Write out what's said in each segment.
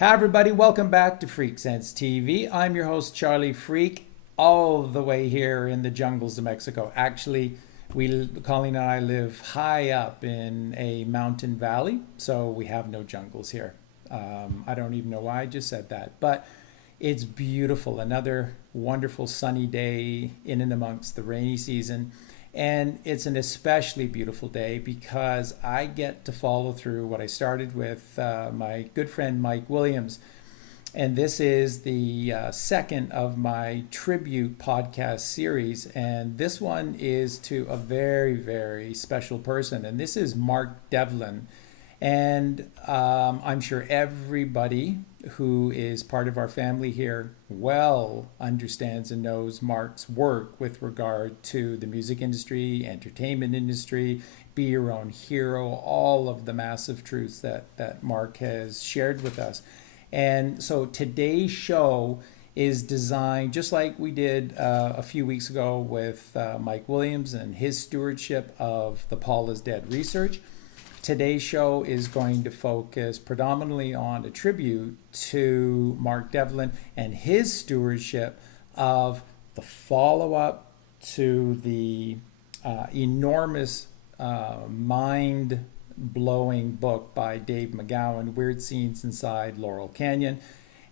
Hi, everybody. Welcome back to Freaksense TV. I'm your host, Charlie Freak, all the way here in the jungles of Mexico. Actually, Colleen and I live high up in a mountain valley, so we have no jungles here. I don't even know why I just said that, but it's beautiful. Another wonderful sunny day in and amongst the rainy season. And it's an especially beautiful day because I get to follow through what I started with my good friend Mike Williams. And this is the second of my tribute podcast series. And this one is to a very, very special person. And this is Mark Devlin. And I'm sure everybody who is part of our family here well understands and knows Mark's work with regard to the music industry, entertainment industry, be your own hero, all of the massive truths that Mark has shared with us. And so today's show is designed, just like we did a few weeks ago with Mike Williams and his stewardship of the Paul is Dead research. Today's show is going to focus predominantly on a tribute to Mark Devlin and his stewardship of the follow-up to the enormous mind-blowing book by Dave McGowan, Weird Scenes Inside Laurel Canyon,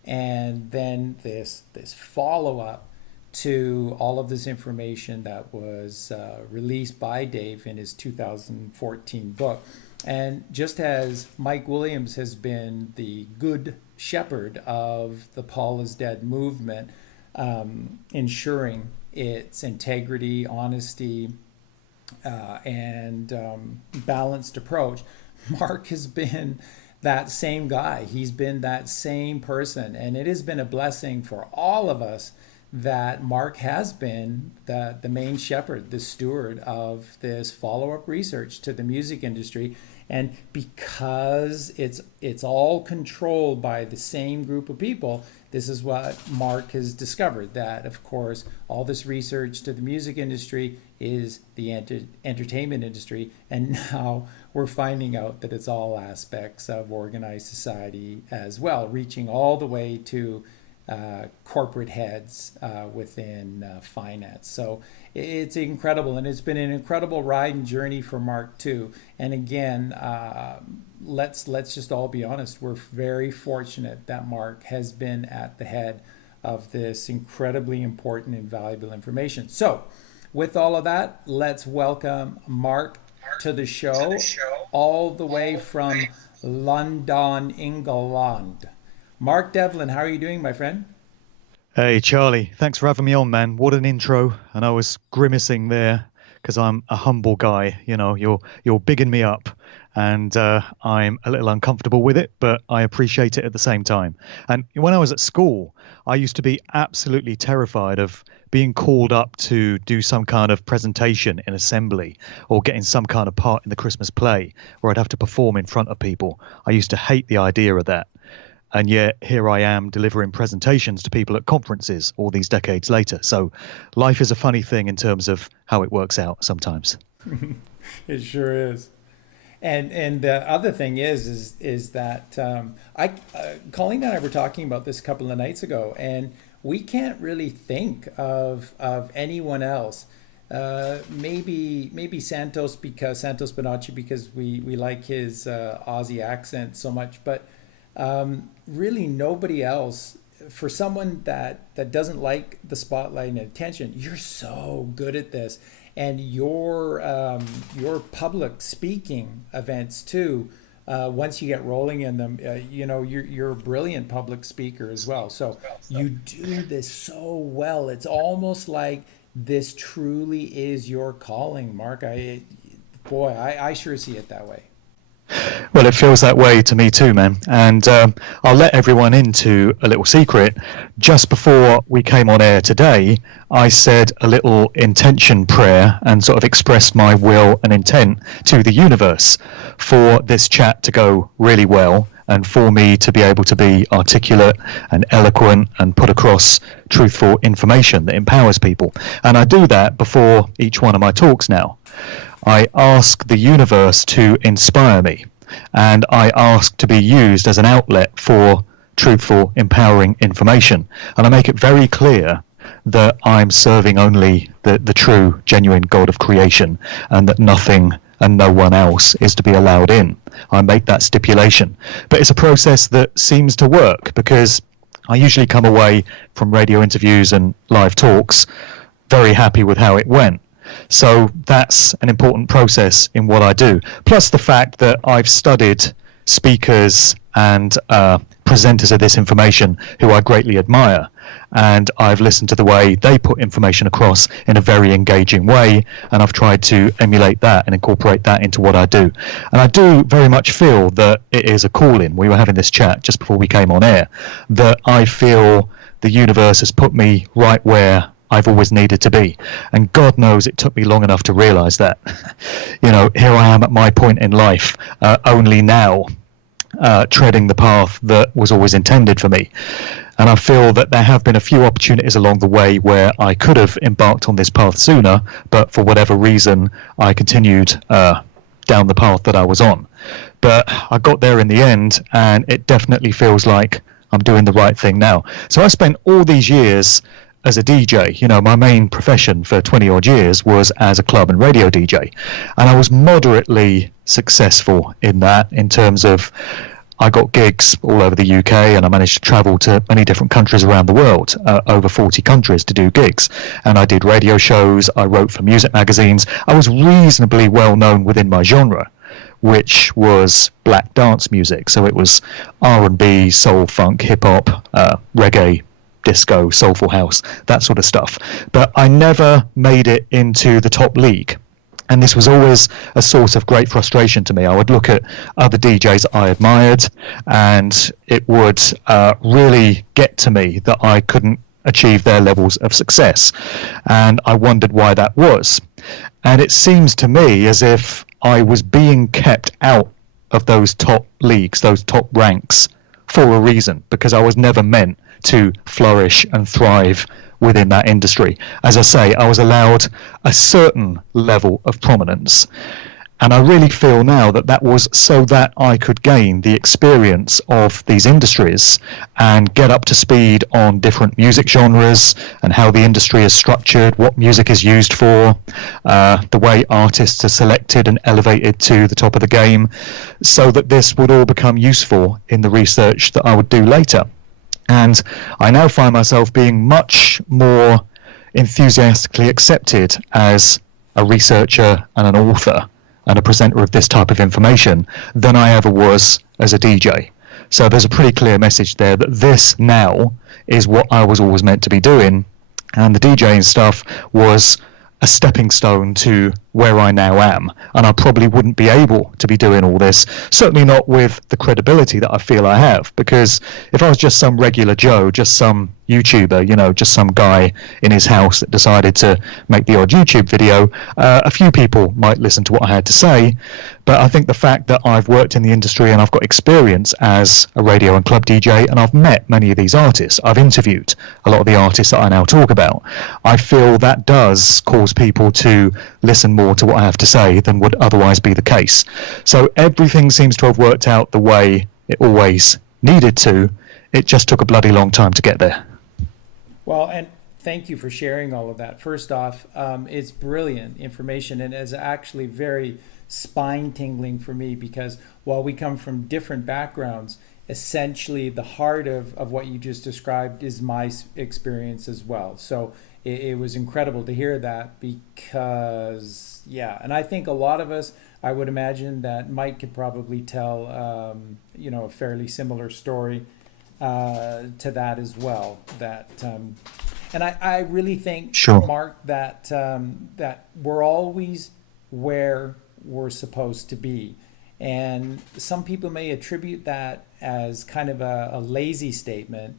and then this follow-up to all of this information that was released by Dave in his 2014 book. And just as Mike Williams has been the good shepherd of the Paul is Dead movement, ensuring its integrity, honesty, and balanced approach, Mark has been that same guy. He's been that same person. And it has been a blessing for all of us that Mark has been the main shepherd, the steward of this follow-up research to the music industry. And because it's all controlled by the same group of people, this is what Mark has discovered, that, of course, all this research to the music industry is the entertainment industry. And now we're finding out that it's all aspects of organized society as well, reaching all the way to corporate heads within finance. So it's incredible, and it's been an incredible ride and journey for Mark too. And again, let's just all be honest. We're very fortunate that Mark has been at the head of this incredibly important and valuable information. So with all of that, let's welcome Mark to the show, all the way from London, England. Mark Devlin, how are you doing, my friend? Hey, Charlie. Thanks for having me on, man. What an intro. And I was grimacing there because I'm a humble guy. You know, you're bigging me up, and I'm a little uncomfortable with it, but I appreciate it at the same time. And when I was at school, I used to be absolutely terrified of being called up to do some kind of presentation in assembly or getting some kind of part in the Christmas play where I'd have to perform in front of people. I used to hate the idea of that. And yet here I am delivering presentations to people at conferences all these decades later. So life is a funny thing in terms of how it works out sometimes. It sure is. And the other thing is that Colleen and I were talking about this a couple of nights ago, and we can't really think of anyone else. Maybe Santos Bonacci, because we like his Aussie accent so much, but really nobody else. For someone that doesn't like the spotlight and attention, you're so good at this. And your public speaking events too, once you get rolling in them, you're a brilliant public speaker as well. So you do this so well. It's almost like this truly is your calling, Mark. I sure see it that way. Well, it feels that way to me too, man. And I'll let everyone into a little secret. Just before we came on air today, I said a little intention prayer and sort of expressed my will and intent to the universe for this chat to go really well and for me to be able to be articulate and eloquent and put across truthful information that empowers people. And I do that before each one of my talks now. I ask the universe to inspire me, and I ask to be used as an outlet for truthful, empowering information. And I make it very clear that I'm serving only the true, genuine God of creation, and that nothing and no one else is to be allowed in. I make that stipulation. But it's a process that seems to work, because I usually come away from radio interviews and live talks very happy with how it went. So that's an important process in what I do. Plus the fact that I've studied speakers and presenters of this information who I greatly admire, and I've listened to the way they put information across in a very engaging way, and I've tried to emulate that and incorporate that into what I do. And I do very much feel that it is a calling. We were having this chat just before we came on air, that I feel the universe has put me right where I've always needed to be. And God knows it took me long enough to realize that. You know, here I am at my point in life, only now treading the path that was always intended for me. And I feel that there have been a few opportunities along the way where I could have embarked on this path sooner, but for whatever reason, I continued down the path that I was on. But I got there in the end, and it definitely feels like I'm doing the right thing now. So I spent all these years as a DJ. You know, my main profession for 20 odd years was as a club and radio DJ. And I was moderately successful in that, in terms of I got gigs all over the UK, and I managed to travel to many different countries around the world, over 40 countries, to do gigs. And I did radio shows, I wrote for music magazines. I was reasonably well known within my genre, which was black dance music. So it was R&B, soul, funk, hip hop, reggae, disco, soulful house, that sort of stuff. But I never made it into the top league. And this was always a source of great frustration to me. I would look at other DJs I admired, and it would really get to me that I couldn't achieve their levels of success. And I wondered why that was. And it seems to me as if I was being kept out of those top leagues, those top ranks, for a reason, because I was never meant to flourish and thrive within that industry. As I say, I was allowed a certain level of prominence, and I really feel now that that was so that I could gain the experience of these industries and get up to speed on different music genres and how the industry is structured, what music is used for, the way artists are selected and elevated to the top of the game, so that this would all become useful in the research that I would do later. And I now find myself being much more enthusiastically accepted as a researcher and an author and a presenter of this type of information than I ever was as a DJ. So there's a pretty clear message there that this now is what I was always meant to be doing, and the DJing stuff was a stepping stone to where I now am. And I probably wouldn't be able to be doing all this, certainly not with the credibility that I feel I have, because if I was just some regular Joe, just some YouTuber, you know, just some guy in his house that decided to make the odd YouTube video, a few people might listen to what I had to say. But I think the fact that I've worked in the industry and I've got experience as a radio and club DJ, and I've met many of these artists, I've interviewed a lot of the artists that I now talk about, I feel that does cause people to listen more to what I have to say than would otherwise be the case. So everything seems to have worked out the way it always needed to. It just took a bloody long time to get there. Well, and thank you for sharing all of that. First off, it's brilliant information, and is actually very spine-tingling for me, because while we come from different backgrounds, essentially the heart of what you just described is my experience as well. So it was incredible to hear that, because, yeah, and I think a lot of us, I would imagine that Mike could probably tell, a fairly similar story to that as well. That and I really think, sure, Mark, that that we're always where we're supposed to be, and some people may attribute that as kind of a lazy statement,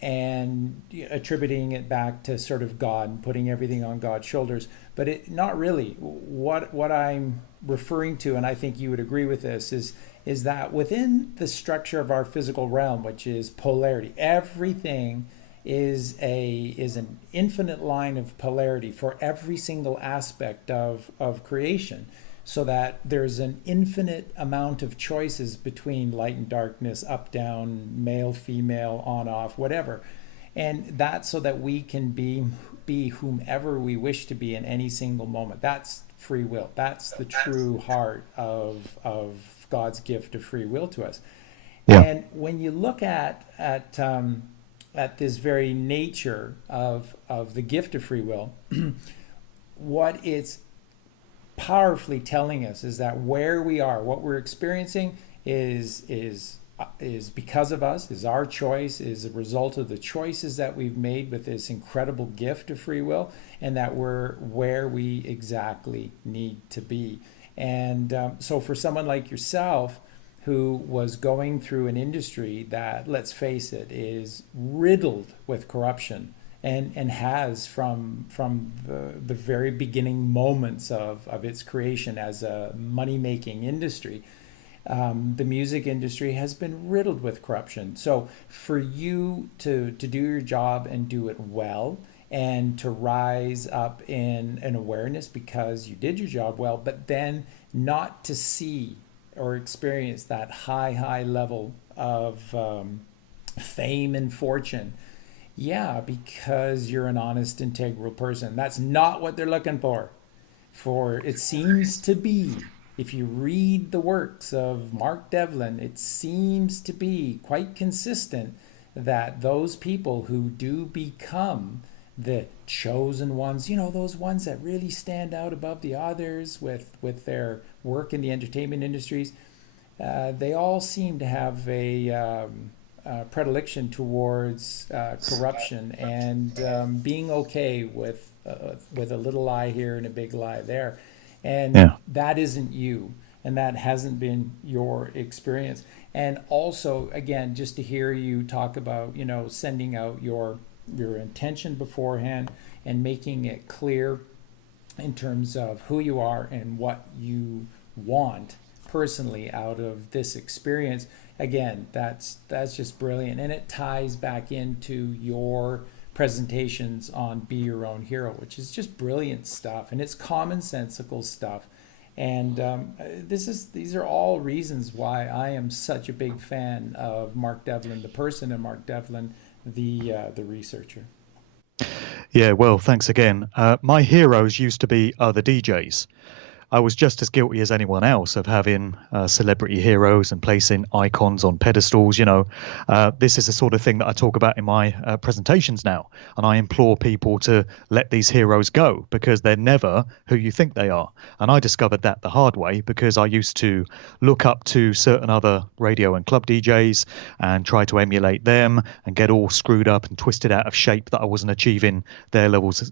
and attributing it back to sort of God and putting everything on God's shoulders. But it not really. What I'm referring to, and I think you would agree with this, is that within the structure of our physical realm, which is polarity, everything is an infinite line of polarity for every single aspect of creation. so that there's an infinite amount of choices between light and darkness, up, down, male, female, on, off, whatever. And that's so that we can be whomever we wish to be in any single moment. That's free will. That's the true heart of God's gift of free will to us. Yeah. And when you look at this very nature of the gift of free will, what it's powerfully telling us is that where we are, what we're experiencing is because of us, is our choice, is a result of the choices that we've made with this incredible gift of free will, and that we're where we exactly need to be. And so for someone like yourself, who was going through an industry that, let's face it, is riddled with corruption, and has from the very beginning moments of its creation as a money-making industry, the music industry has been riddled with corruption. So for you to do your job and do it well, and to rise up in an awareness because you did your job well, but then not to see or experience that high level of fame and fortune. Yeah, because you're an honest, integral person. That's not what they're looking for. For it seems to be, if you read the works of Mark Devlin, it seems to be quite consistent that those people who do become the chosen ones, those ones that really stand out above the others with their work in the entertainment industries, they all seem to have a predilection towards corruption and being okay with a little lie here and a big lie there. And Yeah. that isn't you, and that hasn't been your experience. And also, again, just to hear you talk about, sending out your intention beforehand and making it clear in terms of who you are and what you want personally out of this experience. Again, that's just brilliant, and it ties back into your presentations on Be Your Own Hero, which is just brilliant stuff, and it's commonsensical stuff. And these are all reasons why I am such a big fan of Mark Devlin, the person, and Mark Devlin, the researcher. Yeah, well, thanks again. My heroes used to be other DJs. I was just as guilty as anyone else of having celebrity heroes and placing icons on pedestals. This is the sort of thing that I talk about in my presentations now. And I implore people to let these heroes go because they're never who you think they are. And I discovered that the hard way because I used to look up to certain other radio and club DJs and try to emulate them and get all screwed up and twisted out of shape that I wasn't achieving their levels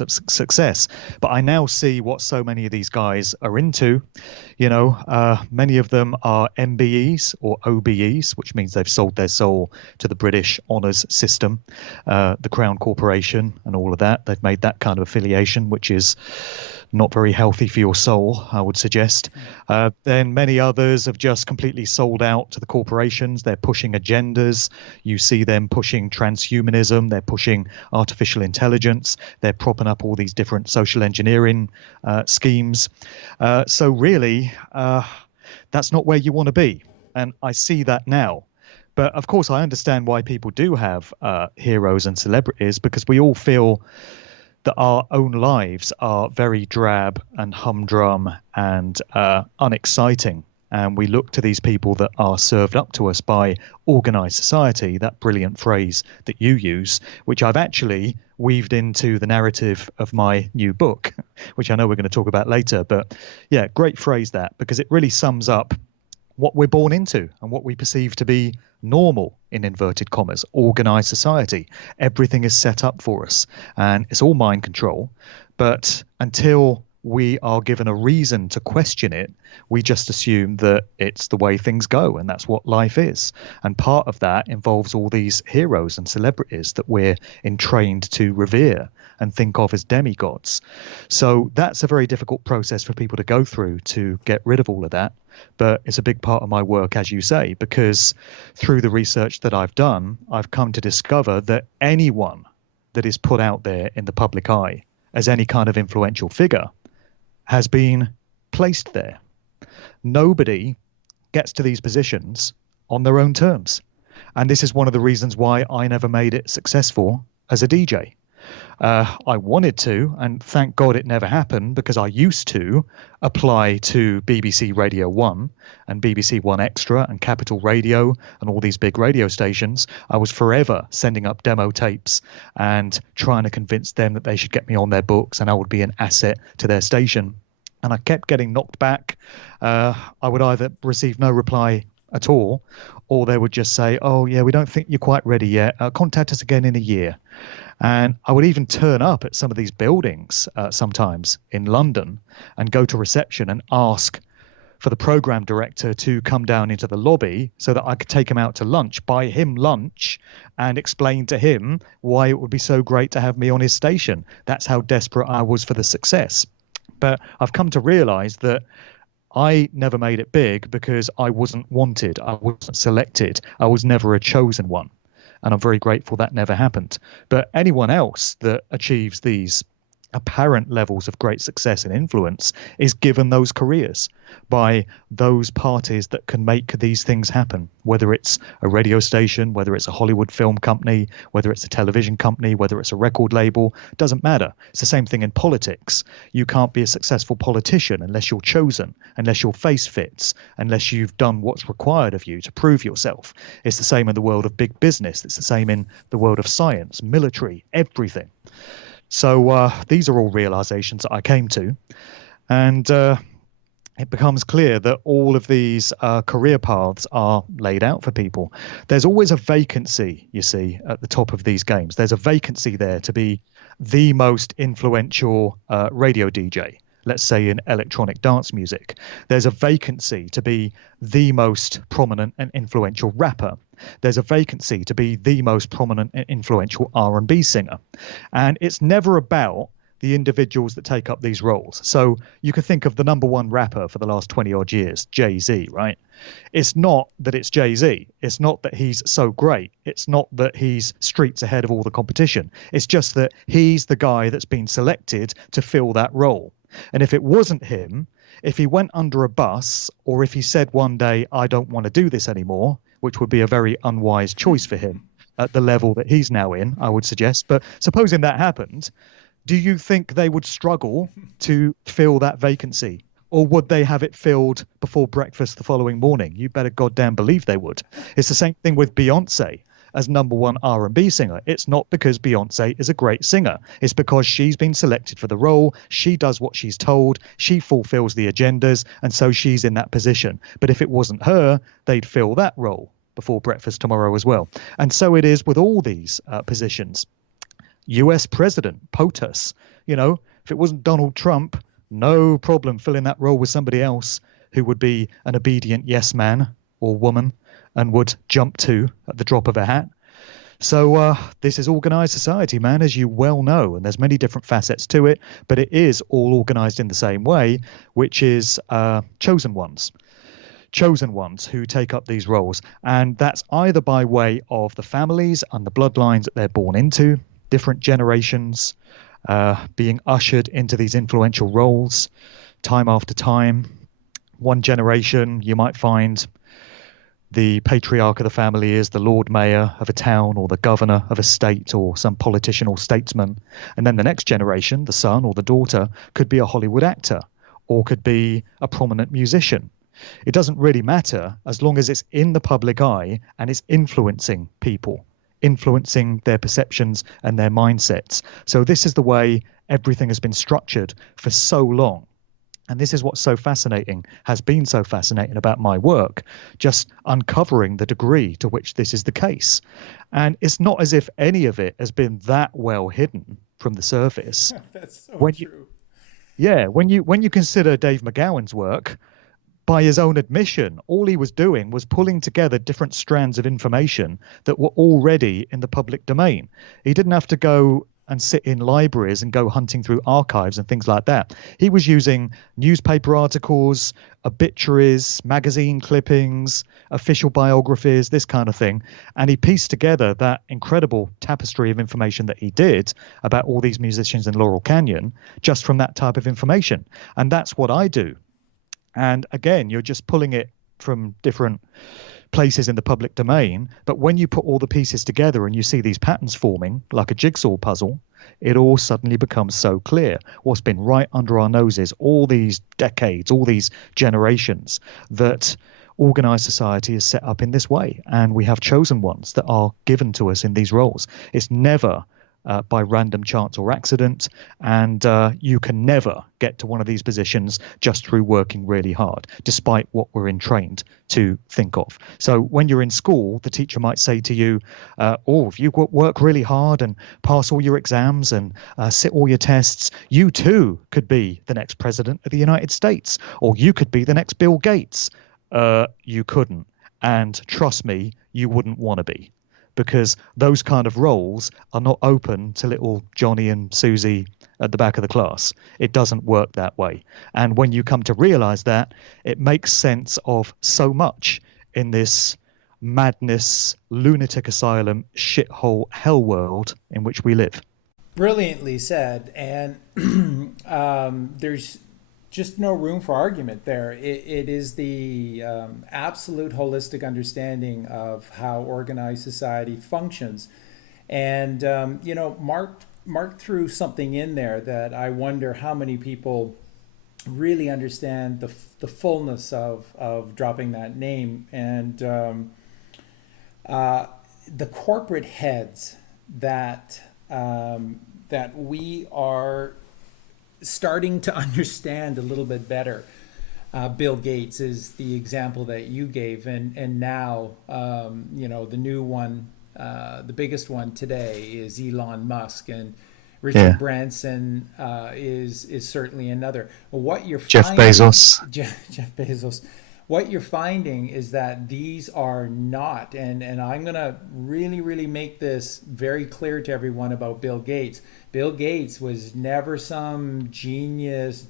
of success. But I now see what so many of these guys are into. Many of them are MBEs or OBEs, which means they've sold their soul to the British honours system, the Crown Corporation and all of that. They've made that kind of affiliation, which is not very healthy for your soul, I would suggest. Then many others have just completely sold out to the corporations. They're pushing agendas. You see them pushing transhumanism. They're pushing artificial intelligence. They're propping up all these different social engineering schemes. So really, that's not where you want to be. And I see that now. But of course, I understand why people do have heroes and celebrities, because we all feel that our own lives are very drab and humdrum and unexciting. And we look to these people that are served up to us by organised society, that brilliant phrase that you use, which I've actually weaved into the narrative of my new book, which I know we're going to talk about later. But yeah, great phrase that, because it really sums up what we're born into and what we perceive to be normal, in inverted commas, organised society. Everything is set up for us and it's all mind control. But until we are given a reason to question it, we just assume that it's the way things go and that's what life is. And part of that involves all these heroes and celebrities that we're entrained to revere and think of as demigods. So that's a very difficult process for people to go through to get rid of all of that. But it's a big part of my work, as you say, because through the research that I've done, I've come to discover that anyone that is put out there in the public eye as any kind of influential figure has been placed there. Nobody gets to these positions on their own terms. And this is one of the reasons why I never made it successful as a DJ. I wanted to, and thank God it never happened, because I used to apply to BBC Radio 1 and BBC One Extra and Capital Radio and all these big radio stations. I was forever sending up demo tapes and trying to convince them that they should get me on their books and I would be an asset to their station. And I kept getting knocked back. I would either receive no reply at all, or they would just say, oh, yeah, we don't think you're quite ready yet. Contact us again in a year. And I would even turn up at some of these buildings sometimes in London and go to reception and ask for the program director to come down into the lobby so that I could take him out to lunch, buy him lunch, and explain to him why it would be so great to have me on his station. That's how desperate I was for the success. But I've come to realize that I never made it big because I wasn't wanted. I wasn't selected. I was never a chosen one. And I'm very grateful that never happened. But anyone else that achieves these apparent levels of great success and influence is given those careers by those parties that can make these things happen, whether it's a radio station, whether it's a Hollywood film company, whether it's a television company, whether it's a record label, doesn't matter. It's the same thing in politics. You can't be a successful politician unless you're chosen, unless your face fits, unless you've done what's required of you to prove yourself. It's the same in the world of big business. It's the same in the world of science, military, everything. So these are all realizations that I came to, and it becomes clear that all of these career paths are laid out for people. There's always a vacancy, you see, at the top of these games. There's a vacancy there to be the most influential radio DJ, let's say in electronic dance music. There's a vacancy to be the most prominent and influential rapper. There's a vacancy to be the most prominent and influential R&B singer. And it's never about the individuals that take up these roles. So you can think of the number one rapper for the last 20 odd years, Jay-Z, right? It's not that it's Jay-Z. It's not that he's so great. It's not that he's streets ahead of all the competition. It's just that he's the guy that's been selected to fill that role. And if it wasn't him, if he went under a bus, or if he said one day, I don't want to do this anymore, which would be a very unwise choice for him at the level that he's now in, I would suggest. But supposing that happened, do you think they would struggle to fill that vacancy? Or would they have it filled before breakfast the following morning? You better goddamn believe they would. It's the same thing with Beyonce as number one R&B singer. It's not because Beyonce is a great singer. It's because she's been selected for the role. She does what she's told. She fulfills the agendas. And so she's in that position. But if it wasn't her, they'd fill that role before breakfast tomorrow as well. And so it is with all these positions. US President, POTUS, if it wasn't Donald Trump, no problem filling that role with somebody else who would be an obedient yes man or woman and would jump to at the drop of a hat. So this is organized society, man, as you well know, and there's many different facets to it, but it is all organized in the same way, which is chosen ones who take up these roles. And that's either by way of the families and the bloodlines that they're born into, different generations being ushered into these influential roles time after time. One generation, you might find the patriarch of the family is the Lord Mayor of a town or the governor of a state or some politician or statesman. And then the next generation, the son or the daughter, could be a Hollywood actor or could be a prominent musician. It doesn't really matter as long as it's in the public eye and it's influencing people, influencing their perceptions and their mindsets. So this is the way everything has been structured for so long. And this is what's so fascinating, has been so fascinating about my work, just uncovering the degree to which this is the case. And it's not as if any of it has been that well hidden from the surface. That's so true. When you consider Dave McGowan's work, by his own admission, all he was doing was pulling together different strands of information that were already in the public domain. He didn't have to go and sit in libraries and go hunting through archives and things like that. He was using newspaper articles, obituaries, magazine clippings, official biographies, this kind of thing. And he pieced together that incredible tapestry of information that he did about all these musicians in Laurel Canyon just from that type of information. And that's what I do And again, you're just pulling it from different places in the public domain. But when you put all the pieces together and you see these patterns forming like a jigsaw puzzle, it all suddenly becomes so clear what's been right under our noses all these decades, all these generations, that organized society is set up in this way. And we have chosen ones that are given to us in these roles. It's never by random chance or accident. And you can never get to one of these positions just through working really hard, despite what we're entrained to think of. So when you're in school, the teacher might say to you, oh, if you work really hard and pass all your exams and sit all your tests, you too could be the next president of the United States, or you could be the next Bill Gates. You couldn't. And trust me, you wouldn't want to be, because those kind of roles are not open to little Johnny and Susie at the back of the class. It doesn't work that way. And when you come to realize that, it makes sense of so much in this madness, lunatic asylum, shithole hell world in which we live. Brilliantly said. And there's just no room for argument there. It is the absolute holistic understanding of how organized society functions. And, Mark threw something in there that I wonder how many people really understand the fullness of dropping that name. And the corporate heads that we are starting to understand a little bit better. Bill Gates is the example that you gave, and now the new one, the biggest one today is Elon Musk, and Richard Branson is certainly another. What you're Jeff finding, Bezos. Jeff Bezos. What you're finding is that these are not, and I'm going to really, really make this very clear to everyone about Bill Gates. Bill Gates was never some genius,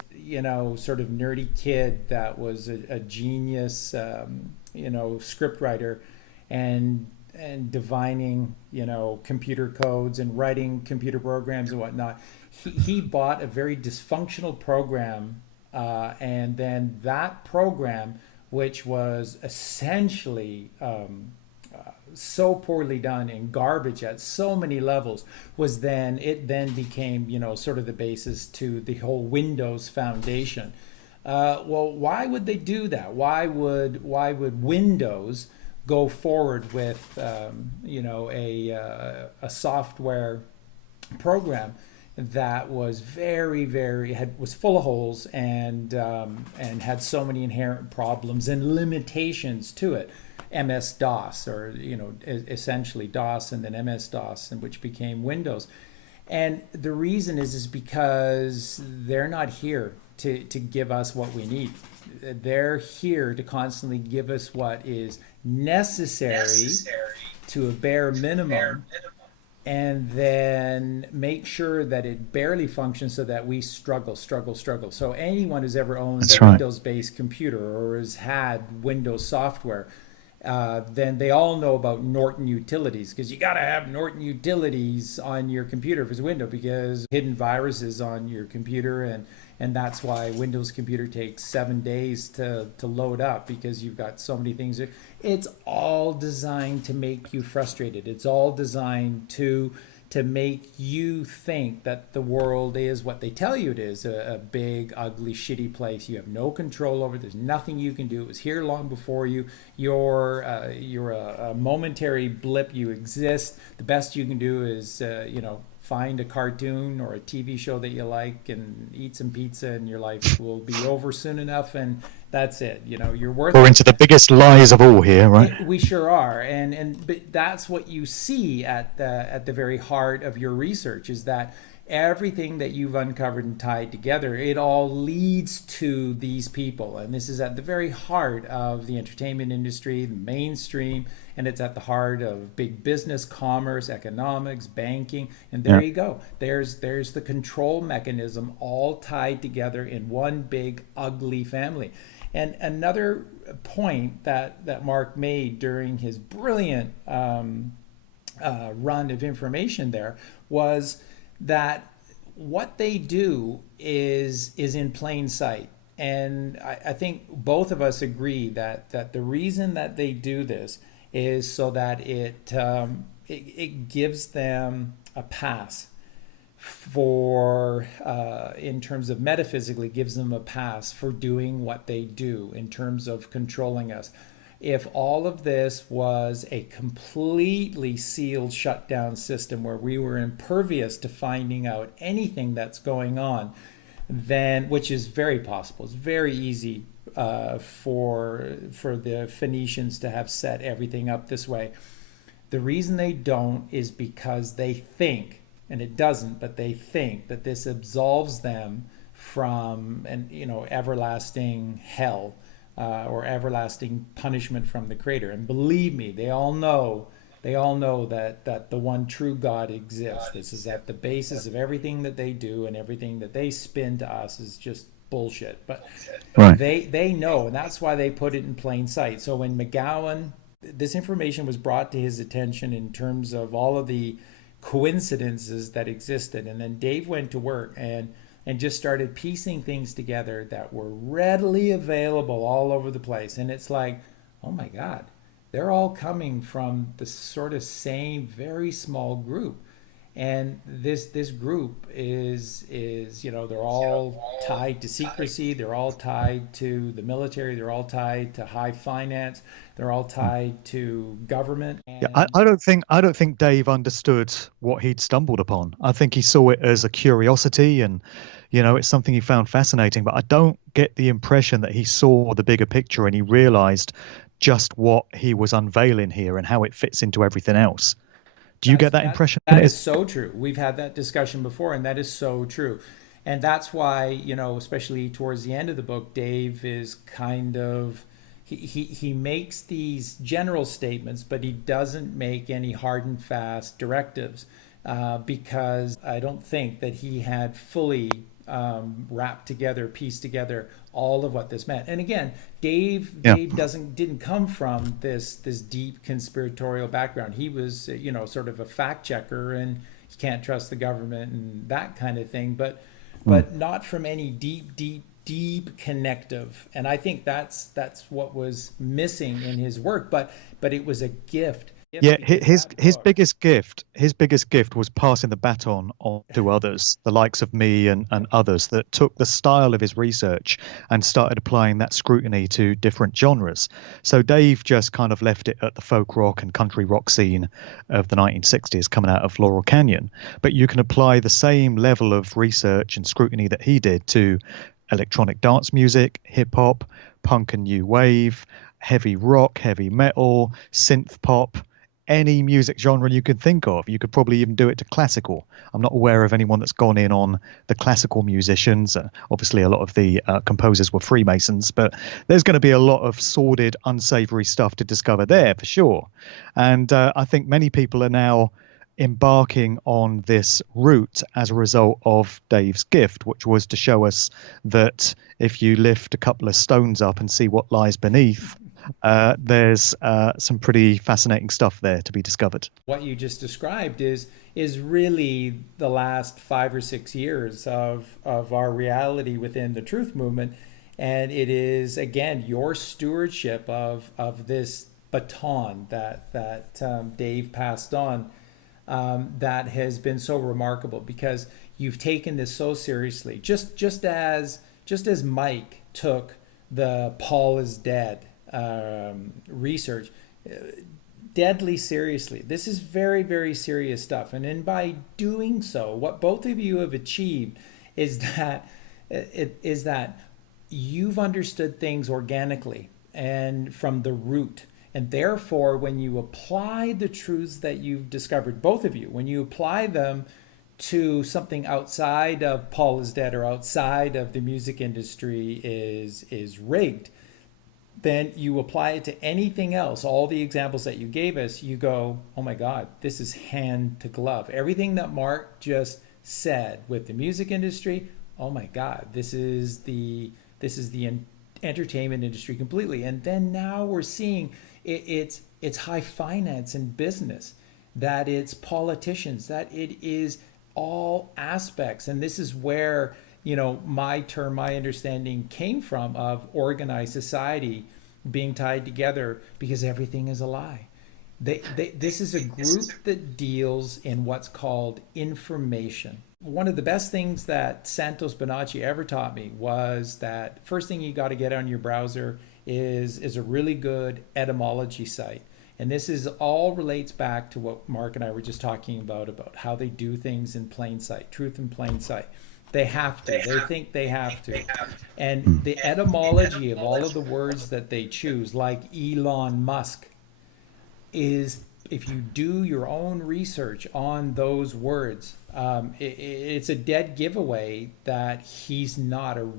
sort of nerdy kid that was a genius, scriptwriter and divining, computer codes and writing computer programs and whatnot. He bought a very dysfunctional program, and then that program, which was essentially so poorly done and garbage at so many levels, then became sort of the basis to the whole Windows Foundation. Well, why would they do that? Why would Windows go forward with a software program that was was full of holes and had so many inherent problems and limitations to it? MS DOS, or essentially DOS and then MS DOS, and which became Windows. And the reason is because they're not here to give us what we need. They're here to constantly give us what is necessary to a bare minimum, and then make sure that it barely functions so that we struggle. So anyone who's ever owned a Windows-based computer or has had Windows software, then they all know about Norton utilities, because you got to have Norton utilities on your computer if it's Windows, because hidden viruses on your computer, and that's why Windows computer takes 7 days to load up, because you've got so many things. It's all designed to make you frustrated. It's all designed to make you think that the world is what they tell you it is, a big, ugly, shitty place you have no control over. There's nothing you can do. It was here long before you. You're a momentary blip. You exist. The best you can do is, find a cartoon or a TV show that you like and eat some pizza, and your life will be over soon enough, and that's it. You're worth. We're into the biggest lies of all here, right? We sure are, but that's what you see at the very heart of your research, is that everything that you've uncovered and tied together, it all leads to these people. And this is at the very heart of the entertainment industry, the mainstream, and it's at the heart of big business, commerce, economics, banking. And there you go. There's the control mechanism all tied together in one big ugly family. And another point that Mark made during his brilliant run of information there was that what they do is in plain sight. I think both of us agree that the reason that they do this is so that it gives them a pass for in terms of metaphysically gives them a pass for doing what they do in terms of controlling us. If all of this was a completely sealed shutdown system where we were impervious to finding out anything that's going on, then which is very possible, it's very easy for the Phoenicians to have set everything up this way. The reason they don't is because they think, and it doesn't, but they think that this absolves them from an everlasting hell or everlasting punishment from the Creator. And believe me, they all know that the one true God exists. This is at the basis of everything that they do, and everything that they spin to us is just bullshit. But Right. they know, and that's why they put it in plain sight. So when McGowan, this information was brought to his attention in terms of all of the coincidences that existed, and then Dave went to work and just started piecing things together that were readily available all over the place. And it's like, oh my God, they're all coming from the sort of same very small group. And this group is they're all tied to secrecy, they're all tied to the military, they're all tied to high finance, they're all tied to government. Yeah, And I don't think Dave understood what he'd stumbled upon. I think he saw it as a curiosity and, it's something he found fascinating, but I don't get the impression that he saw the bigger picture and he realized just what he was unveiling here and how it fits into everything else. Do you get that impression? that is so true. We've had that discussion before, and that is so true. And that's why, especially towards the end of the book, Dave is kind of he makes these general statements, but he doesn't make any hard and fast directives because I don't think that he had fully wrapped together, pieced together all of what this meant. And again, Yeah. Dave didn't come from this deep conspiratorial background. He was sort of a fact checker, and you can't trust the government and that kind of thing. But not from any deep connective. And I think that's what was missing in his work. But it was a gift. Yeah, Because that book, his biggest gift was passing the baton on to others, the likes of me and others that took the style of his research and started applying that scrutiny to different genres. So Dave just kind of left it at the folk rock and country rock scene of the 1960s coming out of Laurel Canyon. But you can apply the same level of research and scrutiny that he did to electronic dance music, hip hop, punk and new wave, heavy rock, heavy metal, synth pop, any music genre you could think of. You could probably even do it to classical. I'm not aware of anyone that's gone in on the classical musicians. Obviously, a lot of the composers were Freemasons, but there's going to be a lot of sordid, unsavory stuff to discover there for sure. And I think many people are now embarking on this route as a result of Dave's gift, which was to show us that if you lift a couple of stones up and see what lies beneath, there's some pretty fascinating stuff there to be discovered. what you just described is really the last 5 or 6 years of our reality within the truth movement. And it is again your stewardship of this baton that Dave passed on that has been so remarkable, because you've taken this so seriously. Just as Mike took the Paul is dead research deadly seriously. This is very, very serious stuff. And then by doing so, what both of you have achieved is that you've understood things organically and from the root. And therefore, when you apply the truths that you've discovered, both of you, when you apply them to something outside of Paul is dead or outside of the music industry is rigged, then you apply it to anything else. All the examples that you gave us, you go, oh my God, this is hand to glove. Everything that Mark just said with the music industry, oh my God, this is the entertainment industry completely. And then now we're seeing it's high finance and business, that it's politicians, that it is all aspects. And this is where my understanding came from of organized society being tied together because everything is a lie. This is a group that deals in what's called information. One of the best things that Santos Bonacci ever taught me was that first thing you got to get on your browser is a really good etymology site. And this is all relates back to what Mark and I were just talking about how they do things in plain sight, truth in plain sight. They have to. They think they have to. And Mm. the etymology of all of the words that they choose, like Elon Musk, is if you do your own research on those words, it's a dead giveaway that he's not an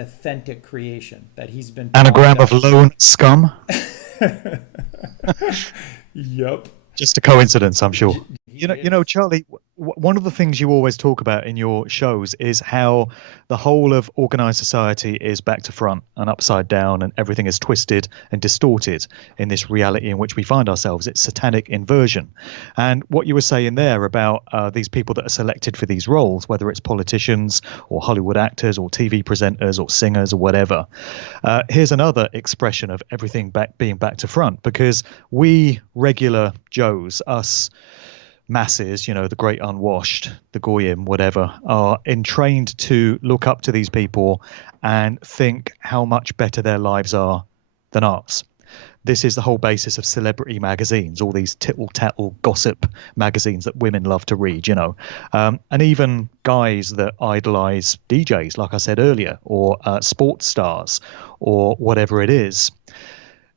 authentic creation, that he's been propped Anagram of up. lone scum. Yep. Just a coincidence, I'm sure. He is. Charlie, one of the things you always talk about in your shows is how the whole of organized society is back to front and upside down, and everything is twisted and distorted in this reality in which we find ourselves. It's satanic inversion. And what you were saying there about these people that are selected for these roles, whether it's politicians or Hollywood actors or TV presenters or singers or whatever, here's another expression of everything being back to front, because we regular Joes, us masses, the great unwashed, the goyim, whatever, are entrained to look up to these people and think how much better their lives are than ours. This is the whole basis of celebrity magazines, all these tittle-tattle gossip magazines that women love to read. And even guys that idolize DJs, like I said earlier, or sports stars, or whatever it is.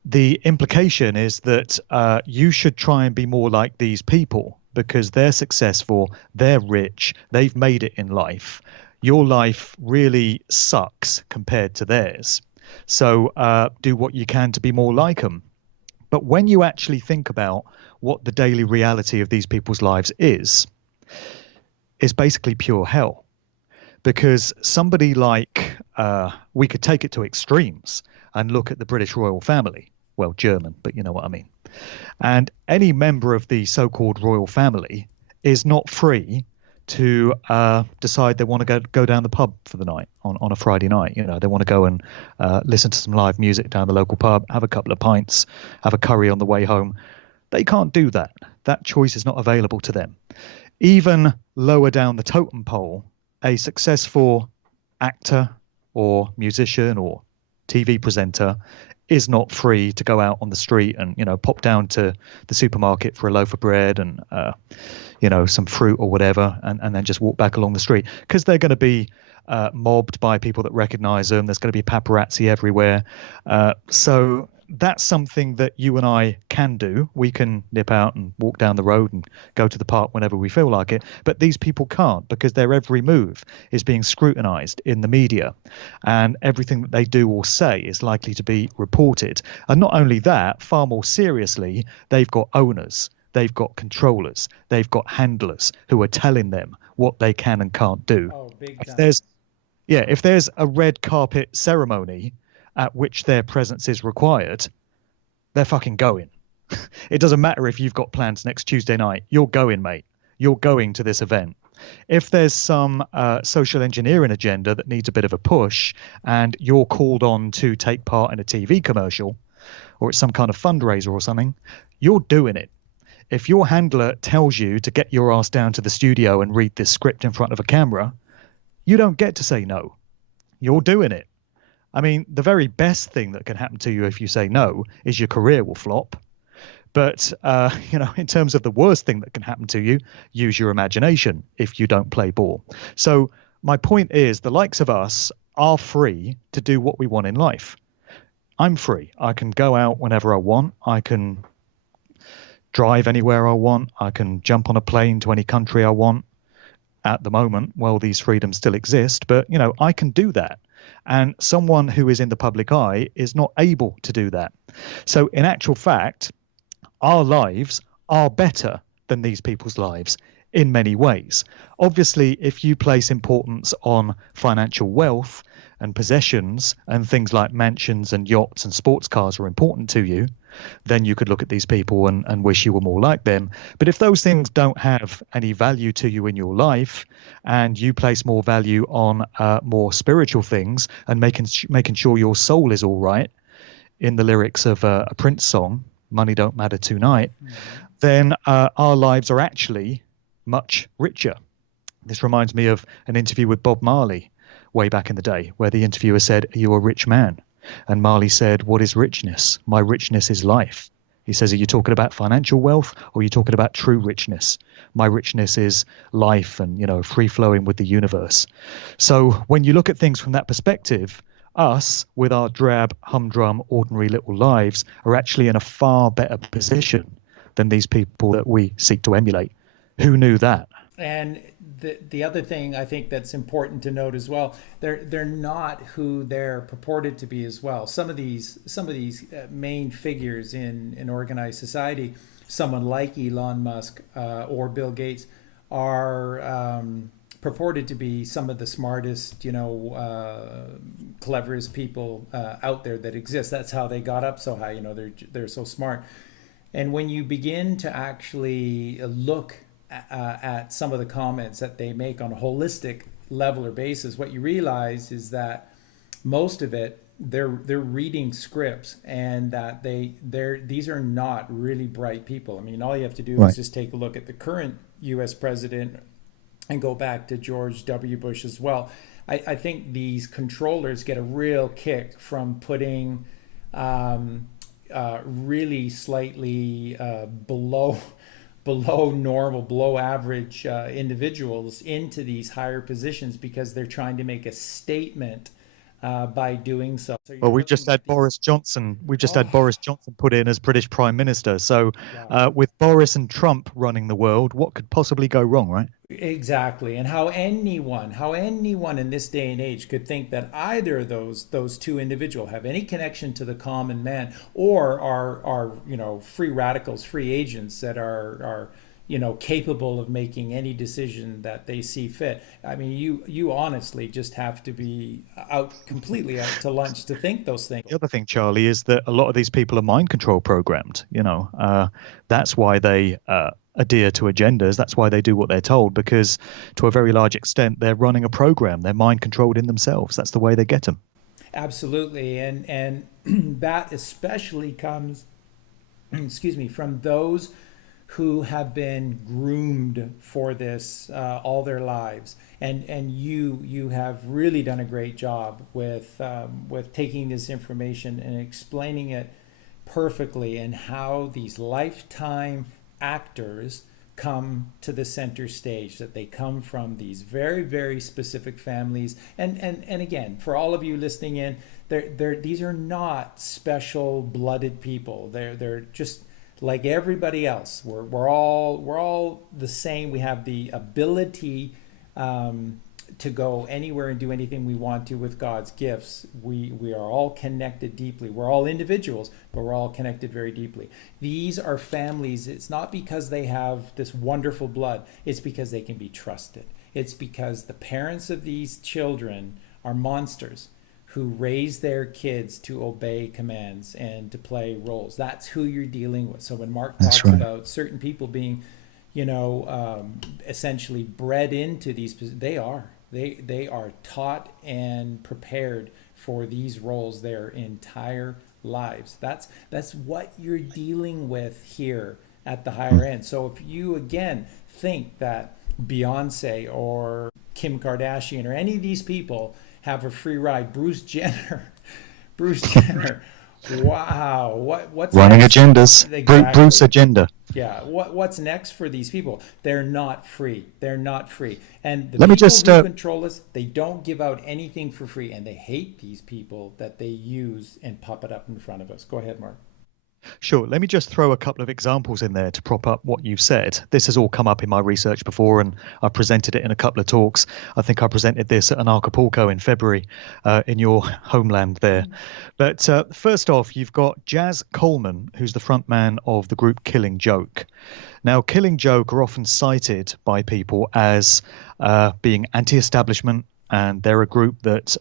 The implication is that you should try and be more like these people because they're successful, they're rich, they've made it in life. Your life really sucks compared to theirs. So do what you can to be more like them. But when you actually think about what the daily reality of these people's lives is, it's basically pure hell. Because somebody like, we could take it to extremes and look at the British royal family. Well, German, but you know what I mean. And any member of the so-called royal family is not free to decide they want to go down the pub for the night on a Friday night. They want to go and listen to some live music down the local pub, have a couple of pints, have a curry on the way home. They can't do that. That choice is not available to them. Even lower down the totem pole, a successful actor or musician or TV presenter is not free to go out on the street and pop down to the supermarket for a loaf of bread and some fruit or whatever, and then just walk back along the street, because they're going to be mobbed by people that recognize them. There's going to be paparazzi everywhere. So that's something that you and I can do. We can nip out and walk down the road and go to the park whenever we feel like it. But these people can't, because their every move is being scrutinized in the media. And everything that they do or say is likely to be reported. And not only that, far more seriously, they've got owners. They've got controllers. They've got handlers who are telling them what they can and can't do. Oh, big If time. there's a red carpet ceremony at which their presence is required, they're fucking going. It doesn't matter if you've got plans next Tuesday night. You're going, mate. You're going to this event. If there's some social engineering agenda that needs a bit of a push and you're called on to take part in a TV commercial or it's some kind of fundraiser or something, you're doing it. If your handler tells you to get your ass down to the studio and read this script in front of a camera, you don't get to say no. You're doing it. I mean, the very best thing that can happen to you if you say no is your career will flop. But, in terms of the worst thing that can happen to you, use your imagination if you don't play ball. So my point is, the likes of us are free to do what we want in life. I'm free. I can go out whenever I want. I can drive anywhere I want. I can jump on a plane to any country I want at the moment. Well, these freedoms still exist, but, I can do that. And someone who is in the public eye is not able to do that. So in actual fact, our lives are better than these people's lives in many ways. Obviously, if you place importance on financial wealth and possessions and things like mansions and yachts and sports cars are important to you, then you could look at these people and wish you were more like them. But if those things don't have any value to you in your life, and you place more value on more spiritual things and making sure your soul is all right, in the lyrics of a Prince song, "Money Don't Matter Tonight," then our lives are actually much richer. This reminds me of an interview with Bob Marley way back in the day, where the interviewer said, "Are you a rich man?" And Marley said, "What is richness? My richness is life." He says, "Are you talking about financial wealth, or are you talking about true richness? My richness is life and, free flowing with the universe." So when you look at things from that perspective, us, with our drab, humdrum, ordinary little lives, are actually in a far better position than these people that we seek to emulate. Who knew that? And the other thing I think that's important to note as well, they're not who they're purported to be as well. Some of these main figures in organized society, someone like Elon Musk or Bill Gates, are purported to be some of the smartest, cleverest people out there that exist. That's how they got up so high. They're so smart. And when you begin to actually look at some of the comments that they make on a holistic level or basis, what you realize is that most of it they're reading scripts, and that these are not really bright people. I mean, all you have to do is just take a look at the current U.S. president and go back to George W. Bush as well. I think these controllers get a real kick from putting really slightly below normal, below average individuals into these higher positions, because they're trying to make a statement by doing so. So Well, you're we've just looking had at these. Boris Johnson. We've just Oh, had Boris Johnson put in as British Prime Minister. So, wow. with Boris and Trump running the world, what could possibly go wrong, right? Exactly. And how anyone in this day and age could think that either of those two individuals have any connection to the common man, or are free radicals, free agents that are capable of making any decision that they see fit. I mean, you honestly just have to be completely out to lunch to think those things. The other thing, Charlie, is that a lot of these people are mind control programmed. That's why they adhere to agendas. That's why they do what they're told, because to a very large extent, they're running a program. They're mind controlled in themselves. That's the way they get them. Absolutely. And that especially comes, excuse me, from those who have been groomed for this all their lives. And you have really done a great job with taking this information and explaining it perfectly, and how these lifetime actors come to the center stage, that they come from these very, very specific families. And again, for all of you listening in, these are not special blooded people. They're just like everybody else. We're all the same. We have the ability to go anywhere and do anything we want to with God's gifts. We are all connected deeply. We're all individuals, but we're all connected very deeply. These are families. It's not because they have this wonderful blood. It's because they can be trusted. It's because the parents of these children are monsters who raise their kids to obey commands and to play roles. That's who you're dealing with. So when Mark That's talks right. about certain people being, essentially bred into these, they are taught and prepared for these roles their entire lives. That's what you're dealing with here at the higher end. So if you again think that Beyonce or Kim Kardashian or any of these people have a free ride, Bruce Jenner, wow, what's Running next? agendas. Bruce Exactly. agenda. Yeah, what's next for these people? They're not free. They're not free. And the Let me people just who control us, they don't give out anything for free, and they hate these people that they use and pop it up in front of us. Go ahead, Mark. Sure. Let me just throw a couple of examples in there to prop up what you've said. This has all come up in my research before, and I presented it in a couple of talks. I think I presented this at an Acapulco in February, in your homeland there. But first off, you've got Jazz Coleman, who's the front man of the group Killing Joke. Now, Killing Joke are often cited by people as being anti-establishment, and they're a group that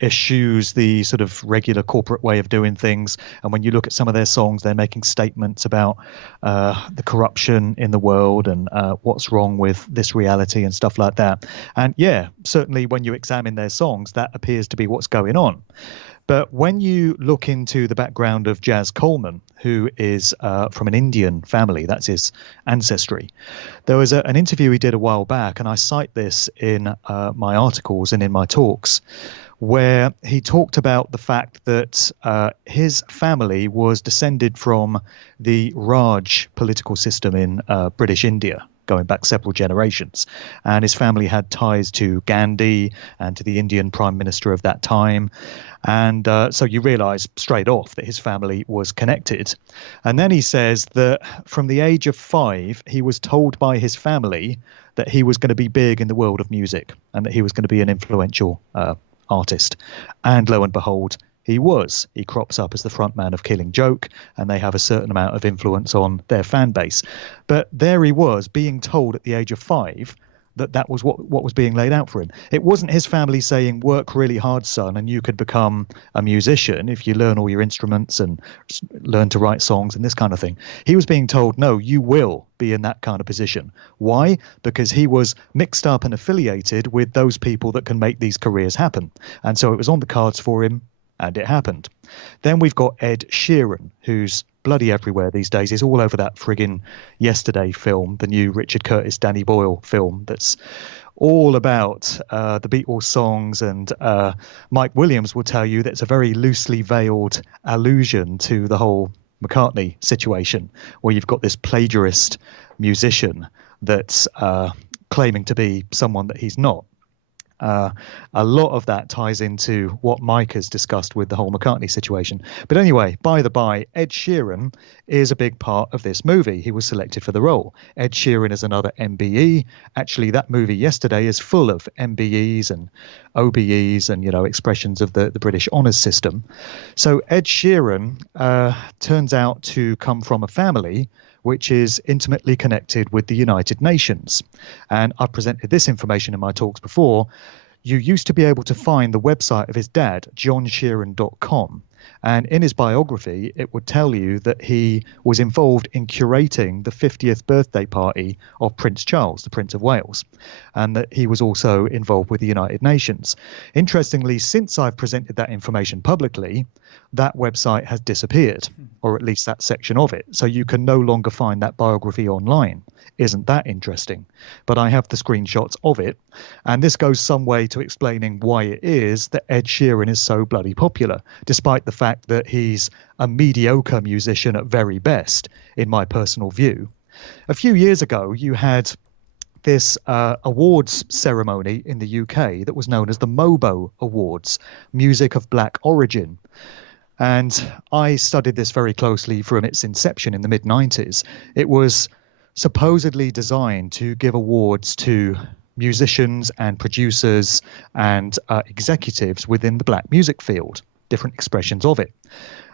eschews the sort of regular corporate way of doing things. And when you look at some of their songs, they're making statements about the corruption in the world and what's wrong with this reality and stuff like that. And yeah, certainly when you examine their songs, that appears to be what's going on. But when you look into the background of Jazz Coleman, who is from an Indian family, that's his ancestry, there was an interview he did a while back, and I cite this in my articles and in my talks, where he talked about the fact that his family was descended from the Raj political system in British India, going back several generations. And his family had ties to Gandhi and to the Indian Prime Minister of that time. And so you realize straight off that his family was connected. And then he says that from the age of 5, he was told by his family that he was going to be big in the world of music and that he was going to be an influential artist. And lo and behold, he was. He crops up as the front man of Killing Joke, and they have a certain amount of influence on their fan base. But there he was, being told at the age of 5 that that was what was being laid out for him. It wasn't his family saying, work really hard, son, and you could become a musician if you learn all your instruments and learn to write songs and this kind of thing. He was being told, no, you will be in that kind of position. Why? Because he was mixed up and affiliated with those people that can make these careers happen. And so it was on the cards for him, and it happened. Then we've got Ed Sheeran, who's bloody everywhere these days. He's all over that friggin' Yesterday film, the new Richard Curtis, Danny Boyle film that's all about the Beatles songs. And Mike Williams will tell you that it's a very loosely veiled allusion to the whole McCartney situation, where you've got this plagiarist musician that's claiming to be someone that he's not. A lot of that ties into what Mike has discussed with the whole McCartney situation. But anyway, by the by, Ed Sheeran is a big part of this movie. He was selected for the role. Ed Sheeran is another MBE. Actually, that movie Yesterday is full of MBEs and OBEs and, you know, expressions of the British honours system. So Ed Sheeran turns out to come from a family which is intimately connected with the United Nations. And I've presented this information in my talks before. You used to be able to find the website of his dad, johnsheeran.com. And in his biography, it would tell you that he was involved in curating the 50th birthday party of Prince Charles, the Prince of Wales, and that he was also involved with the United Nations. Interestingly, since I've presented that information publicly, that website has disappeared, or at least that section of it. So you can no longer find that biography online. Isn't that interesting? But I have the screenshots of it. And this goes some way to explaining why it is that Ed Sheeran is so bloody popular, despite the fact that he's a mediocre musician at very best, in my personal view. A few years ago, you had this awards ceremony in the UK that was known as the MOBO Awards, Music of Black Origin. And I studied this very closely from its inception in the mid-90s. It was supposedly designed to give awards to musicians and producers and executives within the black music field, different expressions of it.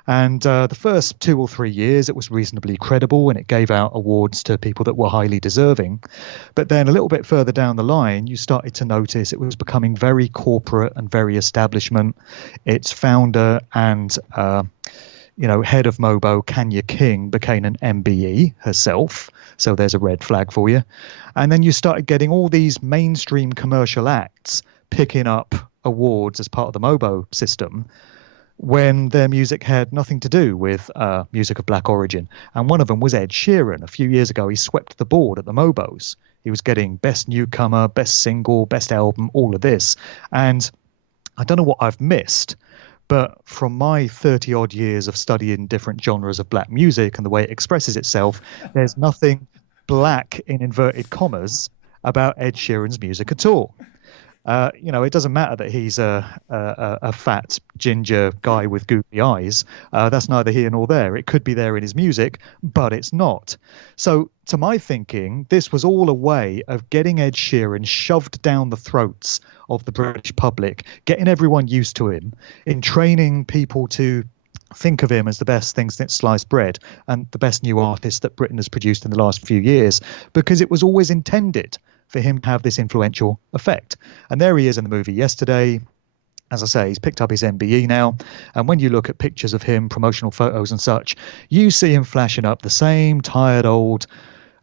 And the first 2 or 3 years, it was reasonably credible, and it gave out awards to people that were highly deserving. But then a little bit further down the line, you started to notice it was becoming very corporate and very establishment. Its founder and head of MOBO, Kanya King, became an MBE herself. So there's a red flag for you. And then you started getting all these mainstream commercial acts picking up awards as part of the MOBO system, when their music had nothing to do with music of black origin. And one of them was Ed Sheeran. A few years ago, he swept the board at the MOBOs. He was getting best newcomer, best single, best album, all of this. And I don't know what I've missed, but from my 30 odd years of studying different genres of black music and the way it expresses itself, there's nothing black in inverted commas about Ed Sheeran's music at all. It doesn't matter that he's a fat ginger guy with goopy eyes. That's neither here nor there. It could be there in his music, but it's not. So, to my thinking, this was all a way of getting Ed Sheeran shoved down the throats of the British public, getting everyone used to him, in training people to think of him as the best thing since sliced bread and the best new artist that Britain has produced in the last few years, because it was always intended for him to have this influential effect. And there he is in the movie yesterday. As I say, he's picked up his MBE now. And when you look at pictures of him, promotional photos and such, you see him flashing up the same tired old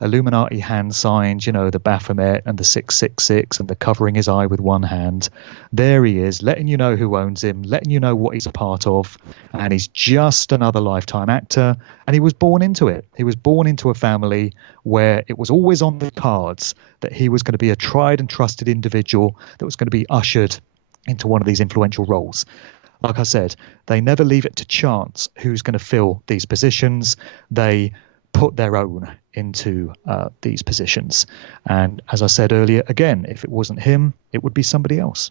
Illuminati hand signs, the Baphomet and the 666 and the covering his eye with one hand. There he is, letting you know who owns him, letting you know what he's a part of. And he's just another lifetime actor. And he was born into it. He was born into a family where it was always on the cards that he was going to be a tried and trusted individual that was going to be ushered into one of these influential roles. Like I said, they never leave it to chance who's going to fill these positions. They put their own into these positions. And as I said earlier, again, if it wasn't him, it would be somebody else.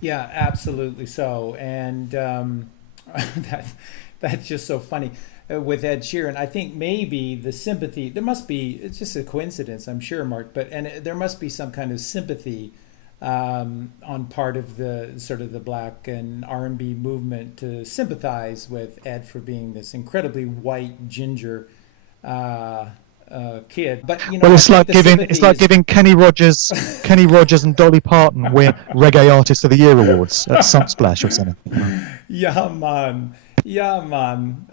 Yeah, absolutely so. And that that's just so funny. With Ed Sheeran, I think maybe the sympathy, there must be, it's just a coincidence, I'm sure, Mark, but there must be some kind of sympathy on part of the sort of the black and R&B movement to sympathize with Ed for being this incredibly white ginger uh, kid. But Well, I it's think like the giving sympathy is Kenny Rogers and Dolly Parton win Reggae Artist of the Year awards at Sunsplash or something. yeah, man. Yeah, man.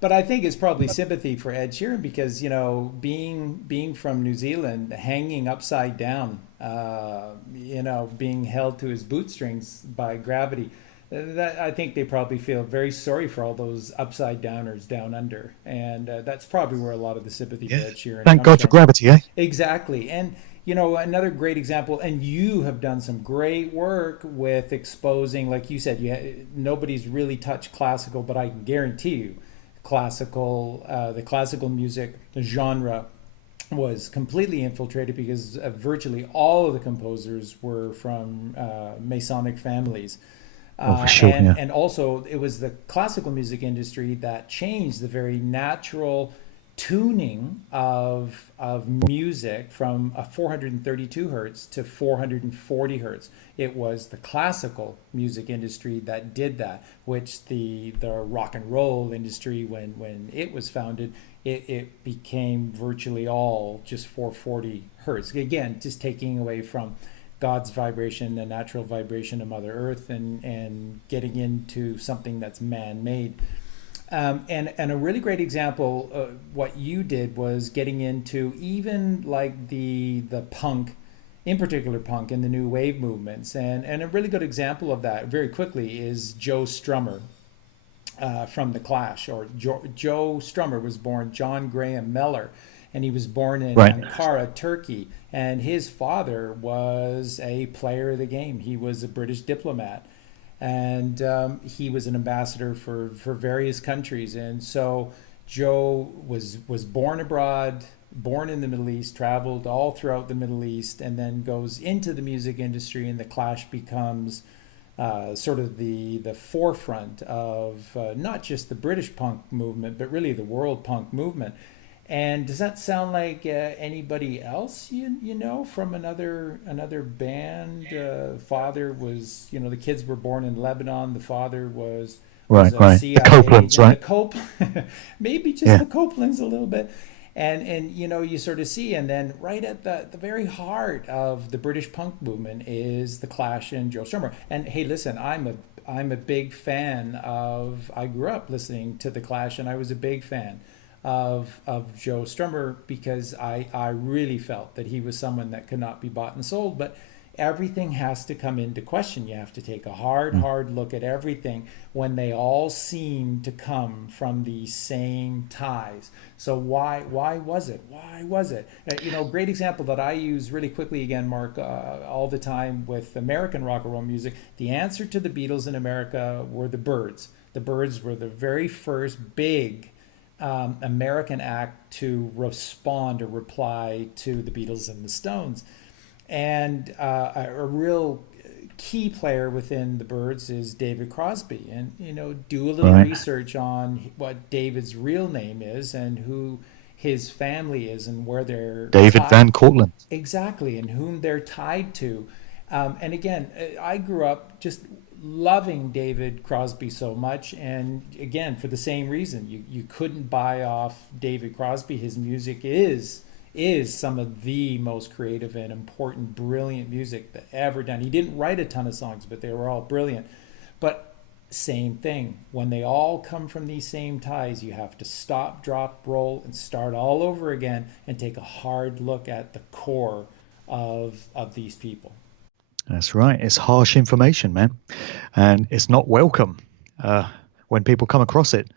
But I think it's probably sympathy for Ed Sheeran because being from New Zealand, hanging upside down, being held to his bootstrings by gravity. That I think they probably feel very sorry for all those upside downers down under, and that's probably where a lot of the sympathy for Yeah. Ed Sheeran Thank comes God for from. gravity, eh? Exactly. And, another great example, and you have done some great work with exposing, like you said, nobody's really touched classical, but I can guarantee you, the classical music genre was completely infiltrated because virtually all of the composers were from Masonic families. Oh, for sure, And yeah. and also it was the classical music industry that changed the very natural tuning of music from a 432 hertz to 440 hertz. It was the classical music industry that did that, which the rock and roll industry, when it was founded, it became virtually all just 440 hertz. Again, just taking away from God's vibration, the natural vibration of Mother Earth, and getting into something that's man-made. And a really great example, what you did was getting into even like the punk, in particular punk and the new wave movements. And a really good example of that, very quickly, is Joe Strummer from The Clash. Joe Strummer was born John Graham Mellor, and he was born in Right. Ankara, Turkey. And his father was a player of the game. He was a British diplomat, and he was an ambassador for various countries. And so Joe was born abroad, born in the Middle East, traveled all throughout the Middle East, and then goes into the music industry. And the Clash becomes sort of the forefront of not just the British punk movement, but really the world punk movement. And does that sound like anybody else you know from another band? Father was, the kids were born in Lebanon. The father was Right, a right. The CIA. Copelands, right? Maybe just Yeah. the Copelands a little bit. And you sort of see, and then right at the very heart of the British punk movement is the Clash and Joe Strummer. And hey, listen, I'm a big fan of. I grew up listening to the Clash, and I was a big fan of Joe Strummer because I really felt that he was someone that could not be bought and sold. But everything has to come into question. You have to take a hard look at everything when they all seem to come from the same ties. So why was it? Why was it? Great example that I use really quickly again, Mark, all the time with American rock and roll music. The answer to the Beatles in America were the Byrds. The Byrds were the very first big American act to respond or reply to the Beatles and the Stones. And a real key player within the Byrds is David Crosby. And, do a little Right. research on what David's real name is and who his family is and where they're David tied. Van Cortlandt. Exactly, and whom they're tied to. And again, I grew up just loving David Crosby so much. And again, for the same reason, you couldn't buy off David Crosby. His music is some of the most creative and important, brilliant music that ever done. He didn't write a ton of songs, but they were all brilliant. But same thing. When they all come from these same ties, you have to stop, drop, roll, and start all over again and take a hard look at the core of these people. That's right. It's harsh information, man. And it's not welcome when people come across it.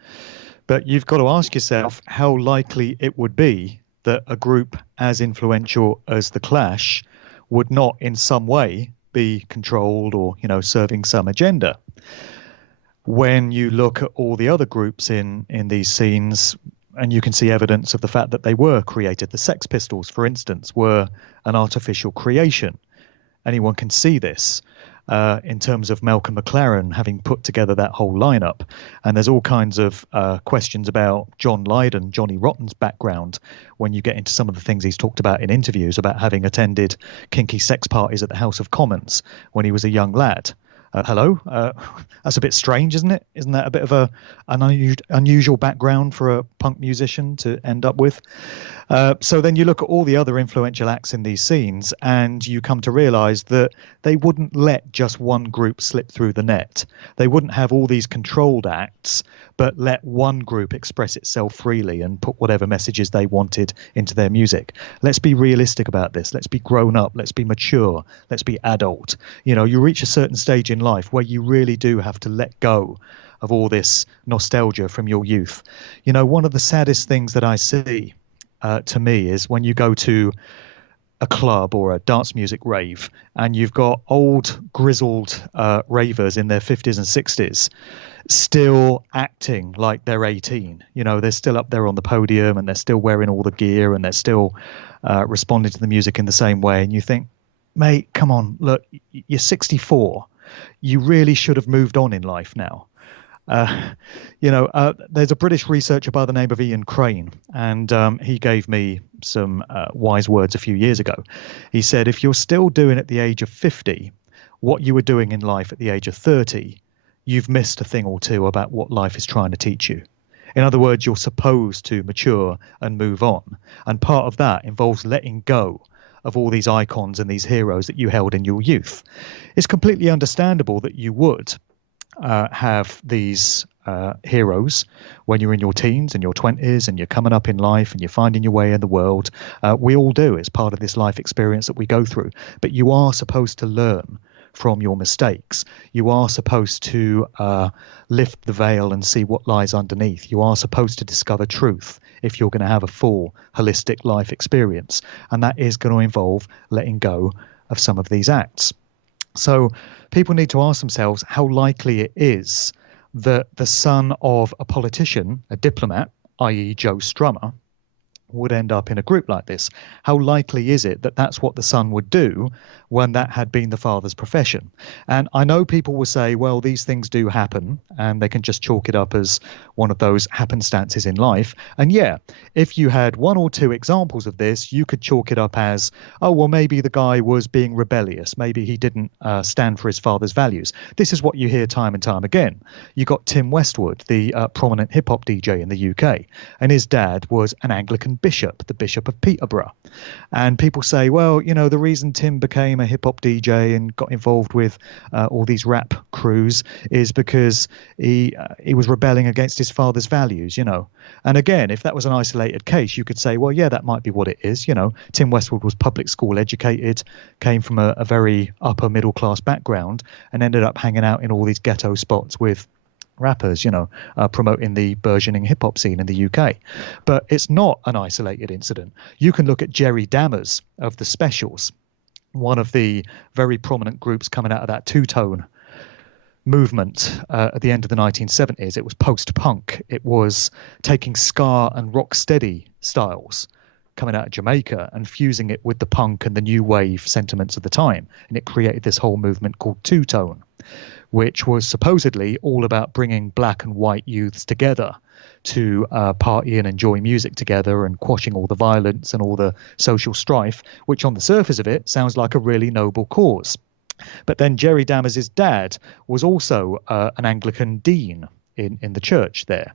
But you've got to ask yourself how likely it would be that a group as influential as The Clash would not in some way be controlled or, serving some agenda. When you look at all the other groups in these scenes, and you can see evidence of the fact that they were created. The Sex Pistols, for instance, were an artificial creation. Anyone can see this in terms of Malcolm McLaren having put together that whole lineup. And there's all kinds of questions about John Lydon, Johnny Rotten's background, when you get into some of the things he's talked about in interviews about having attended kinky sex parties at the House of Commons when he was a young lad. Hello? That's a bit strange, isn't it? Isn't that a bit of an unusual background for a punk musician to end up with? So then you look at all the other influential acts in these scenes and you come to realize that they wouldn't let just one group slip through the net. They wouldn't have all these controlled acts, but let one group express itself freely and put whatever messages they wanted into their music. Let's be realistic about this. Let's be grown up. Let's be mature. Let's be adult. You reach a certain stage in life where you really do have to let go of all this nostalgia from your youth. One of the saddest things that I see to me is when you go to a club or a dance music rave and you've got old grizzled ravers in their 50s and 60s still acting like they're 18. They're still up there on the podium and they're still wearing all the gear and they're still responding to the music in the same way. And you think, mate, come on, look, you're 64. You really should have moved on in life now. There's a British researcher by the name of Ian Crane, and he gave me some wise words a few years ago. He said, if you're still doing at the age of 50 what you were doing in life at the age of 30, you've missed a thing or two about what life is trying to teach you. In other words, you're supposed to mature and move on. And part of that involves letting go of all these icons and these heroes that you held in your youth. It's completely understandable that you would have these heroes when you're in your teens and your 20s and you're coming up in life and you're finding your way in the world. We all do. It's part of this life experience that we go through. But you are supposed to learn from your mistakes. You are supposed to lift the veil and see what lies underneath. You are supposed to discover truth if you're going to have a full holistic life experience. And that is going to involve letting go of some of these acts. So people need to ask themselves how likely it is that the son of a politician, a diplomat, i.e. Joe Strummer, would end up in a group like this. How likely is it that that's what the son would do when that had been the father's profession? And I know people will say, well, these things do happen and they can just chalk it up as one of those happenstances in life. And yeah, if you had one or two examples of this, you could chalk it up as, oh, well, maybe the guy was being rebellious. Maybe he didn't stand for his father's values. This is what you hear time and time again. You got Tim Westwood, the prominent hip hop DJ in the UK, and his dad was an Anglican bishop, the Bishop of Peterborough. And people say, well, the reason Tim became a hip hop DJ and got involved with all these rap crews is because he was rebelling against his father's values, And again, if that was an isolated case, you could say, well, yeah, that might be what it is. Tim Westwood was public school educated, came from a very upper middle class background and ended up hanging out in all these ghetto spots with rappers, promoting the burgeoning hip hop scene in the UK. But it's not an isolated incident. You can look at Jerry Dammers of the Specials, one of the very prominent groups coming out of that two-tone movement at the end of the 1970s. It was post-punk. It was taking ska and rock steady styles, coming out of Jamaica and fusing it with the punk and the new wave sentiments of the time. And it created this whole movement called two-tone, which was supposedly all about bringing black and white youths together to party and enjoy music together and quashing all the violence and all the social strife, which on the surface of it sounds like a really noble cause. But then Jerry Dammers' dad was also an Anglican dean in the church there.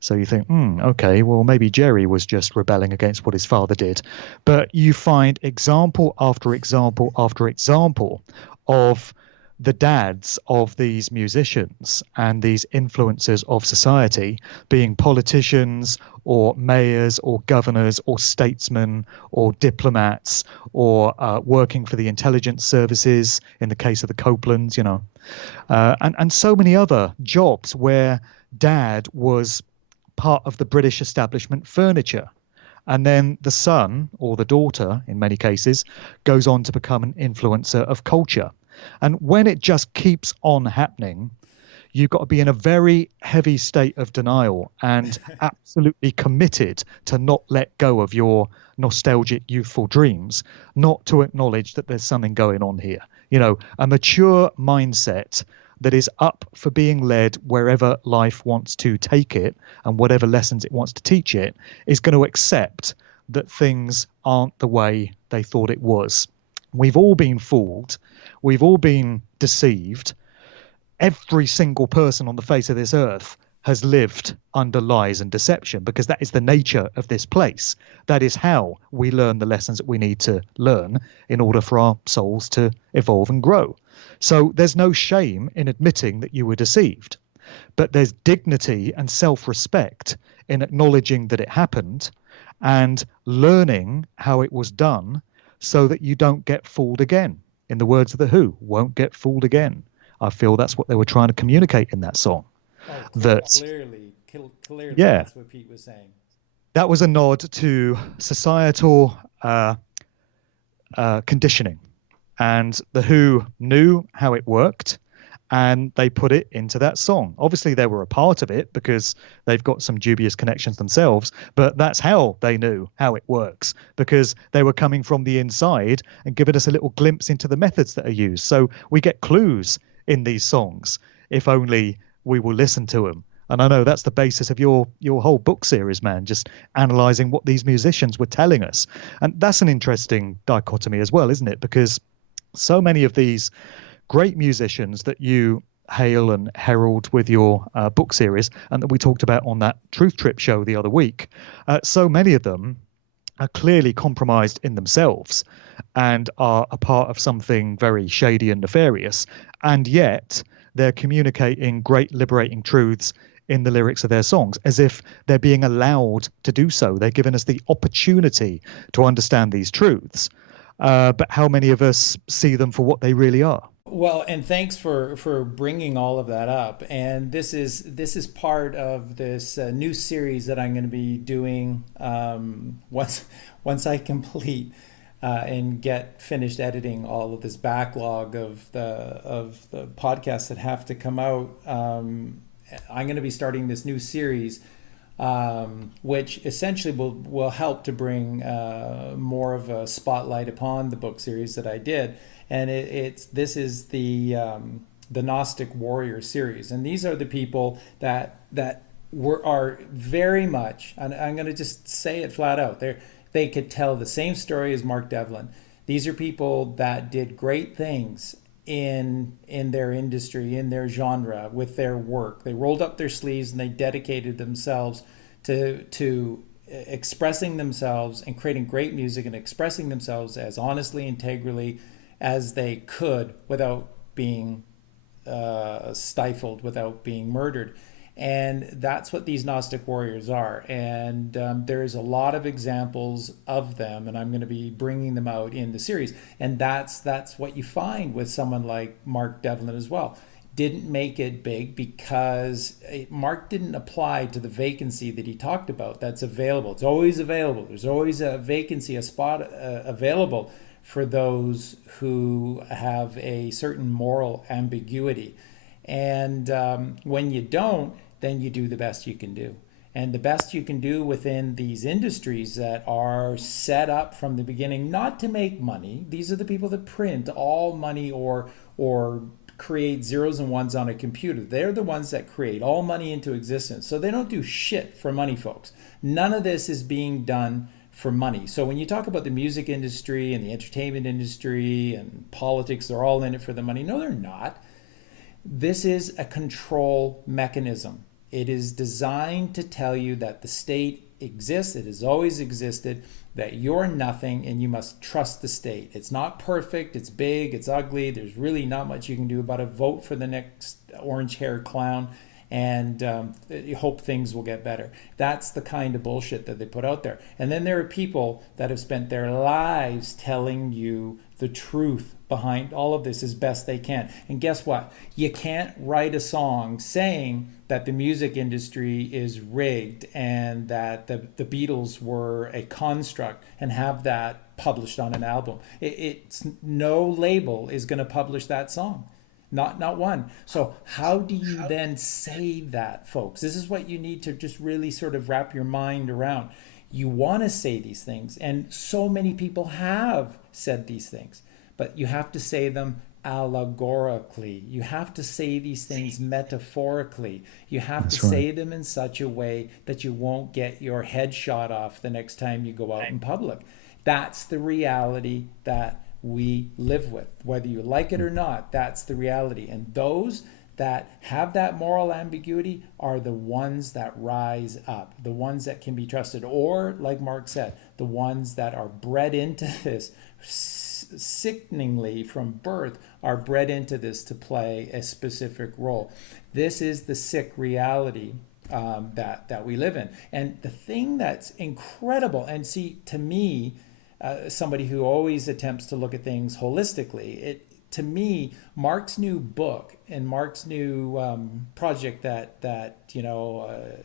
So you think, okay, well, maybe Jerry was just rebelling against what his father did. But you find example after example after example of the dads of these musicians and these influencers of society being politicians or mayors or governors or statesmen or diplomats or working for the intelligence services in the case of the Copelands, and so many other jobs where dad was part of the British establishment furniture. And then the son or the daughter, in many cases, goes on to become an influencer of culture. And when it just keeps on happening, you've got to be in a very heavy state of denial and absolutely committed to not let go of your nostalgic youthful dreams, not to acknowledge that there's something going on here. A mature mindset that is up for being led wherever life wants to take it and whatever lessons it wants to teach it is going to accept that things aren't the way they thought it was. We've all been fooled. We've all been deceived. Every single person on the face of this earth has lived under lies and deception because that is the nature of this place. That is how we learn the lessons that we need to learn in order for our souls to evolve and grow. So there's no shame in admitting that you were deceived, but there's dignity and self-respect in acknowledging that it happened and learning how it was done so that you don't get fooled again. In the words of The Who, won't get fooled again. I feel that's what they were trying to communicate in that song. Clearly, Yeah, that's what Pete was saying. that was a nod to societal conditioning. And The Who knew how it worked and they put it into that song. Obviously, they were a part of it because they've got some dubious connections themselves, but that's how they knew how it works because they were coming from the inside and giving us a little glimpse into the methods that are used. So we get clues in these songs if only we will listen to them. And I know that's the basis of your whole book series, man, just analyzing what these musicians were telling us. And that's an interesting dichotomy as well, isn't it? Because so many of these great musicians that you hail and herald with your book series and that we talked about on that Truth Trip show the other week, so many of them are clearly compromised in themselves and are a part of something very shady and nefarious. And yet they're communicating great liberating truths in the lyrics of their songs as if they're being allowed to do so. They're giving us the opportunity to understand these truths. But how many of us see them for what they really are? Well, and thanks for bringing all of that up. And this is part of this new series that I'm going to be doing once I complete and get finished editing all of this backlog of the podcasts that have to come out. I'm going to be starting this new series, which essentially will help to bring more of a spotlight upon the book series that I did. And this is the Gnostic Warrior series, and these are the people that are very much, and I'm going to just say it flat out, they could tell the same story as Mark Devlin. These are people that did great things in their industry, in their genre, with their work. They rolled up their sleeves and they dedicated themselves to expressing themselves and creating great music and expressing themselves as honestly, integrally as they could without being stifled, without being murdered. And that's what these Gnostic warriors are. And there's a lot of examples of them, and I'm going to be bringing them out in the series. And that's what you find with someone like Mark Devlin as well. Didn't make it big because Mark didn't apply to the vacancy that he talked about that's available. It's always available. There's always a vacancy, a spot available for those who have a certain moral ambiguity. And when you don't, then you do the best you can do. And the best you can do within these industries that are set up from the beginning not to make money, these are the people that print all money or create zeros and ones on a computer. They're the ones that create all money into existence. So they don't do shit for money, folks. None of this is being done for money. So when you talk about the music industry and the entertainment industry and politics, they're all in it for the money. No, they're not. This is a control mechanism. It is designed to tell you that the state exists, it has always existed, that you're nothing and you must trust the state. It's not perfect, it's big, it's ugly, there's really not much you can do about it. Vote for the next orange-haired clown and you hope things will get better. That's the kind of bullshit that they put out there. And then there are people that have spent their lives telling you the truth behind all of this as best they can. And guess what? You can't write a song saying that the music industry is rigged and that the Beatles were a construct and have that published on an album. It's no label is going to publish that song. Not one. So how do you then say that, folks? This is what you need to just really sort of wrap your mind around. You want to say these things, and so many people have said these things, but you have to say them allegorically. You have to say these things metaphorically. You have to say them in such a way that you won't get your head shot off the next time you go out in public. That's the reality that we live with. Whether you like it or not, that's the reality. And those that have that moral ambiguity are the ones that rise up, the ones that can be trusted, or like Mark said, the ones that are bred into this sickeningly from birth, are bred into this to play a specific role. This is the sick reality that we live in. And the thing that's incredible, and see, to me, somebody who always attempts to look at things holistically, to me, Mark's new book and Mark's new project that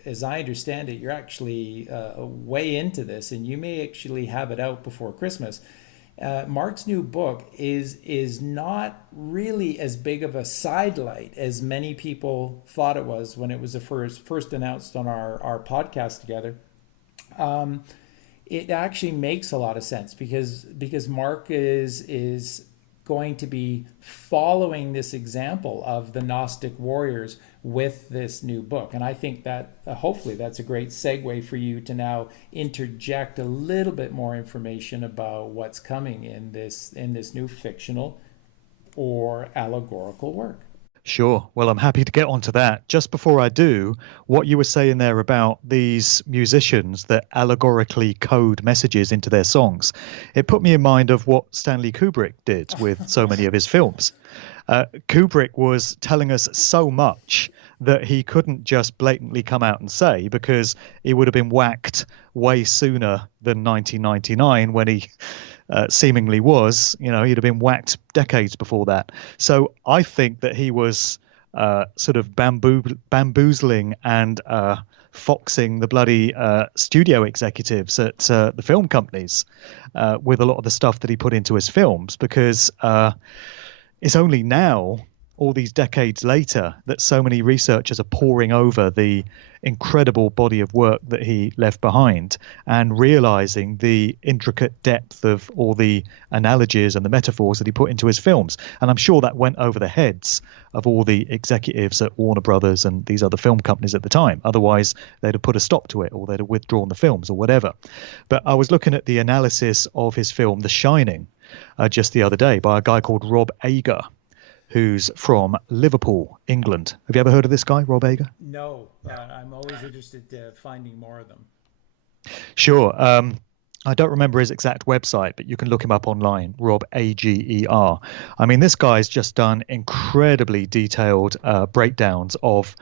as I understand it, you're actually way into this, and you may actually have it out before Christmas. Mark's new book is not really as big of a sidelight as many people thought it was when it was first announced on our podcast together. It actually makes a lot of sense because Mark is going to be following this example of the Gnostic warriors with this new book. And I think that hopefully that's a great segue for you to now interject a little bit more information about what's coming in this new fictional or allegorical work. Sure. Well, I'm happy to get onto that. Just before I do, what you were saying there about these musicians that allegorically code messages into their songs, it put me in mind of what Stanley Kubrick did with so many of his films. Kubrick was telling us so much that he couldn't just blatantly come out and say, because he would have been whacked way sooner than 1999 when he seemingly was. He'd have been whacked decades before that. So I think that he was sort of bamboozling and foxing the bloody studio executives at the film companies with a lot of the stuff that he put into his films, because it's only now, all these decades later, that so many researchers are poring over the incredible body of work that he left behind and realizing the intricate depth of all the analogies and the metaphors that he put into his films. And I'm sure that went over the heads of all the executives at Warner Brothers and these other film companies at the time. Otherwise, they'd have put a stop to it, or they'd have withdrawn the films or whatever. But I was looking at the analysis of his film The Shining just the other day by a guy called Rob Ager, who's from Liverpool, England. Have you ever heard of this guy, Rob Ager? No, I'm always interested in finding more of them. Sure. I don't remember his exact website, but you can look him up online, Rob Ager. I mean, this guy's just done incredibly detailed breakdowns of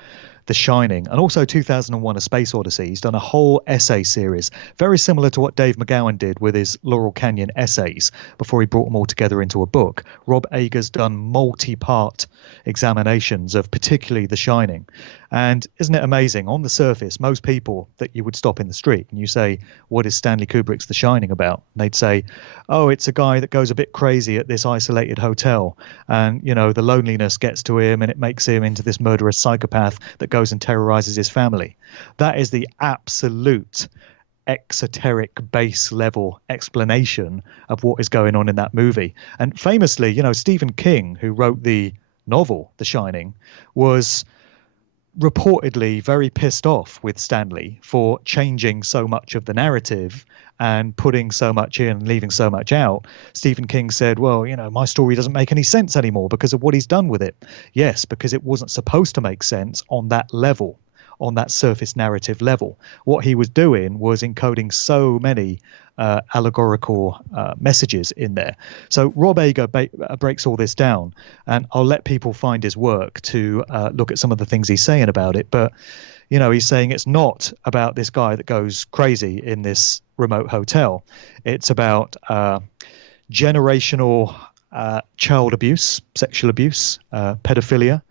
The Shining, and also 2001: A Space Odyssey. He's done a whole essay series, very similar to what Dave McGowan did with his Laurel Canyon essays before he brought them all together into a book. Rob Ager's done multi-part examinations of particularly The Shining. And isn't it amazing? On the surface, most people that you would stop in the street and you say, what is Stanley Kubrick's The Shining about? And they'd say, oh, it's a guy that goes a bit crazy at this isolated hotel. And, the loneliness gets to him and it makes him into this murderous psychopath that goes goes and terrorizes his family. That is the absolute exoteric base level explanation of what is going on in that movie. And famously, Stephen King, who wrote the novel The Shining, was reportedly very pissed off with Stanley for changing so much of the narrative and putting so much in and leaving so much out. Stephen King said, well, my story doesn't make any sense anymore because of what he's done with it. Yes, because it wasn't supposed to make sense on that level, on that surface narrative level. What he was doing was encoding so many allegorical messages in there. So Rob Ager breaks all this down, and I'll let people find his work to look at some of the things he's saying about it. But, he's saying it's not about this guy that goes crazy in this remote hotel. It's about generational child abuse, sexual abuse, pedophilia.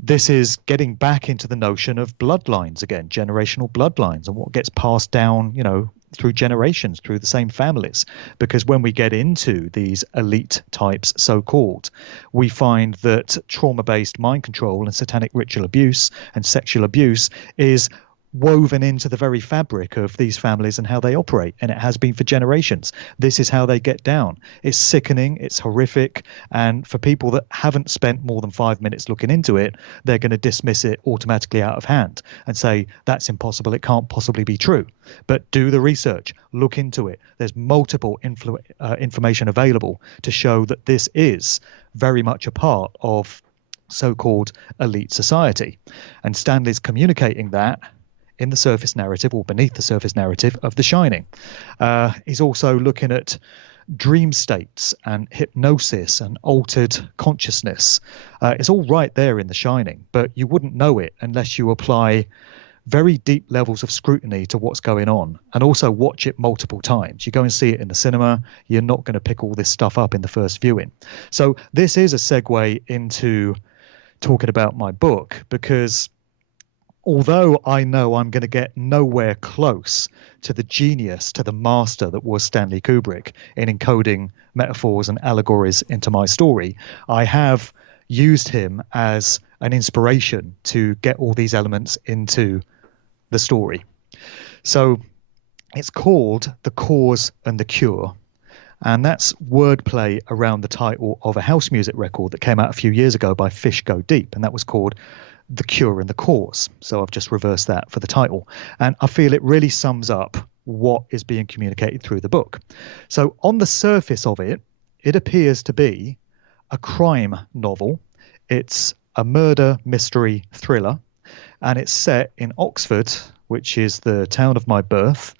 This is getting back into the notion of bloodlines again, generational bloodlines, and what gets passed down, through generations, through the same families. Because when we get into these elite types, so-called, we find that trauma-based mind control and satanic ritual abuse and sexual abuse is woven into the very fabric of these families and how they operate, and it has been for generations. This is how they get down. It's sickening, it's horrific, and for people that haven't spent more than 5 minutes looking into it, they're going to dismiss it automatically out of hand and say that's impossible, it can't possibly be true. But do the research, look into it. There's multiple information available to show that this is very much a part of so-called elite society, and Stanley's communicating that in the surface narrative, or beneath the surface narrative, of The Shining. He's also looking at dream states and hypnosis and altered consciousness. It's all right there in The Shining, but you wouldn't know it unless you apply very deep levels of scrutiny to what's going on, and also watch it multiple times. You go and see it in the cinema, you're not going to pick all this stuff up in the first viewing. So this is a segue into talking about my book, because although I know I'm going to get nowhere close to the genius, to the master that was Stanley Kubrick in encoding metaphors and allegories into my story, I have used him as an inspiration to get all these elements into the story. So it's called The Cause and the Cure. And that's wordplay around the title of a house music record that came out a few years ago by Fish Go Deep, and that was called The Cure and the Cause. So I've just reversed that for the title. And I feel it really sums up what is being communicated through the book. So on the surface of it, it appears to be a crime novel. It's a murder mystery thriller, and it's set in Oxford, which is the town of my birth,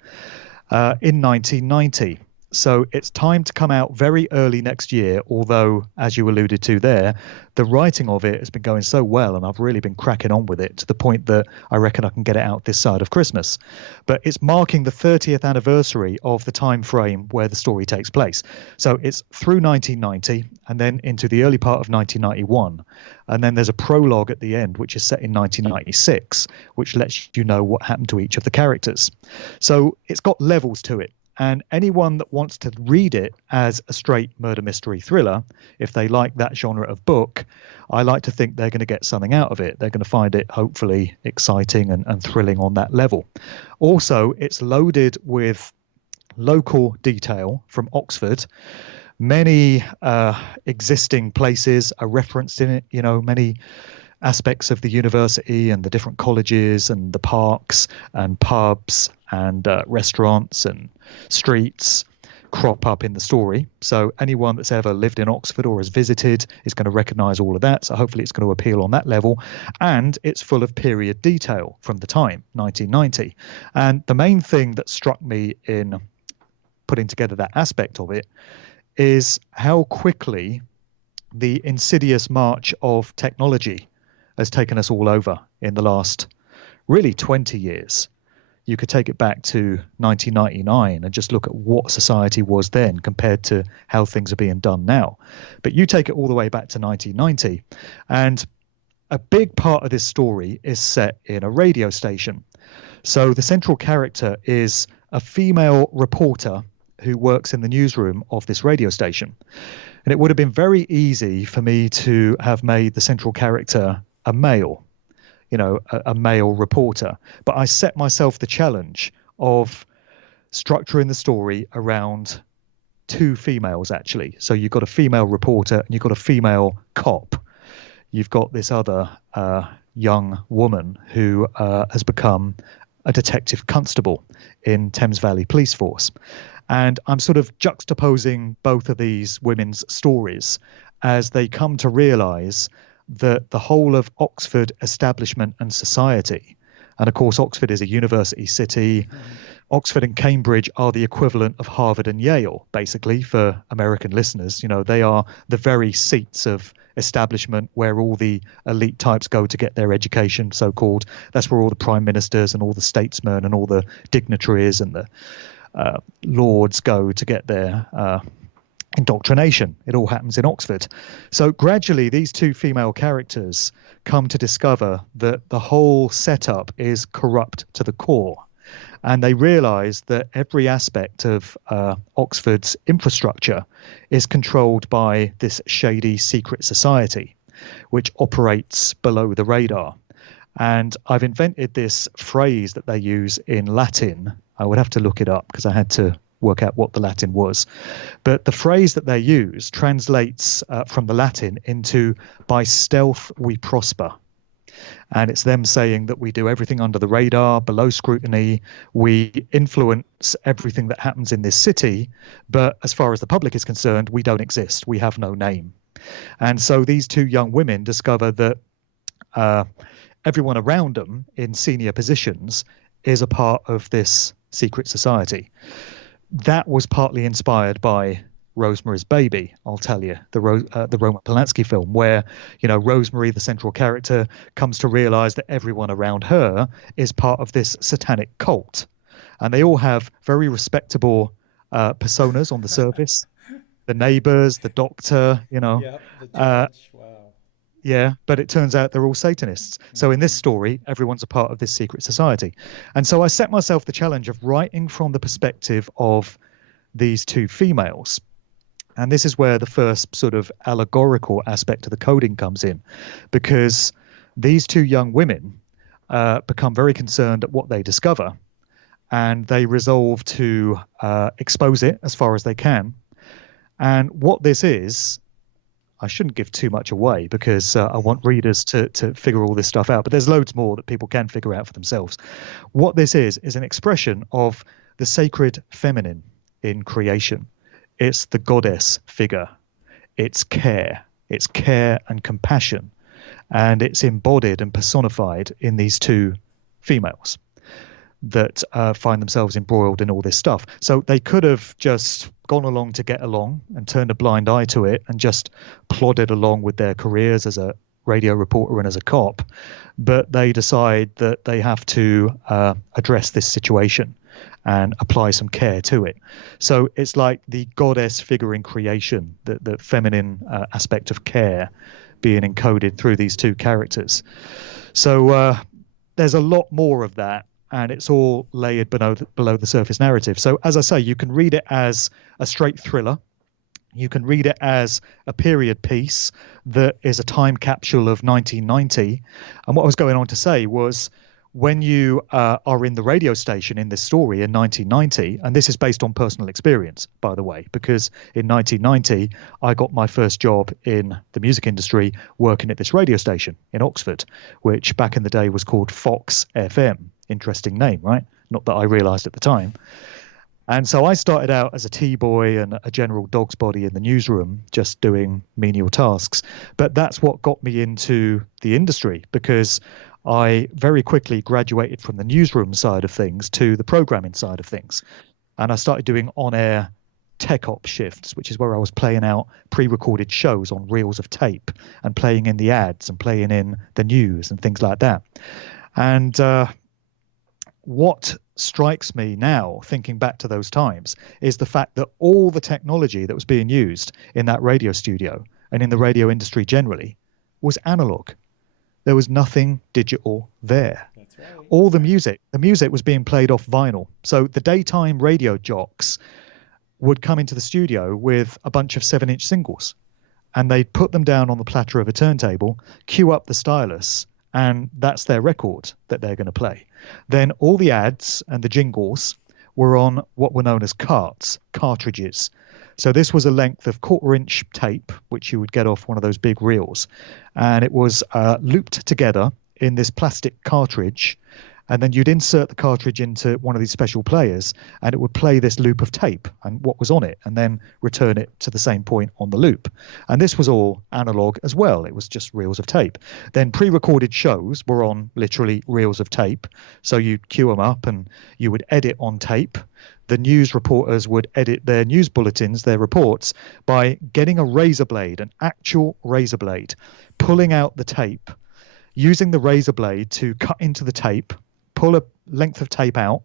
in 1990. So it's timed to come out very early next year, although, as you alluded to there, the writing of it has been going so well, and I've really been cracking on with it to the point that I reckon I can get it out this side of Christmas. But it's marking the 30th anniversary of the time frame where the story takes place. So it's through 1990 and then into the early part of 1991. And then there's a prologue at the end, which is set in 1996, which lets you know what happened to each of the characters. So it's got levels to it. And anyone that wants to read it as a straight murder mystery thriller, if they like that genre of book, I like to think they're going to get something out of it. They're going to find it hopefully exciting and thrilling on that level. Also, it's loaded with local detail from Oxford. Many existing places are referenced in it, many aspects of the university and the different colleges and the parks and pubs and restaurants and streets crop up in the story. So anyone that's ever lived in Oxford or has visited is going to recognize all of that. So hopefully it's going to appeal on that level. And it's full of period detail from the time, 1990. And the main thing that struck me in putting together that aspect of it is how quickly the insidious march of technology has taken us all over in the last really 20 years. You could take it back to 1999 and just look at what society was then compared to how things are being done now. But you take it all the way back to 1990, and a big part of this story is set in a radio station. So the central character is a female reporter who works in the newsroom of this radio station. And it would have been very easy for me to have made the central character a male. a male reporter. But I set myself the challenge of structuring the story around two females, actually. So you've got a female reporter and you've got a female cop. You've got this other young woman who has become a detective constable in Thames Valley Police Force. And I'm sort of juxtaposing both of these women's stories as they come to realize that the whole of Oxford establishment and society, and of course, Oxford is a university city. Oxford and Cambridge are the equivalent of Harvard and Yale, basically, for American listeners. They are the very seats of establishment where all the elite types go to get their education, so-called. That's where all the prime ministers and all the statesmen and all the dignitaries and the lords go to get their indoctrination. It all happens in Oxford. So gradually, these two female characters come to discover that the whole setup is corrupt to the core. And they realize that every aspect of Oxford's infrastructure is controlled by this shady secret society, which operates below the radar. And I've invented this phrase that they use in Latin. I would have to look it up because I had to work out what the Latin was. But the phrase that they use translates from the Latin into "by stealth we prosper." And it's them saying that we do everything under the radar, below scrutiny. We influence everything that happens in this city. But as far as the public is concerned, we don't exist. We have no name. And so these two young women discover that everyone around them in senior positions is a part of this secret society. That was partly inspired by Rosemary's Baby, I'll tell you, the Roman Polanski film, where, Rosemary, the central character, comes to realize that everyone around her is part of this satanic cult. And they all have very respectable personas on the surface. The neighbors, the doctor, Yep, the judge. Wow. Yeah, but it turns out they're all Satanists. So in this story, everyone's a part of this secret society. And so I set myself the challenge of writing from the perspective of these two females. And this is where the first sort of allegorical aspect of the coding comes in, because these two young women become very concerned at what they discover, and they resolve to expose it as far as they can. And what this is, I shouldn't give too much away because I want readers to figure all this stuff out, but there's loads more that people can figure out for themselves. What this is an expression of the sacred feminine in creation. It's the goddess figure. It's care and compassion, and it's embodied and personified in these two females that find themselves embroiled in all this stuff. So they could have just gone along to get along and turned a blind eye to it and just plodded along with their careers as a radio reporter and as a cop, but they decide that they have to address this situation and apply some care to it. So it's like the goddess figure in creation, the feminine aspect of care being encoded through these two characters. So there's a lot more of that, and it's all layered below the surface narrative. So as I say, you can read it as a straight thriller. You can read it as a period piece that is a time capsule of 1990. And what I was going on to say was, when you are in the radio station in this story in 1990, and this is based on personal experience, by the way, because in 1990, I got my first job in the music industry working at this radio station in Oxford, which back in the day was called Fox FM. Interesting name, right? Not that I realized at the time. And so I started out as a T-boy and a general dog's body in the newsroom, just doing menial tasks. But that's what got me into the industry, because I very quickly graduated from the newsroom side of things to the programming side of things. And I started doing on-air tech op shifts, which is where I was playing out pre-recorded shows on reels of tape and playing in the ads and playing in the news and things like that. And what strikes me now, thinking back to those times, is the fact that all the technology that was being used in that radio studio and in the radio industry generally was analog. There was nothing digital there. That's right. All the music was being played off vinyl. So the daytime radio jocks would come into the studio with a bunch of 7-inch singles, and they'd put them down on the platter of a turntable, cue up the stylus, and that's their record that they're going to play. Then all the ads and the jingles were on what were known as cartridges. So this was a length of quarter-inch tape, which you would get off one of those big reels, and it was looped together in this plastic cartridge, and then you'd insert the cartridge into one of these special players, and it would play this loop of tape and what was on it, and then return it to the same point on the loop. And this was all analog as well. It was just reels of tape. Then pre-recorded shows were on literally reels of tape. So you'd cue them up and you would edit on tape. The news reporters would edit their news bulletins, their reports, by getting a razor blade, an actual razor blade, pulling out the tape, using the razor blade to cut into the tape, pull a length of tape out,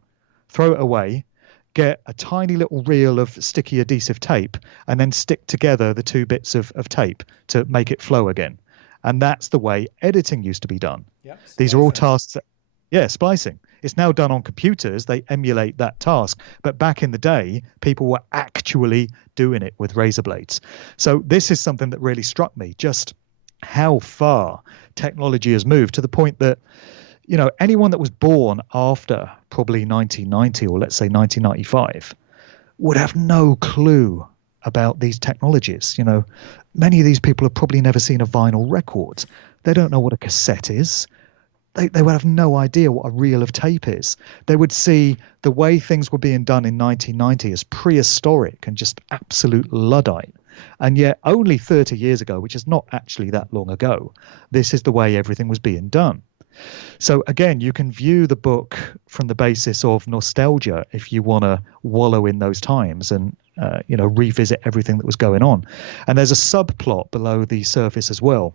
throw it away, get a tiny little reel of sticky adhesive tape, and then stick together the two bits of tape to make it flow again. And that's the way editing used to be done. Yep, These are all splicing. tasks that, yeah, splicing. It's now done on computers. They emulate that task. But back in the day, people were actually doing it with razor blades. So this is something that really struck me, just how far technology has moved, to the point that, you know, anyone that was born after probably 1990 or let's say 1995 would have no clue about these technologies. You know, many of these people have probably never seen a vinyl record. They don't know what a cassette is. They would have no idea what a reel of tape is. They would see the way things were being done in 1990 as prehistoric and just absolute Luddite. And yet only 30 years ago, which is not actually that long ago, this is the way everything was being done. So again, you can view the book from the basis of nostalgia if you want to wallow in those times and revisit everything that was going on. And there's a subplot below the surface as well,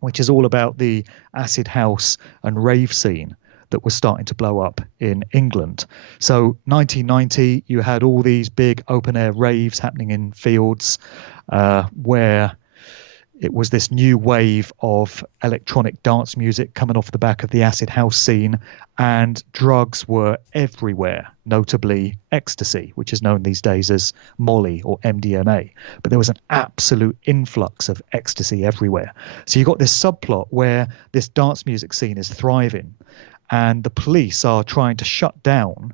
which is all about the acid house and rave scene that was starting to blow up in England. So 1990, you had all these big open air raves happening in fields where it was this new wave of electronic dance music coming off the back of the acid house scene, and drugs were everywhere, notably ecstasy, which is known these days as Molly or MDMA. But there was an absolute influx of ecstasy everywhere. So you got this subplot where this dance music scene is thriving, and the police are trying to shut down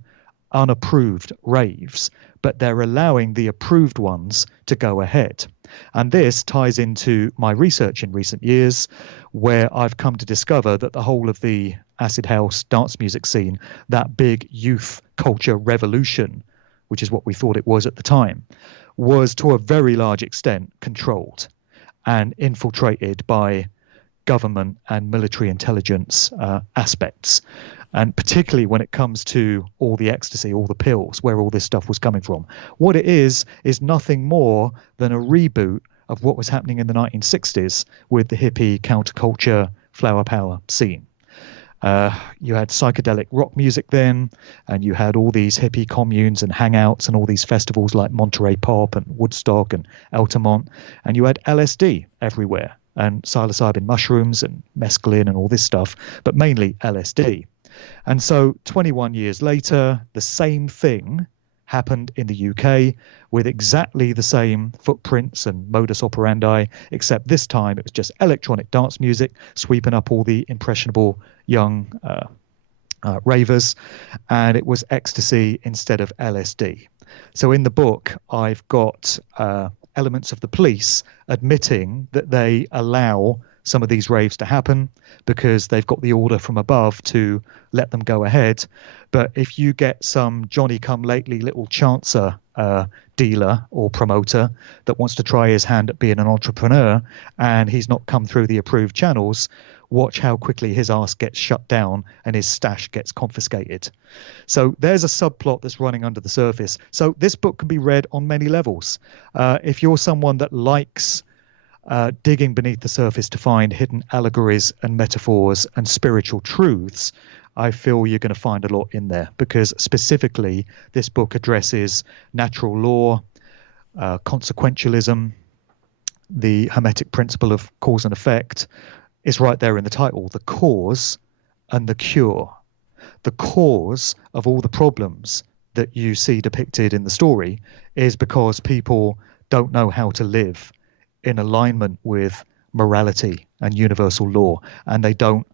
unapproved raves, but they're allowing the approved ones to go ahead. And this ties into my research in recent years, where I've come to discover that the whole of the acid house dance music scene, that big youth culture revolution, which is what we thought it was at the time, was to a very large extent controlled and infiltrated by government and military intelligence aspects. And particularly when it comes to all the ecstasy, all the pills, where all this stuff was coming from. What it is nothing more than a reboot of what was happening in the 1960s with the hippie counterculture flower power scene. You had psychedelic rock music then, and you had all these hippie communes and hangouts and all these festivals like Monterey Pop and Woodstock and Altamont, and you had LSD everywhere, and psilocybin mushrooms and mescaline and all this stuff, but mainly LSD. And so 21 years later, the same thing happened in the UK with exactly the same footprints and modus operandi, except this time it was just electronic dance music sweeping up all the impressionable young ravers, and it was ecstasy instead of LSD. So in the book, I've got elements of the police admitting that they allow some of these raves to happen because they've got the order from above to let them go ahead. But if you get some Johnny-come-lately little chancer dealer or promoter that wants to try his hand at being an entrepreneur and he's not come through the approved channels, watch how quickly his ass gets shut down and his stash gets confiscated. So there's a subplot that's running under the surface. So this book can be read on many levels. If you're someone that likes digging beneath the surface to find hidden allegories and metaphors and spiritual truths, I feel you're going to find a lot in there, because specifically this book addresses natural law, consequentialism, the Hermetic principle of cause and effect. Is right there in the title, the cause and the cure. The cause of all the problems that you see depicted in the story is because people don't know how to live in alignment with morality and universal law, and they don't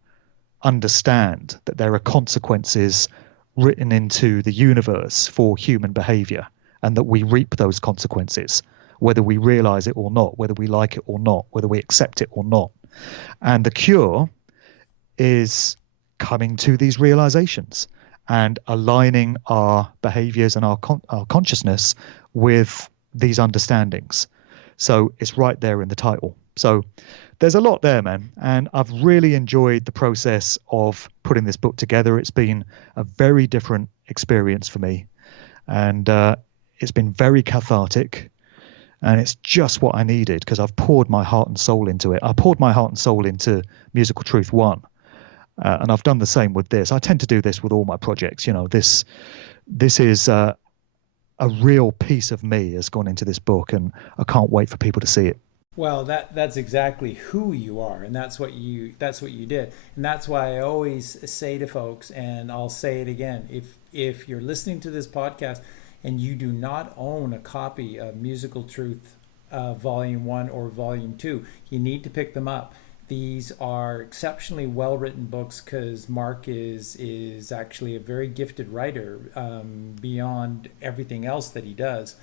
understand that there are consequences written into the universe for human behavior, and that we reap those consequences, whether we realize it or not, whether we like it or not, whether we accept it or not. And the cure is coming to these realizations and aligning our behaviors and our consciousness with these understandings. So it's right there in the title. So there's a lot there, man. And I've really enjoyed the process of putting this book together. It's been a very different experience for me. And it's been very cathartic. And it's just what I needed because I've poured my heart and soul into it. I poured my heart and soul into Musical Truth 1. And I've done the same with this. I tend to do this with all my projects. You know, this is a real piece of me has gone into this book, and I can't wait for people to see it. Well, that's exactly who you are, and that's what you did, and that's why I always say to folks, and I'll say it again: if you're listening to this podcast and you do not own a copy of Musical Truth, Volume 1 or Volume 2, you need to pick them up. These are exceptionally well written books because Mark is actually a very gifted writer, beyond everything else that he does.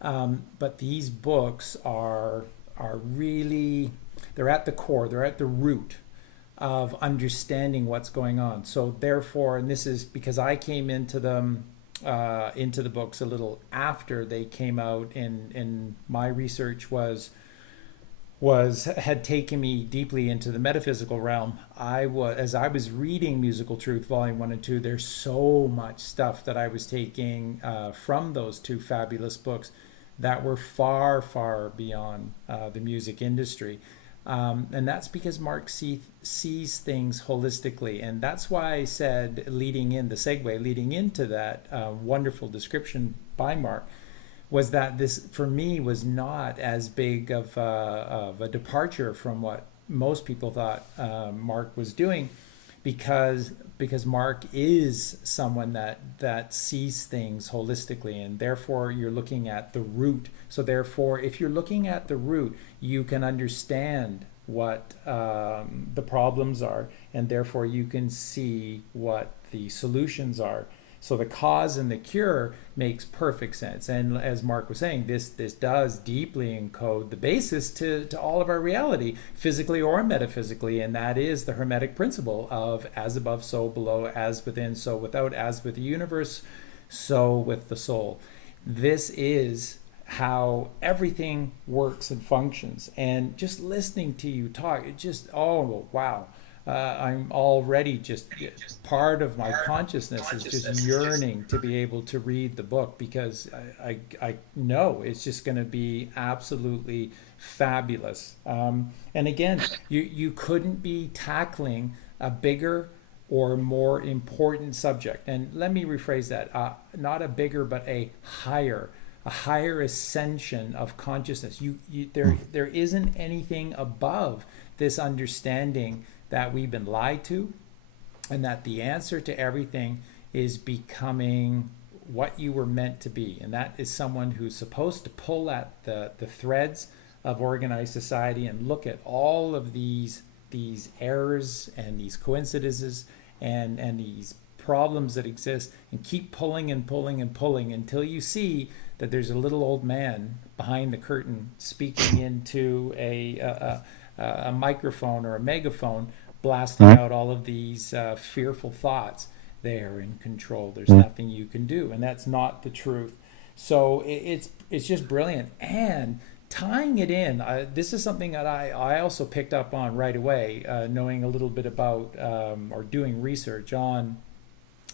But these books are really, they're at the core, they're at the root of understanding what's going on. So therefore, and this is because I came into them, into the books a little after they came out, and my research had taken me deeply into the metaphysical realm. As I was reading Musical Truth Volume 1 and 2, there's so much stuff that I was taking from those two fabulous books that were far, far beyond the music industry. And that's because Mark sees things holistically. And that's why I said, leading into that wonderful description by Mark, was that this, for me, was not as big of a departure from what most people thought Mark was doing, because Mark is someone that sees things holistically, and therefore you're looking at the root. So therefore, if you're looking at the root, you can understand what the problems are, and therefore you can see what the solutions are. So the cause and the cure makes perfect sense. And as Mark was saying, this does deeply encode the basis to all of our reality, physically or metaphysically, and that is the Hermetic principle of as above, so below, as within, so without, as with the universe, so with the soul. This is how everything works and functions. And just listening to you talk, it just, oh, wow. I'm already just part of my consciousness is just yearning to be able to read the book, because I know it's just going to be absolutely fabulous. And again, you couldn't be tackling a bigger or more important subject. And let me rephrase that, not a bigger, but a higher ascension of consciousness. There isn't anything above this understanding that we've been lied to, and that the answer to everything is becoming what you were meant to be. And that is someone who's supposed to pull at the threads of organized society and look at all of these errors and these coincidences and these problems that exist, and keep pulling and pulling and pulling until you see that there's a little old man behind the curtain speaking into a microphone or a megaphone, blasting out all of these fearful thoughts. They're in control. There's nothing you can do, and that's not the truth. So it's just brilliant. And tying it in, this is something that I also picked up on right away, knowing a little bit about or doing research on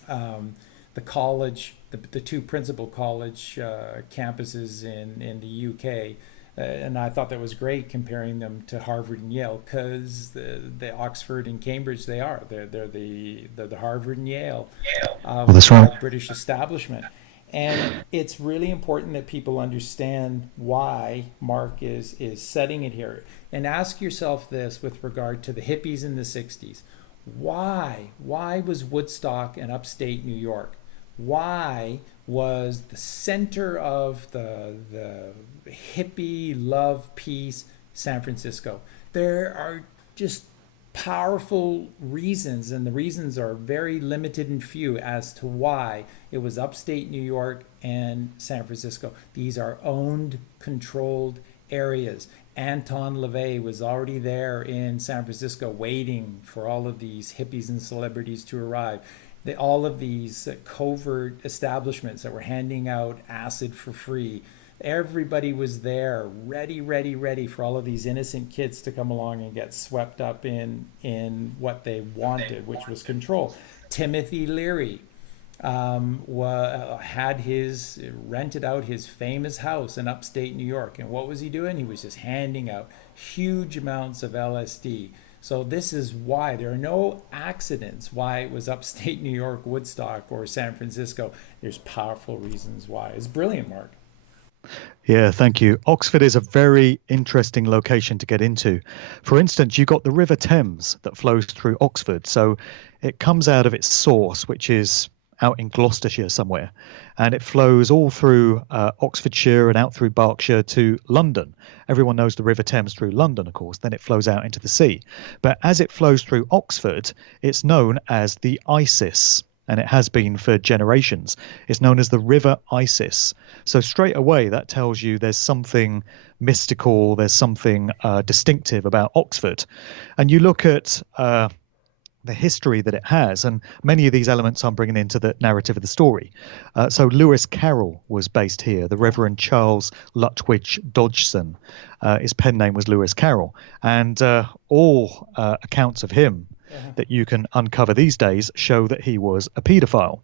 the college, the two principal college campuses in the UK. And I thought that was great, comparing them to Harvard and Yale, because the Oxford and Cambridge, they're the Harvard and Yale of the British establishment. And it's really important that people understand why Mark is setting it here. And ask yourself this with regard to the hippies in the 60s. Why was Woodstock in upstate New York? Why was the center of the hippie love peace San Francisco? There are just powerful reasons, and the reasons are very limited and few as to why it was upstate New York and San Francisco. These are owned, controlled areas. Anton LaVey was already there in San Francisco waiting for all of these hippies and celebrities to arrive. All of these covert establishments that were handing out acid for free, everybody was there ready, ready, ready for all of these innocent kids to come along and get swept up in what they wanted, which was control. Timothy Leary had his rented out his famous house in upstate New York, and what was he doing? He was just handing out huge amounts of LSD. So this is why there are no accidents why it was upstate New York, Woodstock, or San Francisco. There's powerful reasons why. It's brilliant, Mark. Yeah, thank you. Oxford is a very interesting location to get into. For instance, you've got the River Thames that flows through Oxford. So it comes out of its source, which is out in Gloucestershire somewhere, and it flows all through Oxfordshire and out through Berkshire to London. Everyone knows the River Thames through London, of course. Then it flows out into the sea. But as it flows through Oxford, it's known as the Isis, and it has been for generations. It's known as the River Isis. So straight away, that tells you there's something mystical, there's something distinctive about Oxford. And you look at the history that it has, and many of these elements I'm bringing into the narrative of the story. So Lewis Carroll was based here, the Reverend Charles Lutwidge Dodgson. His pen name was Lewis Carroll, and all accounts of him that you can uncover these days show that he was a paedophile.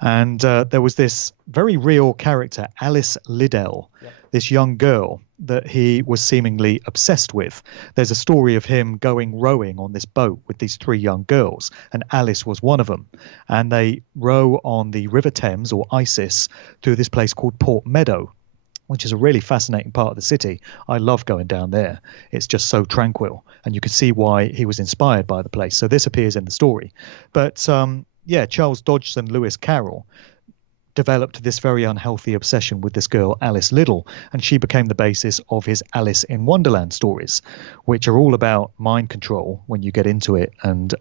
And there was this very real character, Alice Liddell, this young girl that he was seemingly obsessed with. There's a story of him going rowing on this boat with these three young girls, and Alice was one of them. And they row on the River Thames, or Isis, to this place called Port Meadow, which is a really fascinating part of the city. I love going down there. It's just so tranquil, and you can see why he was inspired by the place. So this appears in the story. But yeah, Charles Dodgson Lewis Carroll developed this very unhealthy obsession with this girl, Alice Liddell, and she became the basis of his Alice in Wonderland stories, which are all about mind control when you get into it, and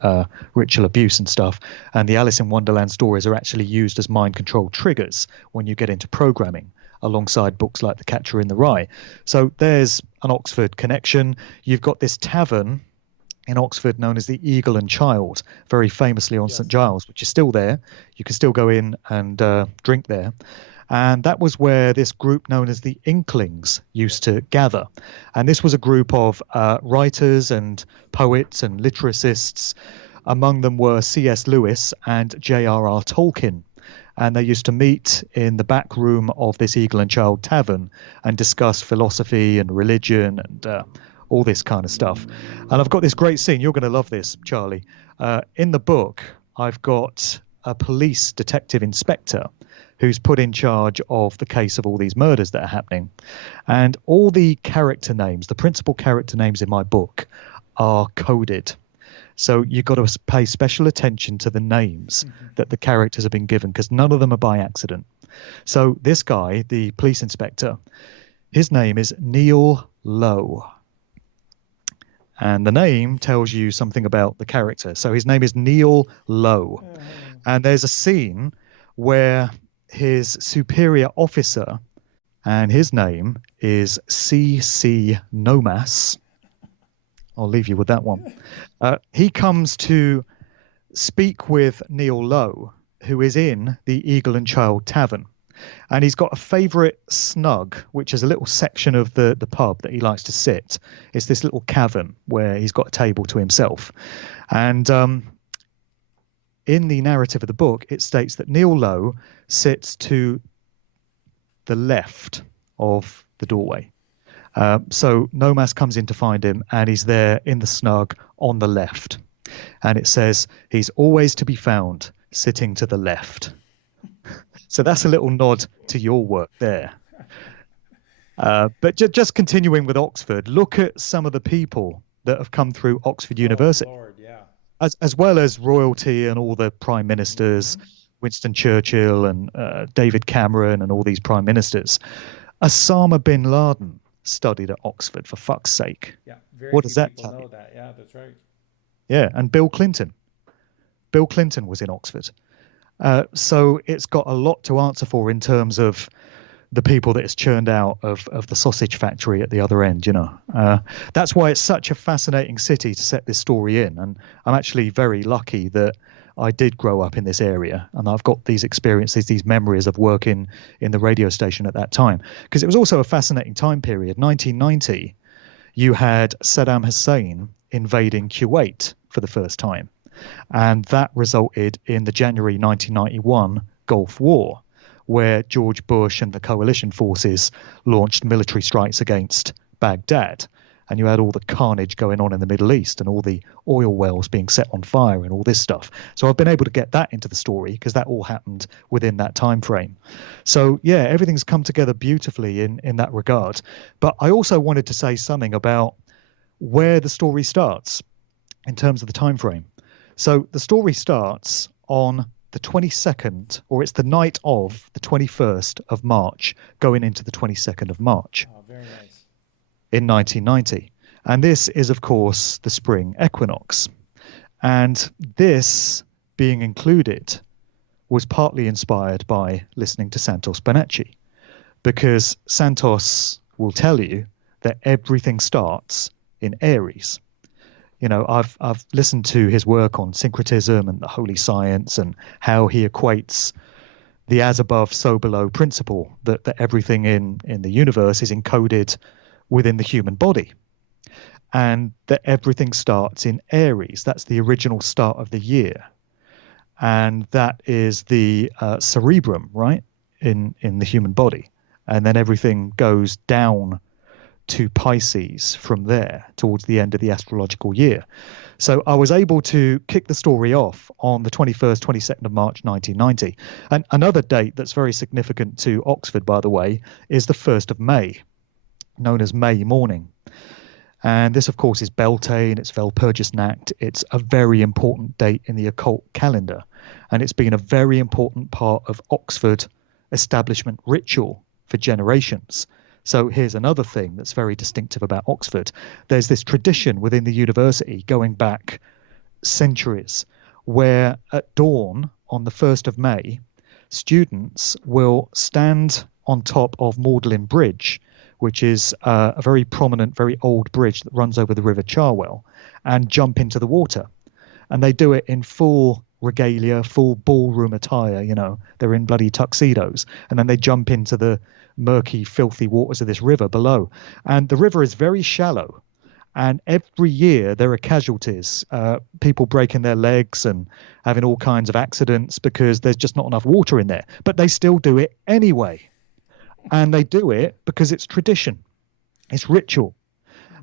ritual abuse and stuff. And the Alice in Wonderland stories are actually used as mind control triggers when you get into programming, alongside books like The Catcher in the Rye. So there's an Oxford connection. You've got this tavern in Oxford known as the Eagle and Child, very famously on St Giles, which is still there. You can still go in and drink there. And that was where this group known as the Inklings used to gather. And this was a group of writers and poets and lyricists. Among them were C.S. Lewis and J.R.R. Tolkien. And they used to meet in the back room of this Eagle and Child tavern and discuss philosophy and religion and all this kind of stuff. And I've got this great scene. You're going to love this, Charlie. In the book, I've got a police detective inspector who's put in charge of the case of all these murders that are happening. And all the character names, the principal character names in my book, are coded. So you've got to pay special attention to the names that the characters have been given, because none of them are by accident. So this guy, the police inspector, his name is Neil Lowe. And the name tells you something about the character. So his name is Neil Lowe. And there's a scene where his superior officer, and his name is C.C. Nomas. I'll leave you with that one. He comes to speak with Neil Lowe, who is in the Eagle and Child Tavern. And he's got a favourite snug, which is a little section of the pub that he likes to sit. It's this little cavern where he's got a table to himself. And in the narrative of the book, it states that Neil Lowe sits to the left of the doorway. So Nomas comes in to find him, and he's there in the snug on the left. And it says he's always to be found sitting to the left. So that's a little nod to your work there. But just continuing with Oxford, look at some of the people that have come through Oxford University. Lord, yeah. As well as royalty and all the prime ministers, Winston Churchill and David Cameron and all these prime ministers. Osama bin Laden studied at Oxford, for fuck's sake. Yeah, very What does few that people tell know you? that. Yeah, that's right. Yeah, and Bill Clinton. Bill Clinton was in Oxford. So it's got a lot to answer for in terms of the people that it's churned out of the sausage factory at the other end, you know. That's why it's such a fascinating city to set this story in. And I'm actually very lucky that I did grow up in this area and I've got these experiences, these memories of working in the radio station at that time. Because it was also a fascinating time period. 1990, you had Saddam Hussein invading Kuwait for the first time. And that resulted in the January 1991 Gulf War, where George Bush and the coalition forces launched military strikes against Baghdad. And you had all the carnage going on in the Middle East and all the oil wells being set on fire and all this stuff. So I've been able to get that into the story because that all happened within that time frame. So yeah, everything's come together beautifully in that regard. But I also wanted to say something about where the story starts in terms of the time frame. So the story starts on the 22nd, or it's the night of the 21st of March, going into the 22nd of March. Oh, very nice. In 1990. And this is, of course, the spring equinox. And this being included was partly inspired by listening to Santos Bonacci, because Santos will tell you that everything starts in Aries. You know, I've listened to his work on syncretism and the holy science and how he equates the as above, so below principle, that everything in the universe is encoded within the human body, and that everything starts in Aries. That's the original start of the year, and that is the cerebrum, right, in the human body, and then everything goes down to Pisces from there towards the end of the astrological year. So I was able to kick the story off on the 21st, 22nd of March, 1990. And another date that's very significant to Oxford, by the way, is the 1st of May, known as May morning. And this, of course, is Beltane, it's Walpurgis Nacht. It's a very important date in the occult calendar. And it's been a very important part of Oxford establishment ritual for generations. So here's another thing that's very distinctive about Oxford. There's this tradition within the university going back centuries where at dawn on the 1st of May, students will stand on top of Magdalen Bridge, which is a very prominent, very old bridge that runs over the River Cherwell, and jump into the water. And they do it in full regalia, full ballroom attire, you know, they're in bloody tuxedos. And then they jump into the murky, filthy waters of this river below. And the river is very shallow. And every year there are casualties, people breaking their legs and having all kinds of accidents because there's just not enough water in there. But they still do it anyway. And they do it because it's tradition. It's ritual.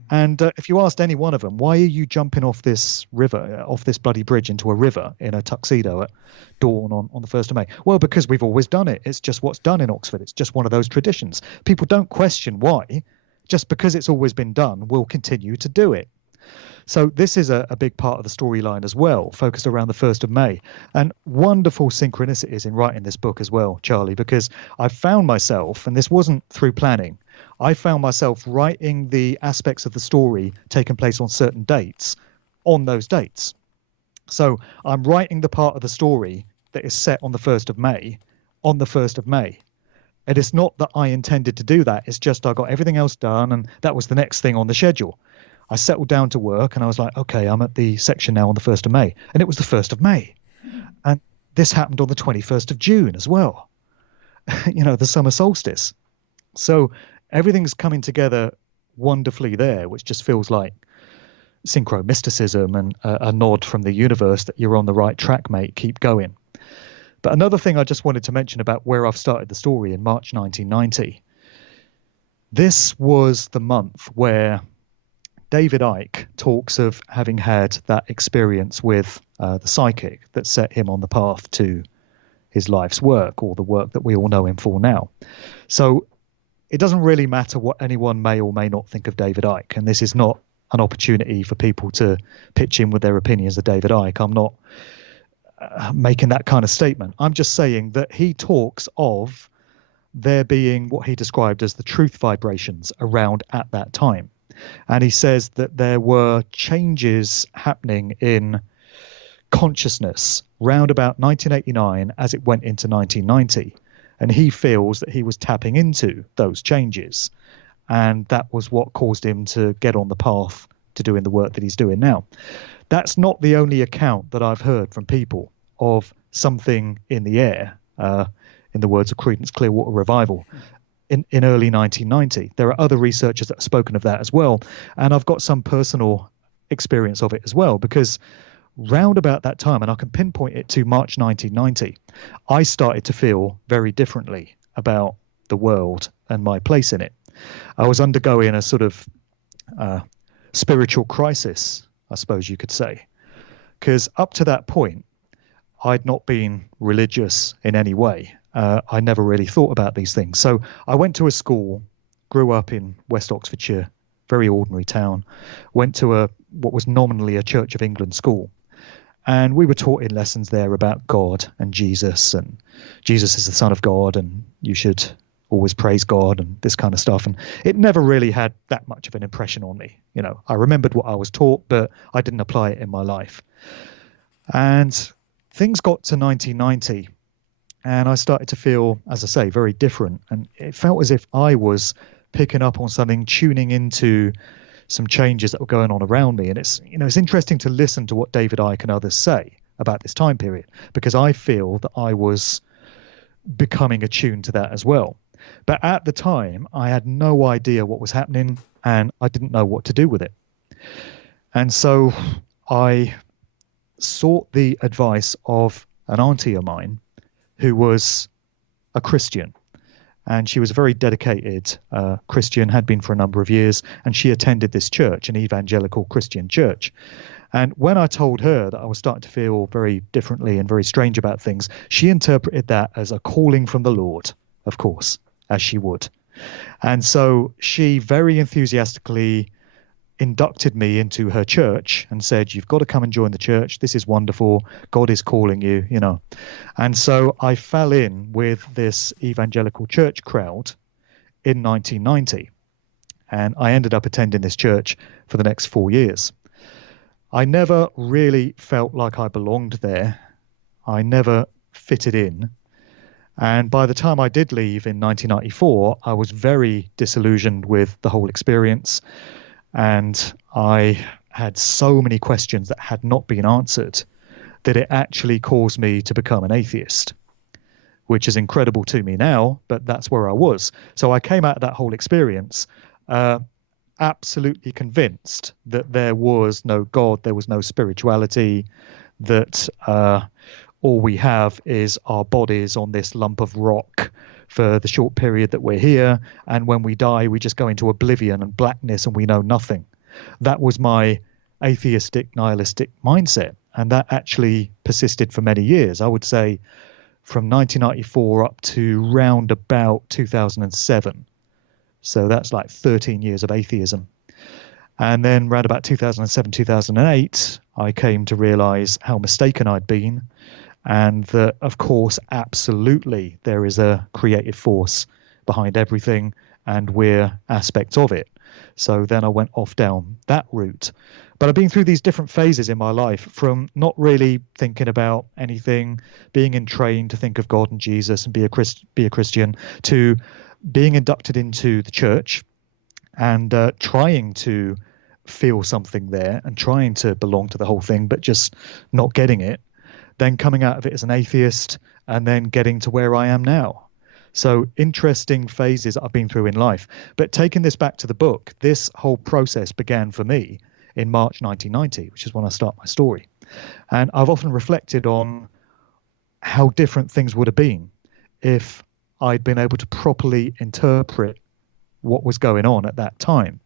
And if you asked any one of them, why are you jumping off this river, off this bloody bridge into a river in a tuxedo at dawn on the 1st of May? Well, because we've always done it. It's just what's done in Oxford. It's just one of those traditions. People don't question why. Just because it's always been done, we'll continue to do it. So this is a big part of the storyline as well, focused around the 1st of May. And wonderful synchronicities in writing this book as well, Charlie, because I found myself, and this wasn't through planning, I found myself writing the aspects of the story taking place on certain dates on those dates. So I'm writing the part of the story that is set on the 1st of May on the 1st of May. And it's not that I intended to do that. It's just I got everything else done and that was the next thing on the schedule. I settled down to work and I was like, okay, I'm at the section now on the 1st of May. And it was the 1st of May. And this happened on the 21st of June as well. You know, the summer solstice. So everything's coming together wonderfully there, which just feels like synchro-mysticism and a nod from the universe that you're on the right track, mate. Keep going. But another thing I just wanted to mention about where I've started the story in March 1990. This was the month where David Icke talks of having had that experience with the psychic that set him on the path to his life's work, or the work that we all know him for now. So it doesn't really matter what anyone may or may not think of David Icke, and this is not an opportunity for people to pitch in with their opinions of David Icke. I'm not making that kind of statement. I'm just saying that he talks of there being what he described as the truth vibrations around at that time. And he says that there were changes happening in consciousness round about 1989 as it went into 1990. And he feels that he was tapping into those changes. And that was what caused him to get on the path to doing the work that he's doing now. That's not the only account that I've heard from people of something in the air, in the words of Creedence Clearwater Revival, in early 1990. There are other researchers that have spoken of that as well. And I've got some personal experience of it as well, because round about that time, and I can pinpoint it to March 1990, I started to feel very differently about the world and my place in it. I was undergoing a sort of spiritual crisis, I suppose you could say, because up to that point, I'd not been religious in any way. I never really thought about these things. So I went to a school, grew up in West Oxfordshire, very ordinary town, went to what was nominally a Church of England school. And we were taught in lessons there about God and Jesus is the Son of God, and you should always praise God and this kind of stuff. And it never really had that much of an impression on me. You know, I remembered what I was taught, but I didn't apply it in my life. And things got to 1990 and I started to feel, as I say, very different. And it felt as if I was picking up on something, tuning into some changes that were going on around me. And it's interesting to listen to what David Icke and others say about this time period, because I feel that I was becoming attuned to that as well. But at the time, I had no idea what was happening and I didn't know what to do with it. And so I sought the advice of an auntie of mine who was a Christian. And she was a very dedicated Christian, had been for a number of years, and she attended this church, an evangelical Christian church. And when I told her that I was starting to feel very differently and very strange about things, she interpreted that as a calling from the Lord, of course, as she would. And so she very enthusiastically inducted me into her church and said, "You've got to come and join the church. This is wonderful. God is calling you, you know." And so I fell in with this evangelical church crowd in 1990. And I ended up attending this church for the next 4 years. I never really felt like I belonged there. I never fitted in. And by the time I did leave in 1994, I was very disillusioned with the whole experience. And I had so many questions that had not been answered that it actually caused me to become an atheist, which is incredible to me now, but that's where I was. So I came out of that whole experience absolutely convinced that there was no God, there was no spirituality, that all we have is our bodies on this lump of rock for the short period that we're here, and when we die we just go into oblivion and blackness and we know nothing. That was my atheistic, nihilistic mindset, and that actually persisted for many years. I would say from 1994 up to round about 2007. So that's like 13 years of atheism. And then round about 2007, 2008, I came to realize how mistaken I'd been, and that, of course, absolutely, there is a creative force behind everything, and we're aspects of it. So then I went off down that route. But I've been through these different phases in my life, from not really thinking about anything, being entrained to think of God and Jesus and be a Christian, to being inducted into the church and trying to feel something there and trying to belong to the whole thing, but just not getting it. Then coming out of it as an atheist, and then getting to where I am now. So interesting phases I've been through in life. But taking this back to the book, this whole process began for me in March 1990, which is when I start my story. And I've often reflected on how different things would have been if I'd been able to properly interpret what was going on at that time.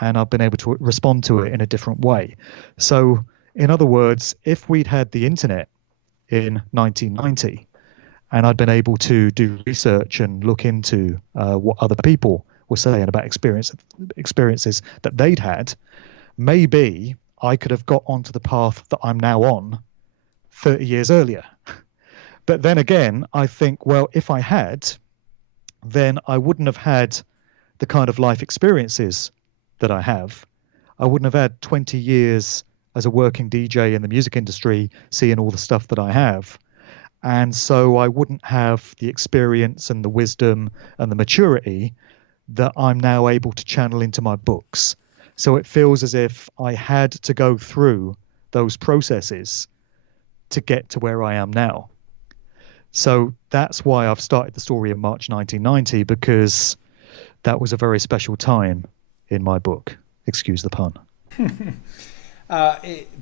And I've been able to respond to it in a different way. So, in other words, if we'd had the internet in 1990 and I'd been able to do research and look into what other people were saying about experiences that they'd had, maybe I could have got onto the path that I'm now on 30 years earlier. But then again, I think, well, if I had, then I wouldn't have had the kind of life experiences that I have, I wouldn't have had 20 years as a working DJ in the music industry, seeing all the stuff that I have. And so I wouldn't have the experience and the wisdom and the maturity that I'm now able to channel into my books. So it feels as if I had to go through those processes to get to where I am now. So that's why I've started the story in March 1990, because that was a very special time in my book. Excuse the pun.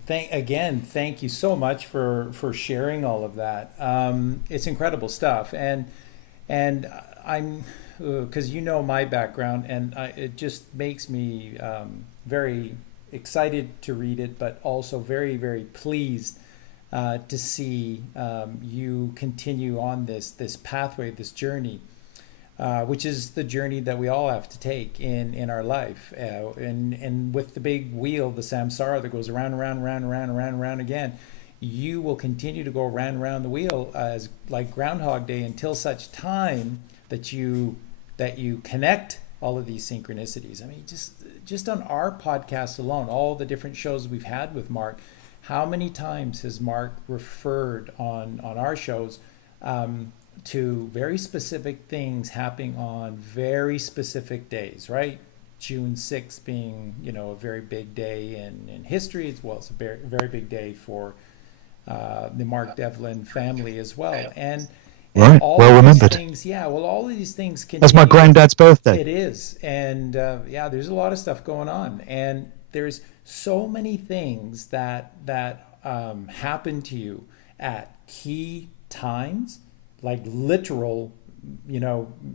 Thank you so much for sharing all of that. It's incredible stuff, and I'm because you know my background, and it just makes me very excited to read it, but also very very pleased to see you continue on this pathway, this journey, which is the journey that we all have to take in our life. And with the big wheel, the samsara that goes around, around, around, around, around, around again, you will continue to go around and around the wheel as like Groundhog Day until such time that you connect all of these synchronicities. I mean, just on our podcast alone, all the different shows we've had with Mark, how many times has Mark referred on our shows to very specific things happening on very specific days, right? June 6th being, a very big day in history, as well as a very, very big day for the Mark Devlin family as well. And Right. all Well of these remembered. things, yeah, well, all of these things continue. That's my granddad's birthday. It is. And yeah, there's a lot of stuff going on. And there's so many things that happen to you at key times, like literal,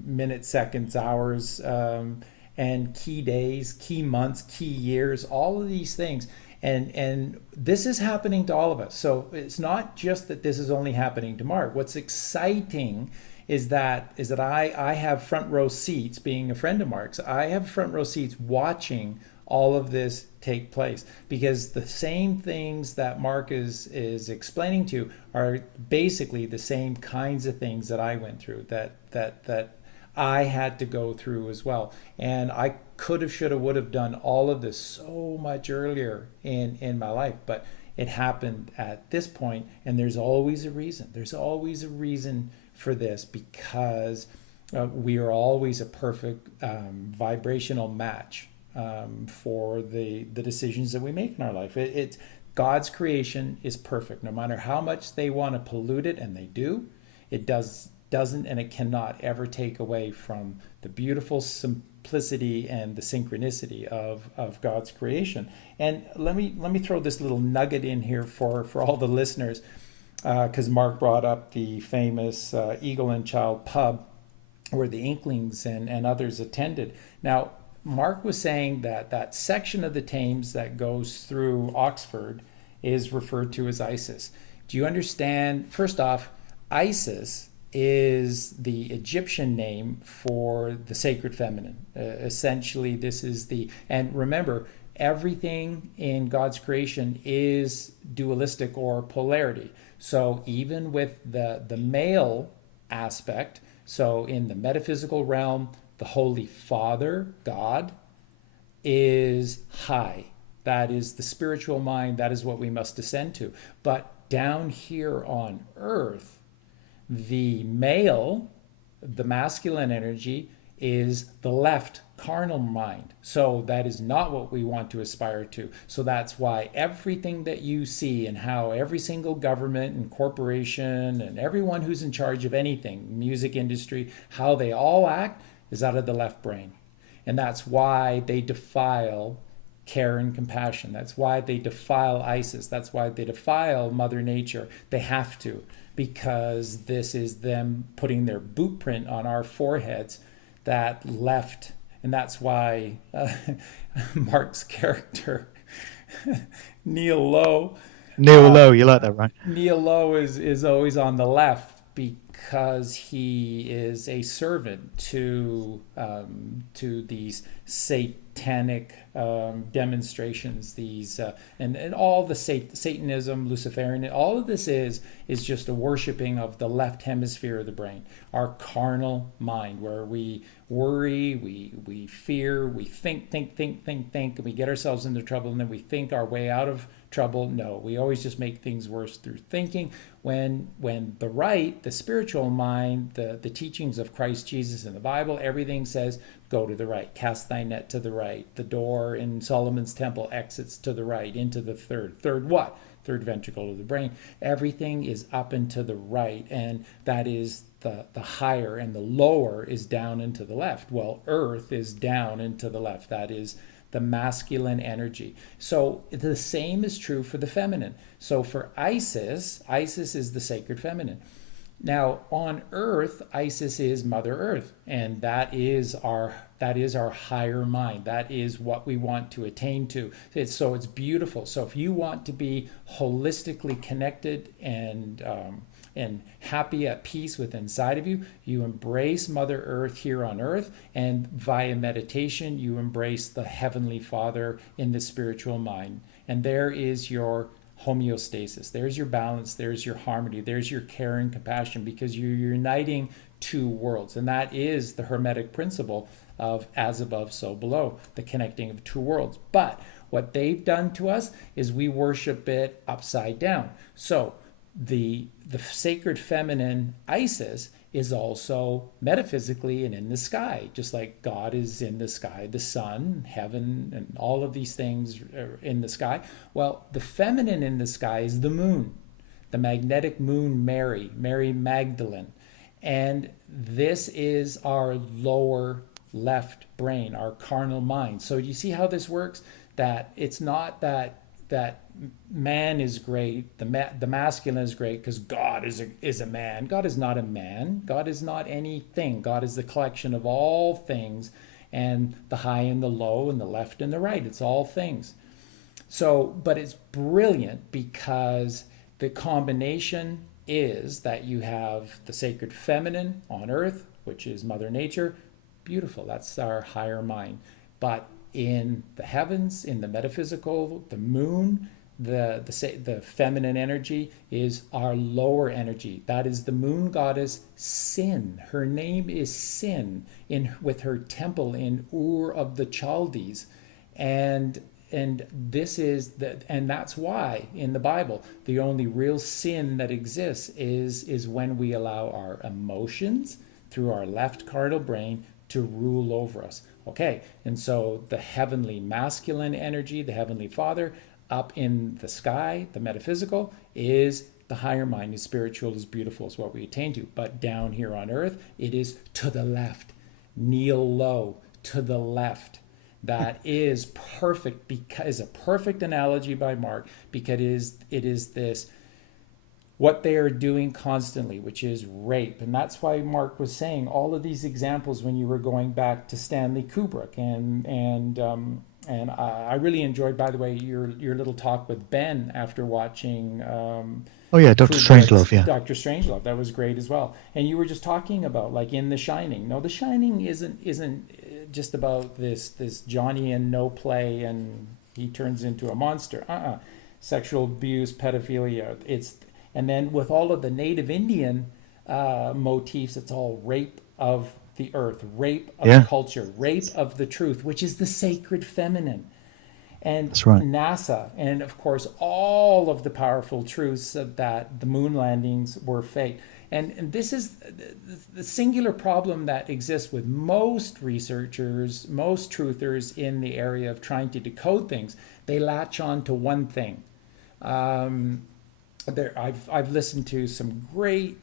minutes, seconds, hours, and key days, key months, key years, all of these things. And this is happening to all of us. So it's not just that this is only happening to Mark. What's exciting is that I have front row seats, being a friend of Mark's. I have front row seats watching all of this take place, because the same things that Mark is explaining to you are basically the same kinds of things that I went through, that I had to go through as well. And I could have, should have, would have done all of this so much earlier in my life, but it happened at this point, and there's always a reason. There's always a reason for this, because we are always a perfect vibrational match for the decisions that we make in our life. It's God's creation is perfect. No matter how much they want to pollute it, and they do, it doesn't and it cannot ever take away from the beautiful simplicity and the synchronicity of God's creation. And let me throw this little nugget in here for all the listeners, because Mark brought up the famous Eagle and Child pub where the Inklings and others attended. Now, Mark was saying that section of the Thames that goes through Oxford is referred to as Isis. Do you understand? First off, Isis is the Egyptian name for the sacred feminine. Essentially, this is and remember, everything in God's creation is dualistic or polarity. So even with the male aspect, so in the metaphysical realm, the Holy Father, God, is high. That is the spiritual mind. That is what we must ascend to. But down here on earth, the male, the masculine energy, is the left carnal mind. So that is not what we want to aspire to. So that's why everything that you see, and how every single government and corporation and everyone who's in charge of anything, music industry, how they all act is out of the left brain. And that's why they defile care and compassion. That's why they defile Isis. That's why they defile Mother Nature. They have to, because this is them putting their boot print on our foreheads, that left. And that's why Mark's character, Neil Lowe. Neil Lowe, you like that, right? Neil Lowe is always on the left, because he is a servant to these satanic satanic demonstrations, these and all the Satanism, Luciferian, all of this is just a worshiping of the left hemisphere of the brain, our carnal mind, where we worry, we fear, we think, and we get ourselves into trouble, and then we think our way out of trouble. No, we always just make things worse through thinking. When the right, the spiritual mind, the teachings of Christ Jesus in the Bible, everything says go to the right, cast thy net to the right. The door in Solomon's temple exits to the right into the third what? Third ventricle of the brain. Everything is up and to the right, and that is the higher, and the lower is down and to the left. Well, earth is down and to the left. That is the masculine energy. So the same is true for the feminine. So for Isis is the sacred feminine. Now on Earth, Isis is Mother Earth, and that is our higher mind. That is what we want to attain to. It's beautiful. So if you want to be holistically connected and happy, at peace with inside of you, you embrace Mother Earth here on Earth, and via meditation you embrace the Heavenly Father in the spiritual mind. And there is your homeostasis, there's your balance, there's your harmony, there's your care and compassion, because you're uniting two worlds. And that is the Hermetic principle of as above, so below, the connecting of two worlds. But what they've done to us is we worship it upside down. So the sacred feminine Isis is also metaphysically and in the sky, just like God is in the sky, the sun, heaven, and all of these things are in the sky. Well, the feminine in the sky is the moon, the magnetic moon, Mary Magdalene. And this is our lower left brain, our carnal mind. So you see how this works? That it's not that man is great, the masculine is great because God is a man. God is not a man. God is not anything. God is the collection of all things, and the high and the low and the left and the right. It's all things. So, but it's brilliant because the combination is that you have the sacred feminine on Earth, which is Mother Nature. Beautiful. That's our higher mind. But in the heavens, in the metaphysical, the moon, the feminine energy is our lower energy. That is the moon goddess Sin. Her name is Sin, with her temple in Ur of the Chaldees, and that's why in the Bible the only real sin that exists is when we allow our emotions through our left carnal brain to rule over us. Okay, and so the heavenly masculine energy, the Heavenly Father, up in the sky, the metaphysical, is the higher mind, is spiritual, is beautiful, is what we attain to. But down here on Earth, it is to the left. Kneel low, to the left. That is perfect, because a perfect analogy by Mark, because it is this what they are doing constantly, which is rape. And that's why Mark was saying all of these examples when you were going back to Stanley Kubrick. And I really enjoyed, by the way, your little talk with Ben after watching Oh yeah, Dr. Kubrick's Strangelove, yeah. Dr. Strangelove. That was great as well. And you were just talking about, like, in The Shining. No, The Shining isn't just about this Johnny and no play and he turns into a monster. Sexual abuse, pedophilia. And then with all of the native Indian motifs, it's all rape of the earth, rape of culture, rape of the truth, which is the sacred feminine. And That's right. NASA, and of course, all of the powerful truths of that the moon landings were fake. And this is the singular problem that exists with most researchers, most truthers in the area of trying to decode things. They latch on to one thing. I've listened to some great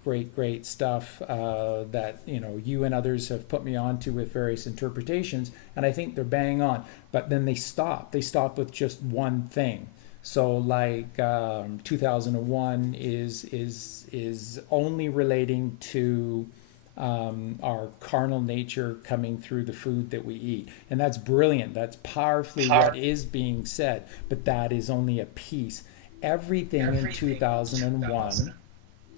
stuff that you and others have put me on to with various interpretations, and I think they're bang on. But then they stop with just one thing. So like 2001 is only relating to our carnal nature coming through the food that we eat, and that's brilliant. That's powerfully what is being said, but that is only a piece. Everything in 2001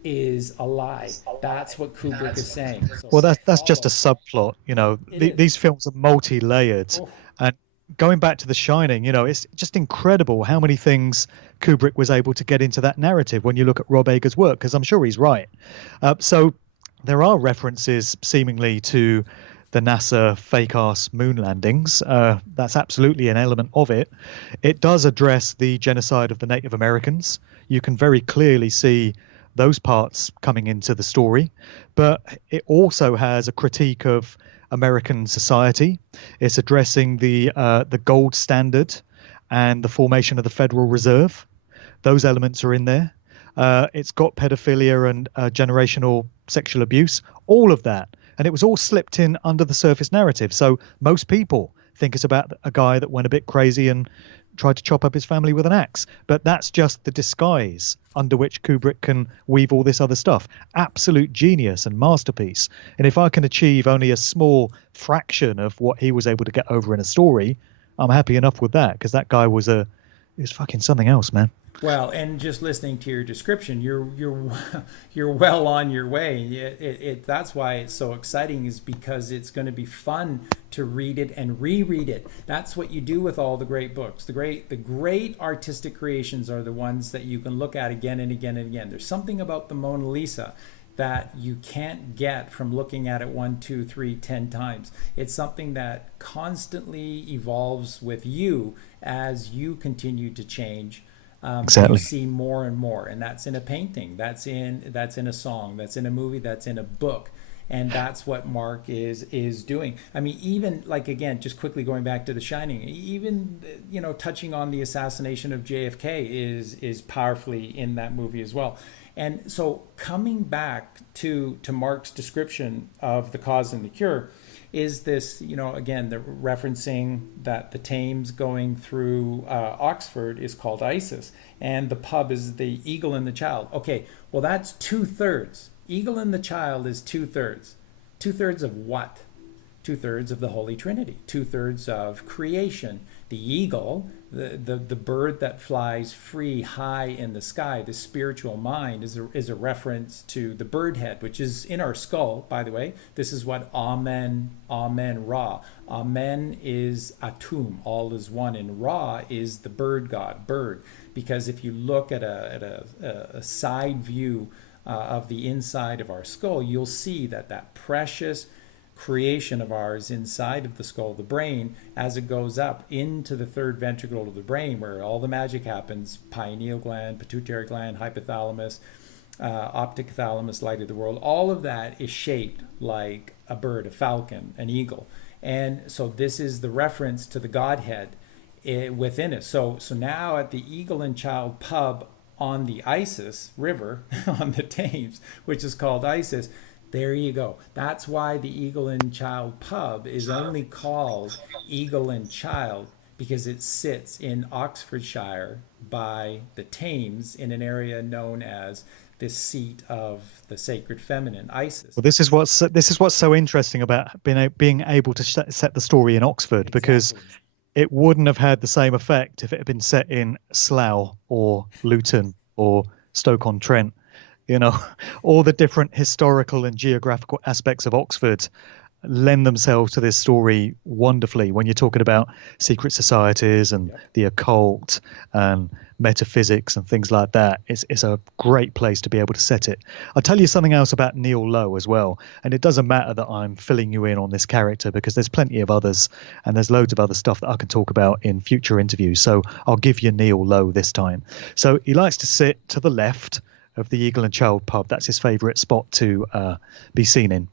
is a lie. That's what Kubrick is saying. So Well, that's just a subplot. it is. These films are multi-layered, Oh, and going back to The Shining, it's just incredible how many things Kubrick was able to get into that narrative when you look at Rob Eger's work, because I'm sure he's right. So there are references seemingly to the NASA fake-ass moon landings. That's absolutely an element of it. It does address the genocide of the Native Americans. You can very clearly see those parts coming into the story, but it also has a critique of American society. It's addressing the gold standard and the formation of the Federal Reserve. Those elements are in there. It's got pedophilia and generational sexual abuse, all of that. And it was all slipped in under the surface narrative. So most people think it's about a guy that went a bit crazy and tried to chop up his family with an axe. But that's just the disguise under which Kubrick can weave all this other stuff. Absolute genius and masterpiece. And if I can achieve only a small fraction of what he was able to get over in a story, I'm happy enough with that, because that guy he was fucking something else, man. Well, and just listening to your description, you're well on your way. That's why it's so exciting, is because it's going to be fun to read it and reread it. That's what you do with all the great books. The great artistic creations are the ones that you can look at again and again and again. There's something about the Mona Lisa that you can't get from looking at it 1, 2, 3, 10 times. It's something that constantly evolves with you as you continue to change. You Exactly. see more and more, and that's in a painting, that's in a song, that's in a movie, that's in a book, and that's what Mark is doing. I mean, even like, again, just quickly going back to The Shining, even touching on the assassination of JFK is powerfully in that movie as well. And so coming back to Mark's description of the cause and the cure, is this, again, the referencing that the Thames going through Oxford is called Isis, and the pub is the Eagle and the Child. Okay, well, that's 2/3. Eagle and the Child is 2/3. 2/3 of what? 2/3 of the Holy Trinity, 2/3 of creation. The eagle, the bird that flies free high in the sky, the spiritual mind, is a reference to the bird head, which is in our skull, by the way. This is what Amen, Amen, Ra. Amen is Atum, all is one, and Ra is the bird god, bird. Because if you look at a side view of the inside of our skull, you'll see that precious creation of ours inside of the skull, the brain, as it goes up into the third ventricle of the brain, where all the magic happens: pineal gland, pituitary gland, hypothalamus, optic thalamus, light of the world. All of that is shaped like a bird, a falcon, an eagle. And so this is the reference to the Godhead within it. So now at the Eagle and Child pub on the Isis River, on the Thames, which is called Isis, there you go. That's why the Eagle and Child pub is only called Eagle and Child, because it sits in Oxfordshire by the Thames, in an area known as the seat of the sacred feminine, Isis. Well, this is what's so interesting about being able to set the story in Oxford, because Exactly. it wouldn't have had the same effect if it had been set in Slough or Luton or Stoke-on-Trent. You know, all the different historical and geographical aspects of Oxford lend themselves to this story wonderfully when you're talking about secret societies and Yep. the occult and metaphysics and things like that. It's a great place to be able to set it. I'll tell you something else about Neil Lowe as well. And it doesn't matter that I'm filling you in on this character, because there's plenty of others and there's loads of other stuff that I can talk about in future interviews. So I'll give you Neil Lowe this time. So he likes to sit to the left of the Eagle and Child pub. That's his favourite spot to be seen in.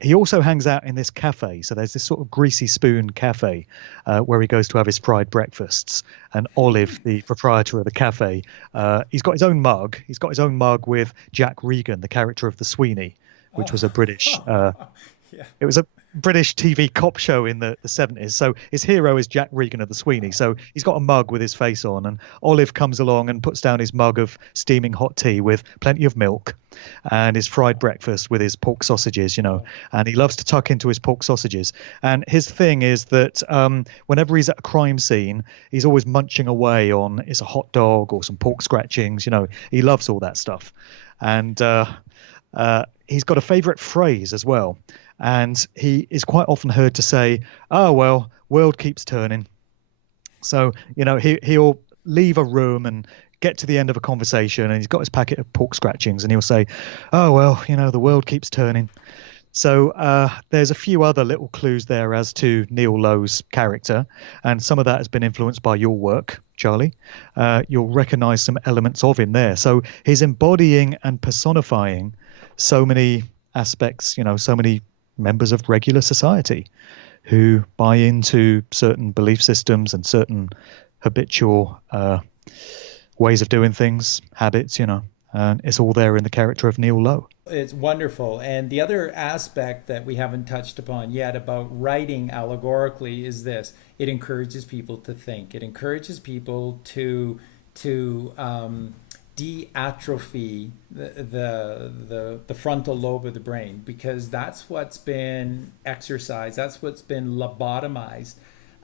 He also hangs out in this cafe. So there's this sort of greasy spoon cafe where he goes to have his fried breakfasts. And Olive, the proprietor of the cafe, he's got his own mug. He's got his own mug with Jack Regan, the character of the Sweeney, which was a British Yeah. it was a British TV cop show in the 70s. So his hero is Jack Regan of the Sweeney. So he's got a mug with his face on, and Olive comes along and puts down his mug of steaming hot tea with plenty of milk and his fried breakfast with his pork sausages, and he loves to tuck into his pork sausages. And his thing is that whenever he's at a crime scene, he's always munching away on is a hot dog or some pork scratchings. He loves all that stuff. And he's got a favorite phrase as well. And he is quite often heard to say, "Oh, well, world keeps turning." So, he'll leave a room and get to the end of a conversation, and he's got his packet of pork scratchings, and he'll say, "Oh well, the world keeps turning." So there's a few other little clues there as to Neil Lowe's character, and some of that has been influenced by your work, Charlie. You'll recognize some elements of him there. So he's embodying and personifying so many aspects, so many members of regular society who buy into certain belief systems and certain habitual ways of doing things, habits, and it's all there in the character of Neil Lowe. It's wonderful. And the other aspect that we haven't touched upon yet about writing allegorically is this: it encourages people to think. It encourages people to de-atrophy the frontal lobe of the brain, because that's what's been exercised, that's what's been lobotomized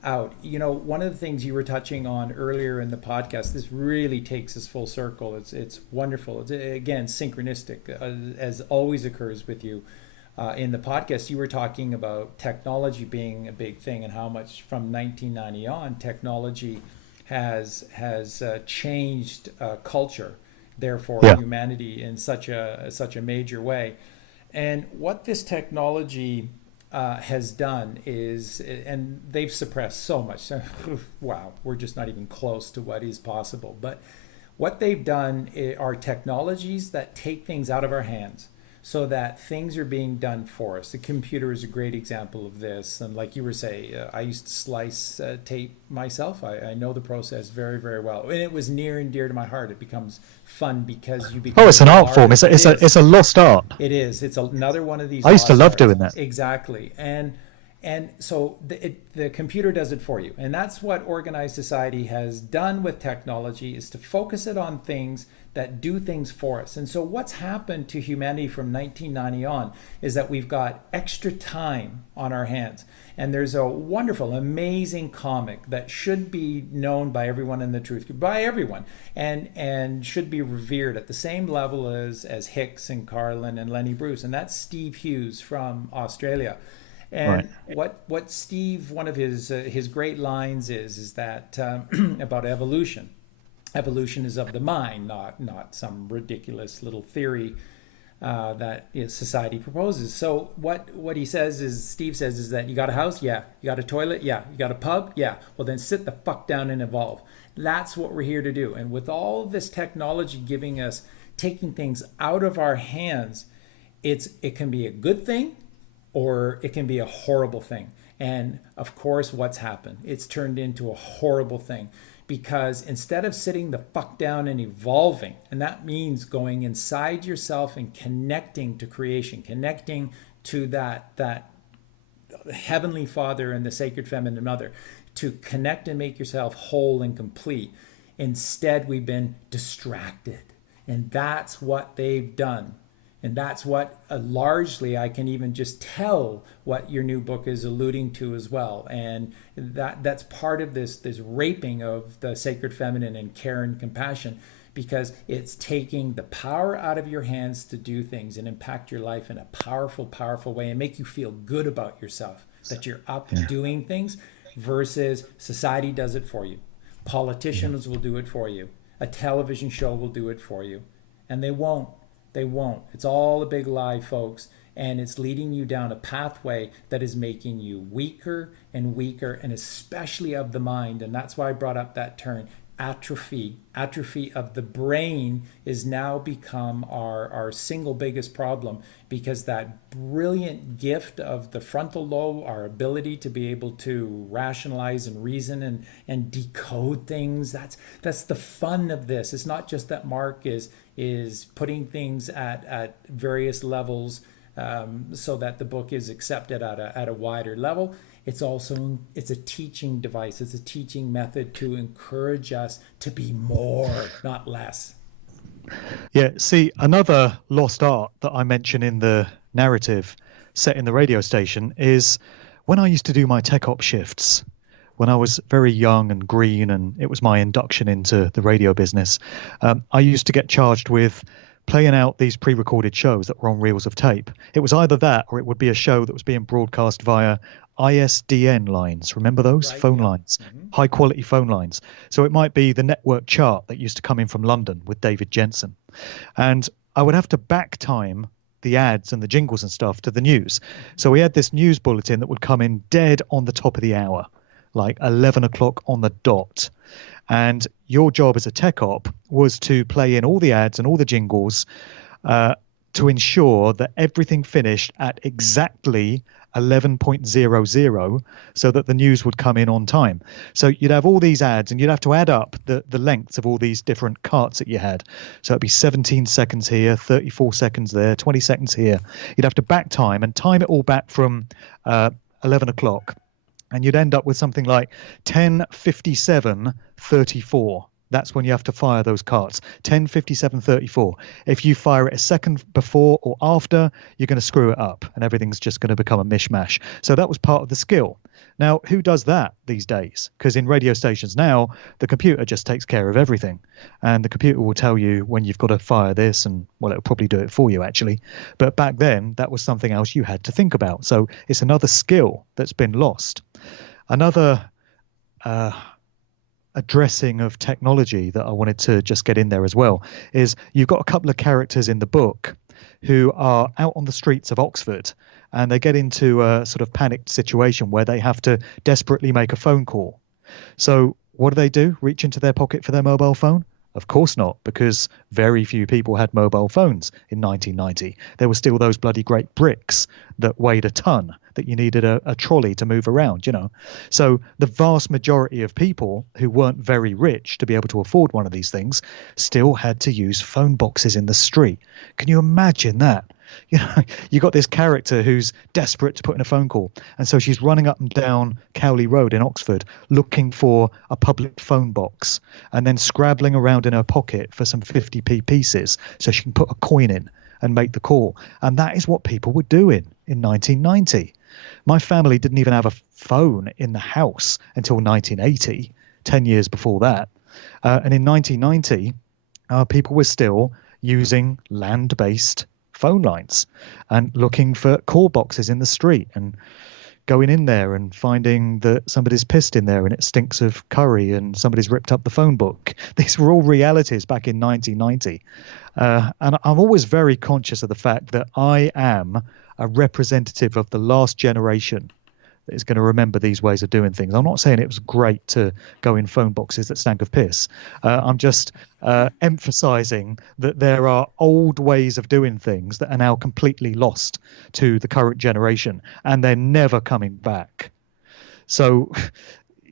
out. One of the things you were touching on earlier in the podcast, this really takes us full circle. It's wonderful. It's, again, synchronistic, as always occurs with you. In the podcast, you were talking about technology being a big thing, and how much from 1990 on technology has changed culture, therefore humanity, in such a major way. And what this technology has done is, and they've suppressed so much, wow, we're just not even close to what is possible. But what they've done are technologies that take things out of our hands, so that things are being done for us. The computer is a great example of this. And like you were saying, I used to slice tape myself. I know the process very, very well. And it was near and dear to my heart. It becomes fun because you become... Oh, it's an art form. It's a lost art. It is. It's another one of these... I used to love doing that. Exactly. And so the computer does it for you. And that's what Organized Society has done with technology, is to focus it on things that do things for us. And so what's happened to humanity from 1990 on is that we've got extra time on our hands. And there's a wonderful, amazing comic that should be known by everyone in the truth, by everyone, and should be revered at the same level as Hicks and Carlin and Lenny Bruce. And that's Steve Hughes from Australia. And what Steve, one of his great lines is that about evolution. Evolution is of the mind, not some ridiculous little theory that society proposes. So what Steve says is that you got a house, yeah. You got a toilet, yeah. You got a pub, yeah. Well, then sit the fuck down and evolve. That's what we're here to do. And with all this technology giving us, taking things out of our hands, it can be a good thing, or it can be a horrible thing. And of course, what's happened? It's turned into a horrible thing. Because instead of sitting the fuck down and evolving, and that means going inside yourself and connecting to creation, connecting to that heavenly Father and the sacred feminine mother, to connect and make yourself whole and complete. Instead, we've been distracted. And that's what they've done. And that's what largely I can even just tell what your new book is alluding to as well. And that's part of this raping of the sacred feminine and care and compassion, because it's taking the power out of your hands to do things and impact your life in a powerful, powerful way and make you feel good about yourself, that you're up doing things, versus society does it for you. Politicians will do it for you. A television show will do it for you. And they won't. They won't. It's all a big lie, folks. And it's leading you down a pathway that is making you weaker and weaker, and especially of the mind. And that's why I brought up that term, atrophy. Atrophy of the brain is now become our single biggest problem, because that brilliant gift of the frontal lobe, our ability to be able to rationalize and reason and decode things, that's the fun of this. It's not just that Mark is putting things at various levels so that the book is accepted at a wider level. It's a teaching device. It's a teaching method to encourage us to be more, not less. Yeah, see, another lost art that I mention in the narrative set in the radio station is when I used to do my tech op shifts, when I was very young and green, and it was my induction into the radio business. I used to get charged with playing out these pre-recorded shows that were on reels of tape. It was either that, or it would be a show that was being broadcast via ISDN lines. Remember those Right. phone Yep. lines? Hmm. High quality phone lines. So it might be the network chart that used to come in from London with David Jensen. And I would have to back time the ads and the jingles and stuff to the news. So we had this news bulletin that would come in dead on the top of the hour, like 11 o'clock on the dot. And your job as a tech op was to play in all the ads and all the jingles uh, to ensure that everything finished at exactly 11:00 so that the news would come in on time. So you'd have all these ads and you'd have to add up the lengths of all these different carts that you had. So it'd be 17 seconds here, 34 seconds there, 20 seconds here. You'd have to back time and time it all back from 11 o'clock. And you'd end up with something like 10:57:34. That's when you have to fire those carts. 10:57:34. If you fire it a second before or after, you're going to screw it up and everything's just going to become a mishmash. So that was part of the skill. Now, who does that these days? Because in radio stations now, the computer just takes care of everything. And the computer will tell you when you've got to fire this, and well, it'll probably do it for you actually. But back then, that was something else you had to think about. So it's another skill that's been lost. Another addressing of technology that I wanted to just get in there as well is you've got a couple of characters in the book who are out on the streets of Oxford and they get into a sort of panicked situation where they have to desperately make a phone call. So what do? Reach into their pocket for their mobile phone? Of course not, because very few people had mobile phones in 1990. There were still those bloody great bricks that weighed a ton that you needed a trolley to move around, you know. So the vast majority of people who weren't very rich to be able to afford one of these things still had to use phone boxes in the street. Can you imagine that? You know, you got this character who's desperate to put in a phone call, and so she's running up and down Cowley Road in Oxford looking for a public phone box, and then scrabbling around in her pocket for some 50p pieces so she can put a coin in and make the call. And that is what people were doing in 1990. My family didn't even have a phone in the house until 1980, 10 years before that. And in 1990, people were still using land-based phone lines and looking for call boxes in the street and going in there and finding that somebody's pissed in there and it stinks of curry and somebody's ripped up the phone book. These were all realities back in 1990. And I'm always very conscious of the fact that I am a representative of the last generation that is going to remember these ways of doing things. I'm not saying it was great to go in phone boxes that stank of piss. I'm just emphasizing that there are old ways of doing things that are now completely lost to the current generation, and they're never coming back. So,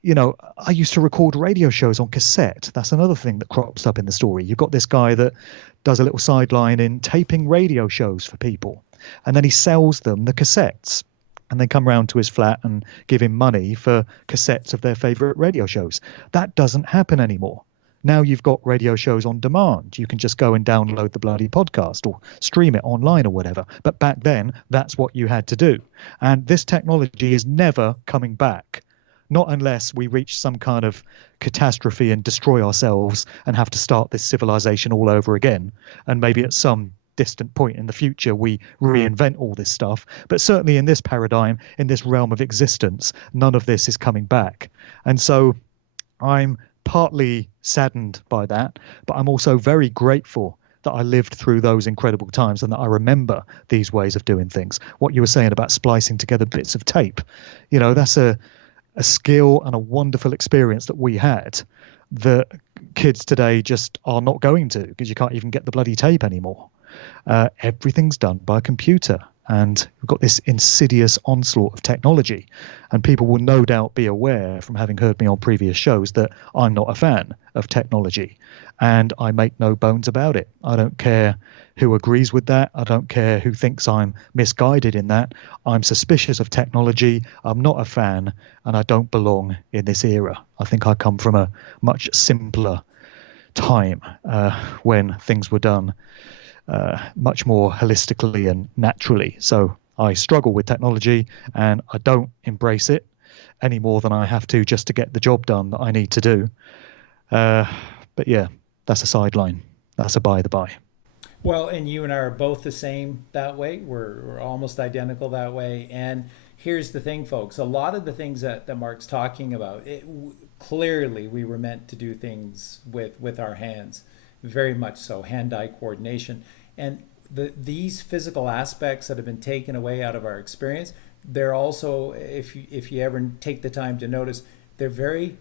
you know, I used to record radio shows on cassette. That's another thing that crops up in the story. You've got this guy that does a little sideline in taping radio shows for people, and then he sells them the cassettes. And they come round to his flat and give him money for cassettes of their favorite radio shows. That doesn't happen anymore. Now you've got radio shows on demand. You can just go and download the bloody podcast or stream it online or whatever. But back then, that's what you had to do. And this technology is never coming back. Not unless we reach some kind of catastrophe and destroy ourselves and have to start this civilization all over again. And maybe at some distant point in the future we reinvent all this stuff, but certainly in this paradigm, in this realm of existence, none of this is coming back. And so I'm partly saddened by that, but I'm also very grateful that I lived through those incredible times and that I remember these ways of doing things. What you were saying about splicing together bits of tape, you know, that's a skill and a wonderful experience that we had that kids today just are not going to, because you can't even get the bloody tape anymore. Everything's done by a computer, and we've got this insidious onslaught of technology, and people will no doubt be aware from having heard me on previous shows that I'm not a fan of technology, and I make no bones about it. I don't care who agrees with that. I don't care who thinks I'm misguided in that. I'm suspicious of technology. I'm not a fan, and I don't belong in this era. I think I come from a much simpler time when things were done much more holistically and naturally. So I struggle with technology and I don't embrace it any more than I have to just to get the job done that I need to do. But yeah, that's a sideline. That's a by the by. Well, and you and I are both the same that way. We're almost identical that way. And here's the thing, folks. A lot of the things that Mark's talking about, clearly we were meant to do things with our hands, very much so, hand-eye coordination. And these physical aspects that have been taken away out of our experience, they're also, if you ever take the time to notice, they're very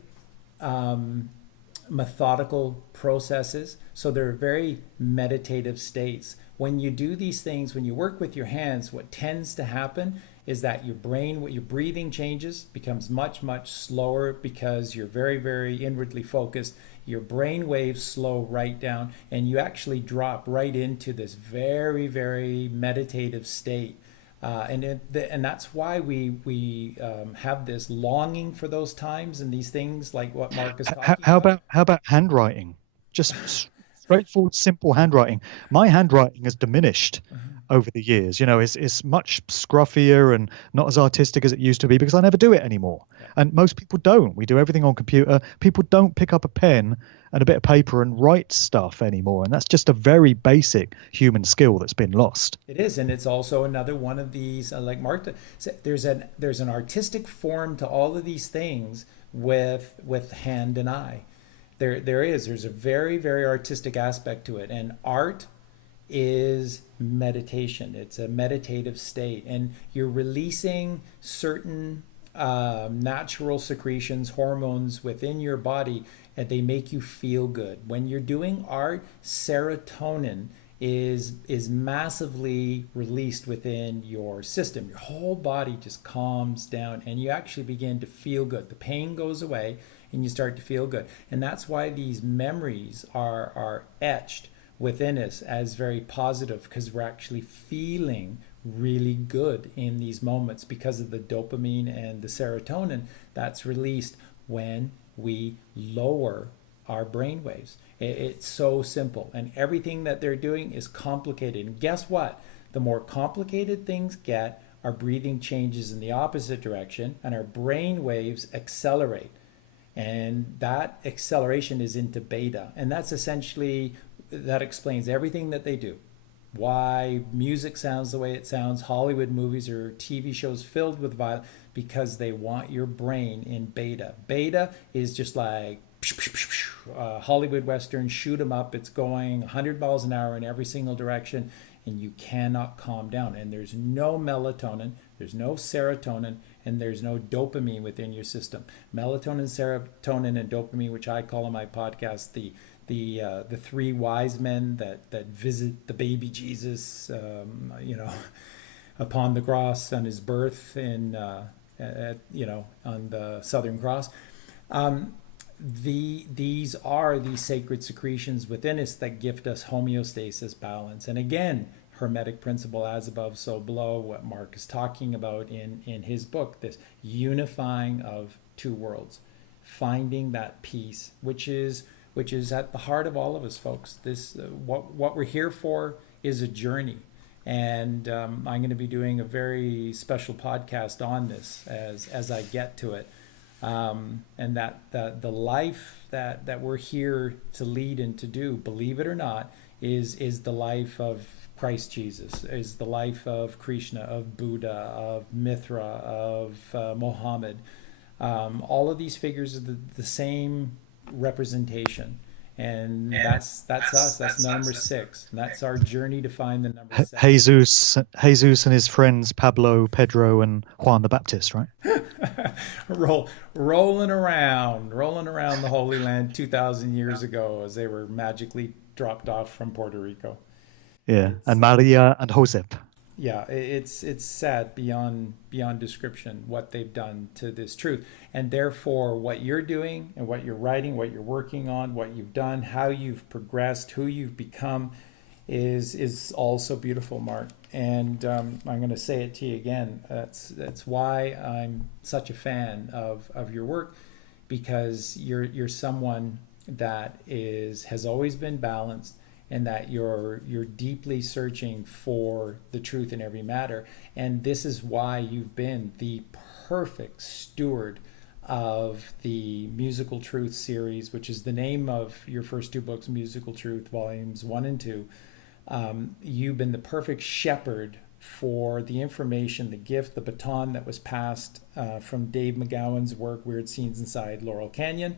methodical processes. So they're very meditative states. When you do these things, when you work with your hands, what tends to happen is that your brain, what your breathing changes, becomes much, much slower because you're very, very inwardly focused. Your brain waves slow right down, and you actually drop right into this very, very meditative state. And that's why we have this longing for those times and these things like what Mark is talking about. How about handwriting? Just straightforward, simple handwriting. My handwriting has diminished over the years. It's much scruffier and not as artistic as it used to be because I never do it anymore. Yeah. And most people don't. We do everything on computer. People don't pick up a pen and a bit of paper and write stuff anymore. And that's just a very basic human skill that's been lost. It is, and it's also another one of these, like Mark said, there's an artistic form to all of these things with hand and eye. There's a very, very artistic aspect to it, and art is meditation. It's a meditative state, and you're releasing certain natural secretions, hormones within your body, and they make you feel good. When you're doing art, serotonin is massively released within your system. Your whole body just calms down, and you actually begin to feel good. The pain goes away, and you start to feel good. And that's why these memories are etched within us as very positive, because we're actually feeling really good in these moments because of the dopamine and the serotonin that's released when we lower our brain waves. It's so simple, and everything that they're doing is complicated. And guess what? The more complicated things get, our breathing changes in the opposite direction, and our brain waves accelerate. And that acceleration is into beta, and that's essentially, that explains everything that they do. Why music sounds the way it sounds, Hollywood movies or TV shows filled with violence, because they want your brain in beta. Beta is just like Hollywood Western, shoot 'em up. It's going 100 miles an hour in every single direction, and you cannot calm down. And there's no melatonin, there's no serotonin, and there's no dopamine within your system. Melatonin, serotonin, and dopamine, which I call in my podcast the three wise men that visit the baby Jesus, upon the cross on his birth in on the Southern Cross. These are these sacred secretions within us that gift us homeostasis, balance, and again, hermetic principle, as above, so below. What Mark is talking about in his book, this unifying of two worlds, finding that peace, which is at the heart of all of us, folks. This what we're here for is a journey. And I'm going to be doing a very special podcast on this as I get to it. And that the life that we're here to lead and to do, believe it or not, is the life of Christ Jesus, is the life of Krishna, of Buddha, of Mithra, of Mohammed. All of these figures are the same representation. And that's us. That's number 6. And that's our journey to find the number 7. Jesus and his friends Pablo, Pedro, and Juan the Baptist, right? rolling around the Holy Land 2,000 years ago as they were magically dropped off from Puerto Rico. Yeah, and Maria and Josep. Yeah, it's sad beyond description what they've done to this truth. And therefore, what you're doing and what you're writing, what you're working on, what you've done, how you've progressed, who you've become, is also beautiful, Mark. And I'm going to say it to you again. That's why I'm such a fan of your work, because you're someone that has always been balanced, and that you're deeply searching for the truth in every matter. And this is why you've been the perfect steward of the Musical Truth series, which is the name of your first 2 books, Musical Truth, volumes 1 and 2. You've been the perfect shepherd for the information, the gift, the baton that was passed from Dave McGowan's work, Weird Scenes Inside Laurel Canyon,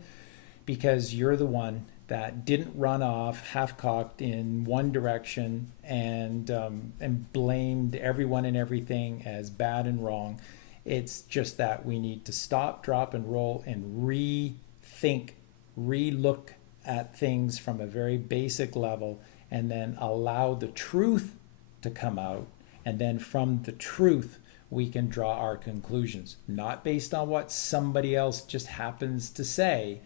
because you're the one that didn't run off half-cocked in one direction and blamed everyone and everything as bad and wrong. It's just that we need to stop, drop, and roll and rethink, re-look at things from a very basic level, and then allow the truth to come out. And then from the truth, we can draw our conclusions, not based on what somebody else just happens to say,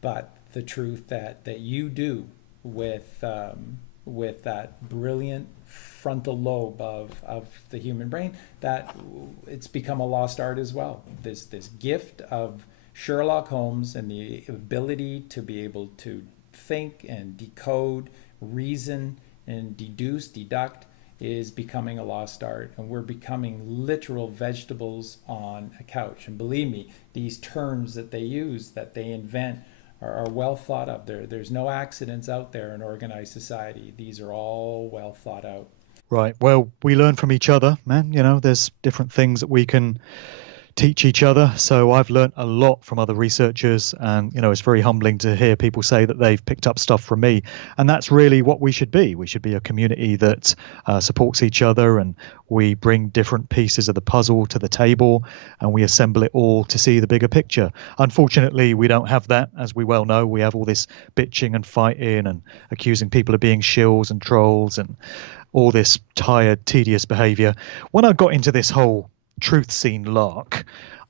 but the truth that you do with that brilliant frontal lobe of the human brain, that it's become a lost art as well. This gift of Sherlock Holmes and the ability to be able to think and decode, reason and deduce, deduct, is becoming a lost art, and we're becoming literal vegetables on a couch. And believe me, these terms that they use, that they invent, are well thought of. There's no accidents out there in organized society. These are all well thought out. Right. Well, we learn from each other, man. You know, there's different things that we can teach each other. So I've learned a lot from other researchers, and it's very humbling to hear people say that they've picked up stuff from me. And that's really what we should be. We should be a community that supports each other, and we bring different pieces of the puzzle to the table, and we assemble it all to see the bigger picture. Unfortunately, we don't have that, as we well know. We have all this bitching and fighting and accusing people of being shills and trolls and all this tired, tedious behavior. When I got into this whole truth scene lark,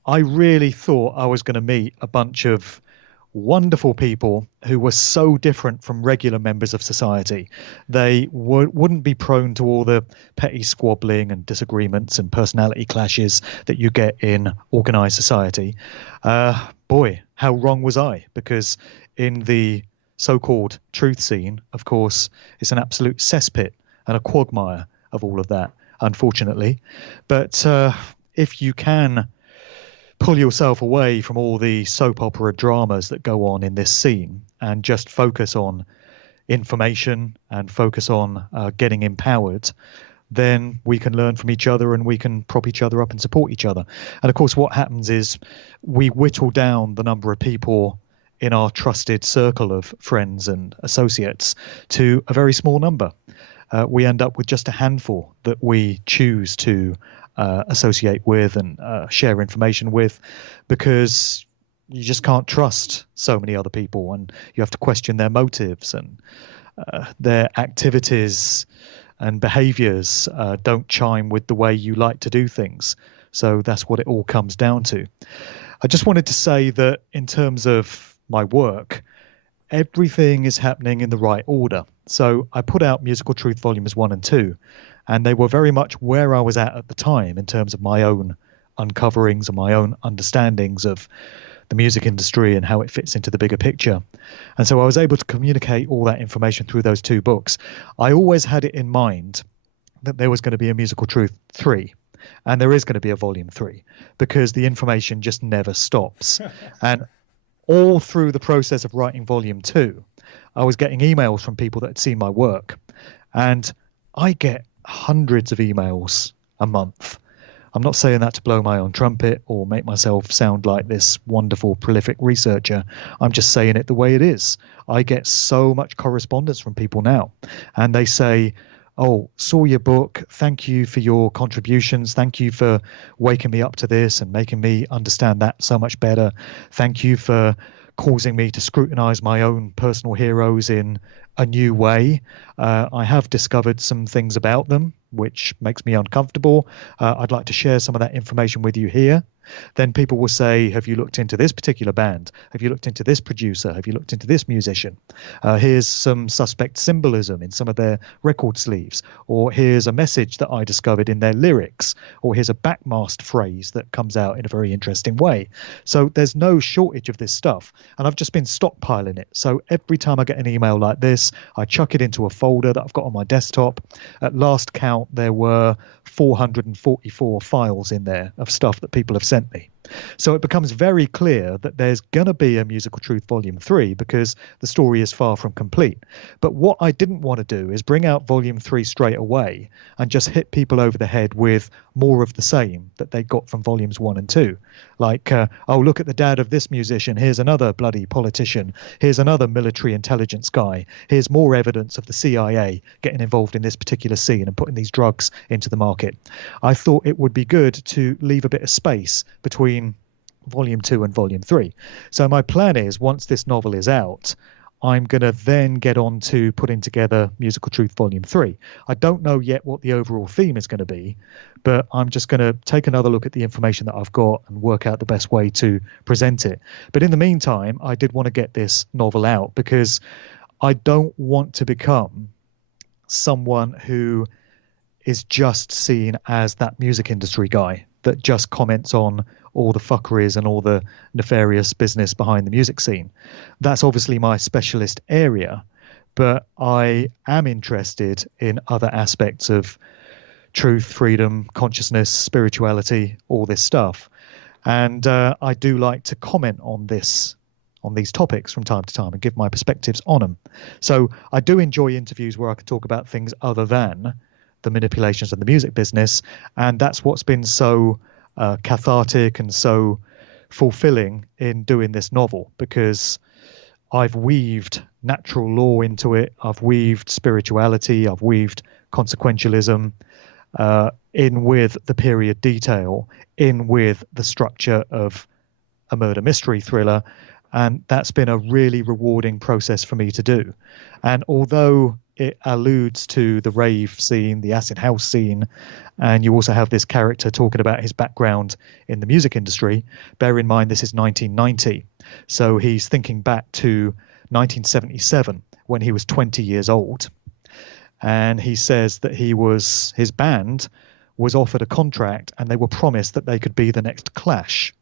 I really thought I was going to meet a bunch of wonderful people who were so different from regular members of society. They wouldn't be prone to all the petty squabbling and disagreements and personality clashes that you get in organized society. Boy, how wrong was I? Because in the so-called truth scene, of course, it's an absolute cesspit and a quagmire of all of that, unfortunately. But if you can pull yourself away from all the soap opera dramas that go on in this scene and just focus on information and focus on getting empowered, then we can learn from each other and we can prop each other up and support each other. And of course, what happens is we whittle down the number of people in our trusted circle of friends and associates to a very small number. We end up with just a handful that we choose to associate with and share information with, because you just can't trust so many other people, and you have to question their motives, and their activities and behaviors don't chime with the way you like to do things. So that's what it all comes down to. I just wanted to say that in terms of my work, everything is happening in the right order. So I put out Musical Truth Volumes 1 and 2, and they were very much where I was at the time in terms of my own uncoverings and my own understandings of the music industry and how it fits into the bigger picture. And so I was able to communicate all that information through those two books. I always had it in mind that there was going to be a Musical Truth 3, and there is going to be a Volume 3, because the information just never stops. And all through the process of writing Volume 2, I was getting emails from people that had seen my work, and I get hundreds of emails a month. I'm not saying that to blow my own trumpet or make myself sound like this wonderful, prolific researcher. I'm just saying it the way it is. I get so much correspondence from people now, and they say, "Oh, saw your book. Thank you for your contributions. Thank you for waking me up to this and making me understand that so much better. Thank you for causing me to scrutinize my own personal heroes in a new way. I have discovered some things about them which makes me uncomfortable. I'd like to share some of that information with you here." Then people will say, "Have you looked into this particular band? Have you looked into this producer? Have you looked into this musician? Here's some suspect symbolism in some of their record sleeves." Or here's a message that I discovered in their lyrics. Or here's a backmasked phrase that comes out in a very interesting way. So there's no shortage of this stuff. And I've just been stockpiling it. So every time I get an email like this, I chuck it into a folder that I've got on my desktop. At last count, there were 444 files in there of stuff that people have sent me. So it becomes very clear that there's going to be a Musical Truth Volume 3 because the story is far from complete. But what I didn't want to do is bring out Volume 3 straight away and just hit people over the head with more of the same that they got from Volumes 1 and 2. Like, oh, look at the dad of this musician. Here's another bloody politician. Here's another military intelligence guy. Here's more evidence of the CIA getting involved in this particular scene and putting these drugs into the market. I thought it would be good to leave a bit of space between Volume 2 and Volume 3. So my plan is, once this novel is out, I'm going to then get on to putting together Musical Truth Volume 3. I don't know yet what the overall theme is going to be, but I'm just going to take another look at the information that I've got and work out the best way to present it. But in the meantime, I did want to get this novel out because I don't want to become someone who is just seen as that music industry guy that just comments on all the fuckeries and all the nefarious business behind the music scene. That's obviously my specialist area, but I am interested in other aspects of truth, freedom, consciousness, spirituality, all this stuff. And I do like to comment on these topics from time to time and give my perspectives on them. So I do enjoy interviews where I can talk about things other than the manipulations of the music business. And that's what's been so cathartic and so fulfilling in doing this novel, because I've weaved natural law into it. I've weaved spirituality. I've weaved consequentialism in with the period detail, in with the structure of a murder mystery thriller. And that's been a really rewarding process for me to do. And although it alludes to the rave scene, the acid house scene, and you also have this character talking about his background in the music industry, bear in mind this is 1990. So he's thinking back to 1977 when he was 20 years old. And he says that his band was offered a contract and they were promised that they could be the next Clash.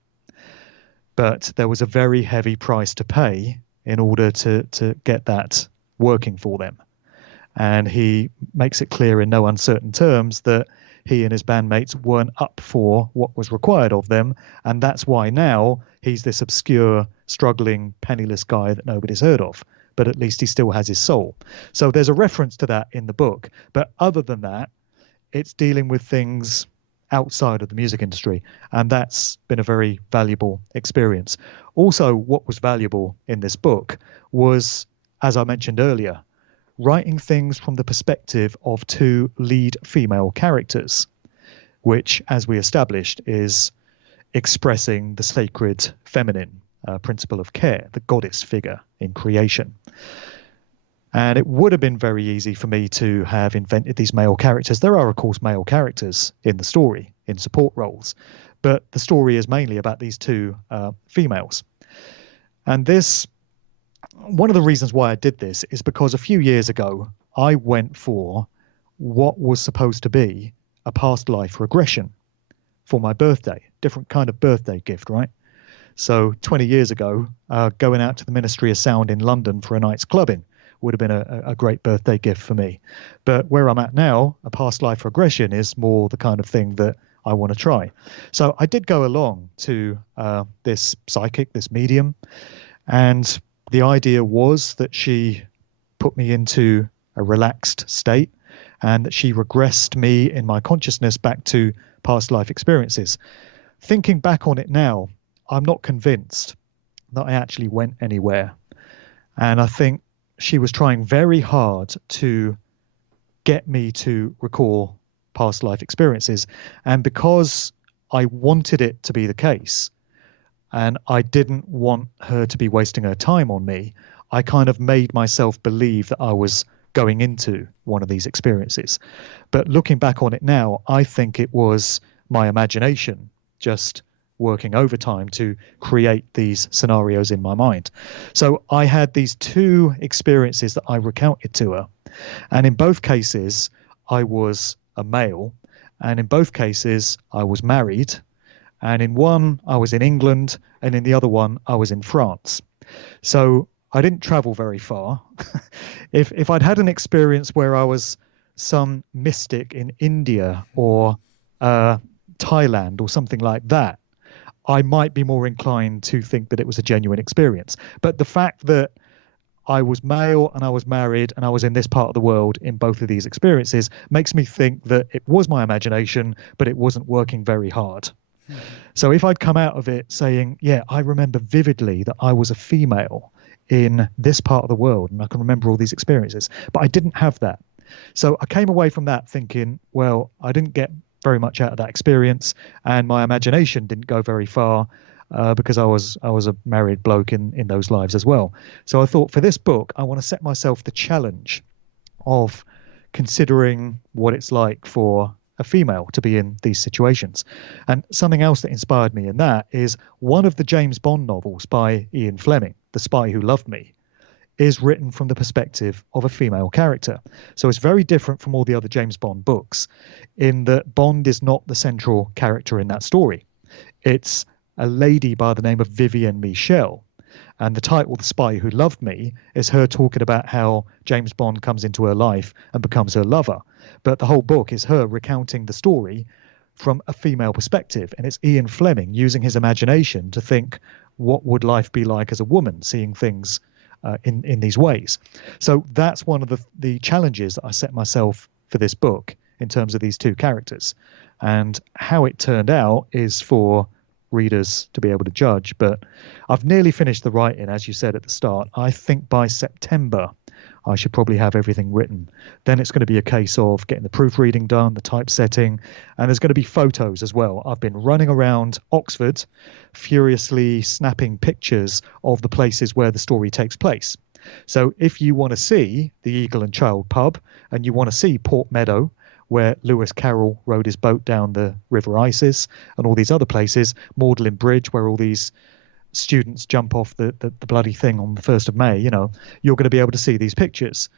But there was a very heavy price to pay in order to get that working for them. And he makes it clear in no uncertain terms that he and his bandmates weren't up for what was required of them. And that's why now he's this obscure, struggling, penniless guy that nobody's heard of. But at least he still has his soul. So there's a reference to that in the book. But other than that, it's dealing with things outside of the music industry. And that's been a very valuable experience. Also, what was valuable in this book was, as I mentioned earlier, writing things from the perspective of two lead female characters, which, as we established, is expressing the sacred feminine principle of care, the goddess figure in creation. And it would have been very easy for me to have invented these male characters. There are, of course, male characters in the story, in support roles, but the story is mainly about these two females. And one of the reasons why I did this is because a few years ago, I went for what was supposed to be a past life regression for my birthday, different kind of birthday gift, right? So 20 years ago, going out to the Ministry of Sound in London for a night's clubbing would have been a great birthday gift for me. But where I'm at now, a past life regression is more the kind of thing that I want to try. So I did go along to this psychic, this medium, and the idea was that she put me into a relaxed state and that she regressed me in my consciousness back to past life experiences. Thinking back on it now, I'm not convinced that I actually went anywhere. And I think she was trying very hard to get me to recall past life experiences. And because I wanted it to be the case, and I didn't want her to be wasting her time on me, I kind of made myself believe that I was going into one of these experiences. But looking back on it now, I think it was my imagination just working overtime to create these scenarios in my mind. So I had these two experiences that I recounted to her. And in both cases, I was a male. And in both cases, I was married. And in one, I was in England, and in the other one, I was in France. So I didn't travel very far. If I'd had an experience where I was some mystic in India or Thailand or something like that, I might be more inclined to think that it was a genuine experience. But the fact that I was male and I was married and I was in this part of the world in both of these experiences makes me think that it was my imagination, but it wasn't working very hard. So if I'd come out of it saying, yeah, I remember vividly that I was a female in this part of the world and I can remember all these experiences, but I didn't have that. So I came away from that thinking, well, I didn't get very much out of that experience and my imagination didn't go very far. Because I was a married bloke in those lives as well. So I thought for this book, I want to set myself the challenge of considering what it's like for a female to be in these situations. And something else that inspired me in that is one of the James Bond novels by Ian Fleming, The Spy Who Loved Me, is written from the perspective of a female character. So it's very different from all the other James Bond books in that Bond is not the central character in that story. It's a lady by the name of Vivienne Michel. And the title, The Spy Who Loved Me, is her talking about how James Bond comes into her life and becomes her lover. But the whole book is her recounting the story from a female perspective. And it's Ian Fleming using his imagination to think, what would life be like as a woman, seeing things in these ways? So that's one of the challenges that I set myself for this book in terms of these two characters. And how it turned out is for readers to be able to judge, but I've nearly finished the writing, as you said at the start. I think by September I should probably have everything written. Then it's going to be a case of getting the proofreading done, the typesetting, and there's going to be photos as well. I've been running around Oxford furiously snapping pictures of the places where the story takes place. So if you want to see the Eagle and Child pub and you want to see Port Meadow, where Lewis Carroll rowed his boat down the River Isis, and all these other places, Magdalen Bridge, where all these students jump off the bloody thing on the 1st of May, you're going to be able to see these pictures.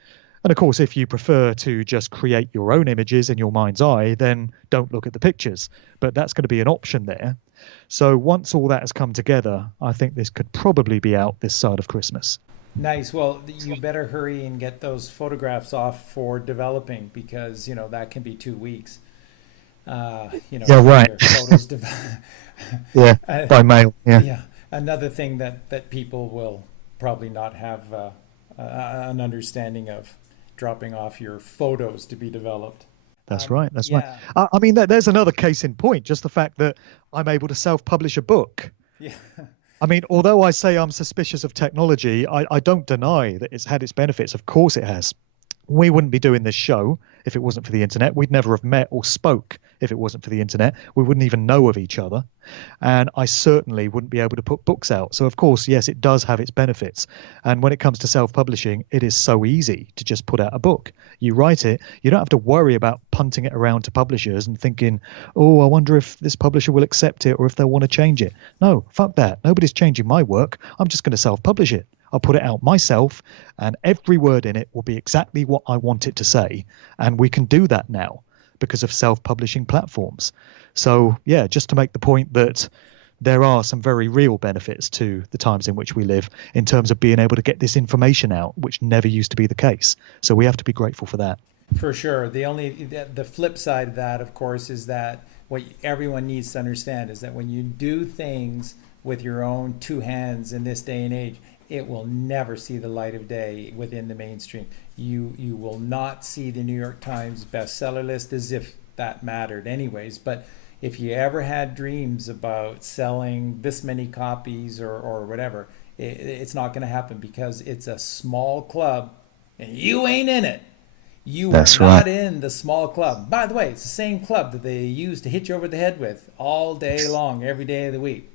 And of course, if you prefer to just create your own images in your mind's eye, then don't look at the pictures. But that's going to be an option there. So once all that has come together, I think this could probably be out this side of Christmas. Nice. Well, you better hurry and get those photographs off for developing because, that can be 2 weeks. Yeah, right. Your photos Yeah, by mail. Yeah. Yeah. Another thing that people will probably not have an understanding of, dropping off your photos to be developed. That's right. That's right. Yeah. I mean, there's another case in point, just the fact that I'm able to self-publish a book. Yeah. I mean, although I say I'm suspicious of technology, I don't deny that it's had its benefits. Of course it has. We wouldn't be doing this show if it wasn't for the internet. We'd never have met or spoke if it wasn't for the internet. We wouldn't even know of each other. And I certainly wouldn't be able to put books out. So, of course, yes, it does have its benefits. And when it comes to self-publishing, it is so easy to just put out a book. You write it. You don't have to worry about punting it around to publishers and thinking, oh, I wonder if this publisher will accept it or if they'll want to change it. No, fuck that. Nobody's changing my work. I'm just going to self-publish it. I'll put it out myself, and every word in it will be exactly what I want it to say. And we can do that now because of self-publishing platforms. So, yeah, just to make the point that there are some very real benefits to the times in which we live in terms of being able to get this information out, which never used to be the case. So we have to be grateful for that. For sure. The flip side of that, of course, is that what everyone needs to understand is that when you do things with your own two hands in this day and age, it will never see the light of day within the mainstream. You will not see the New York Times bestseller list, as if that mattered anyways. But if you ever had dreams about selling this many copies or whatever, it's not going to happen because it's a small club and you ain't in it. You That's are not right. in the small club. By the way, it's the same club that they use to hit you over the head with all day long, every day of the week.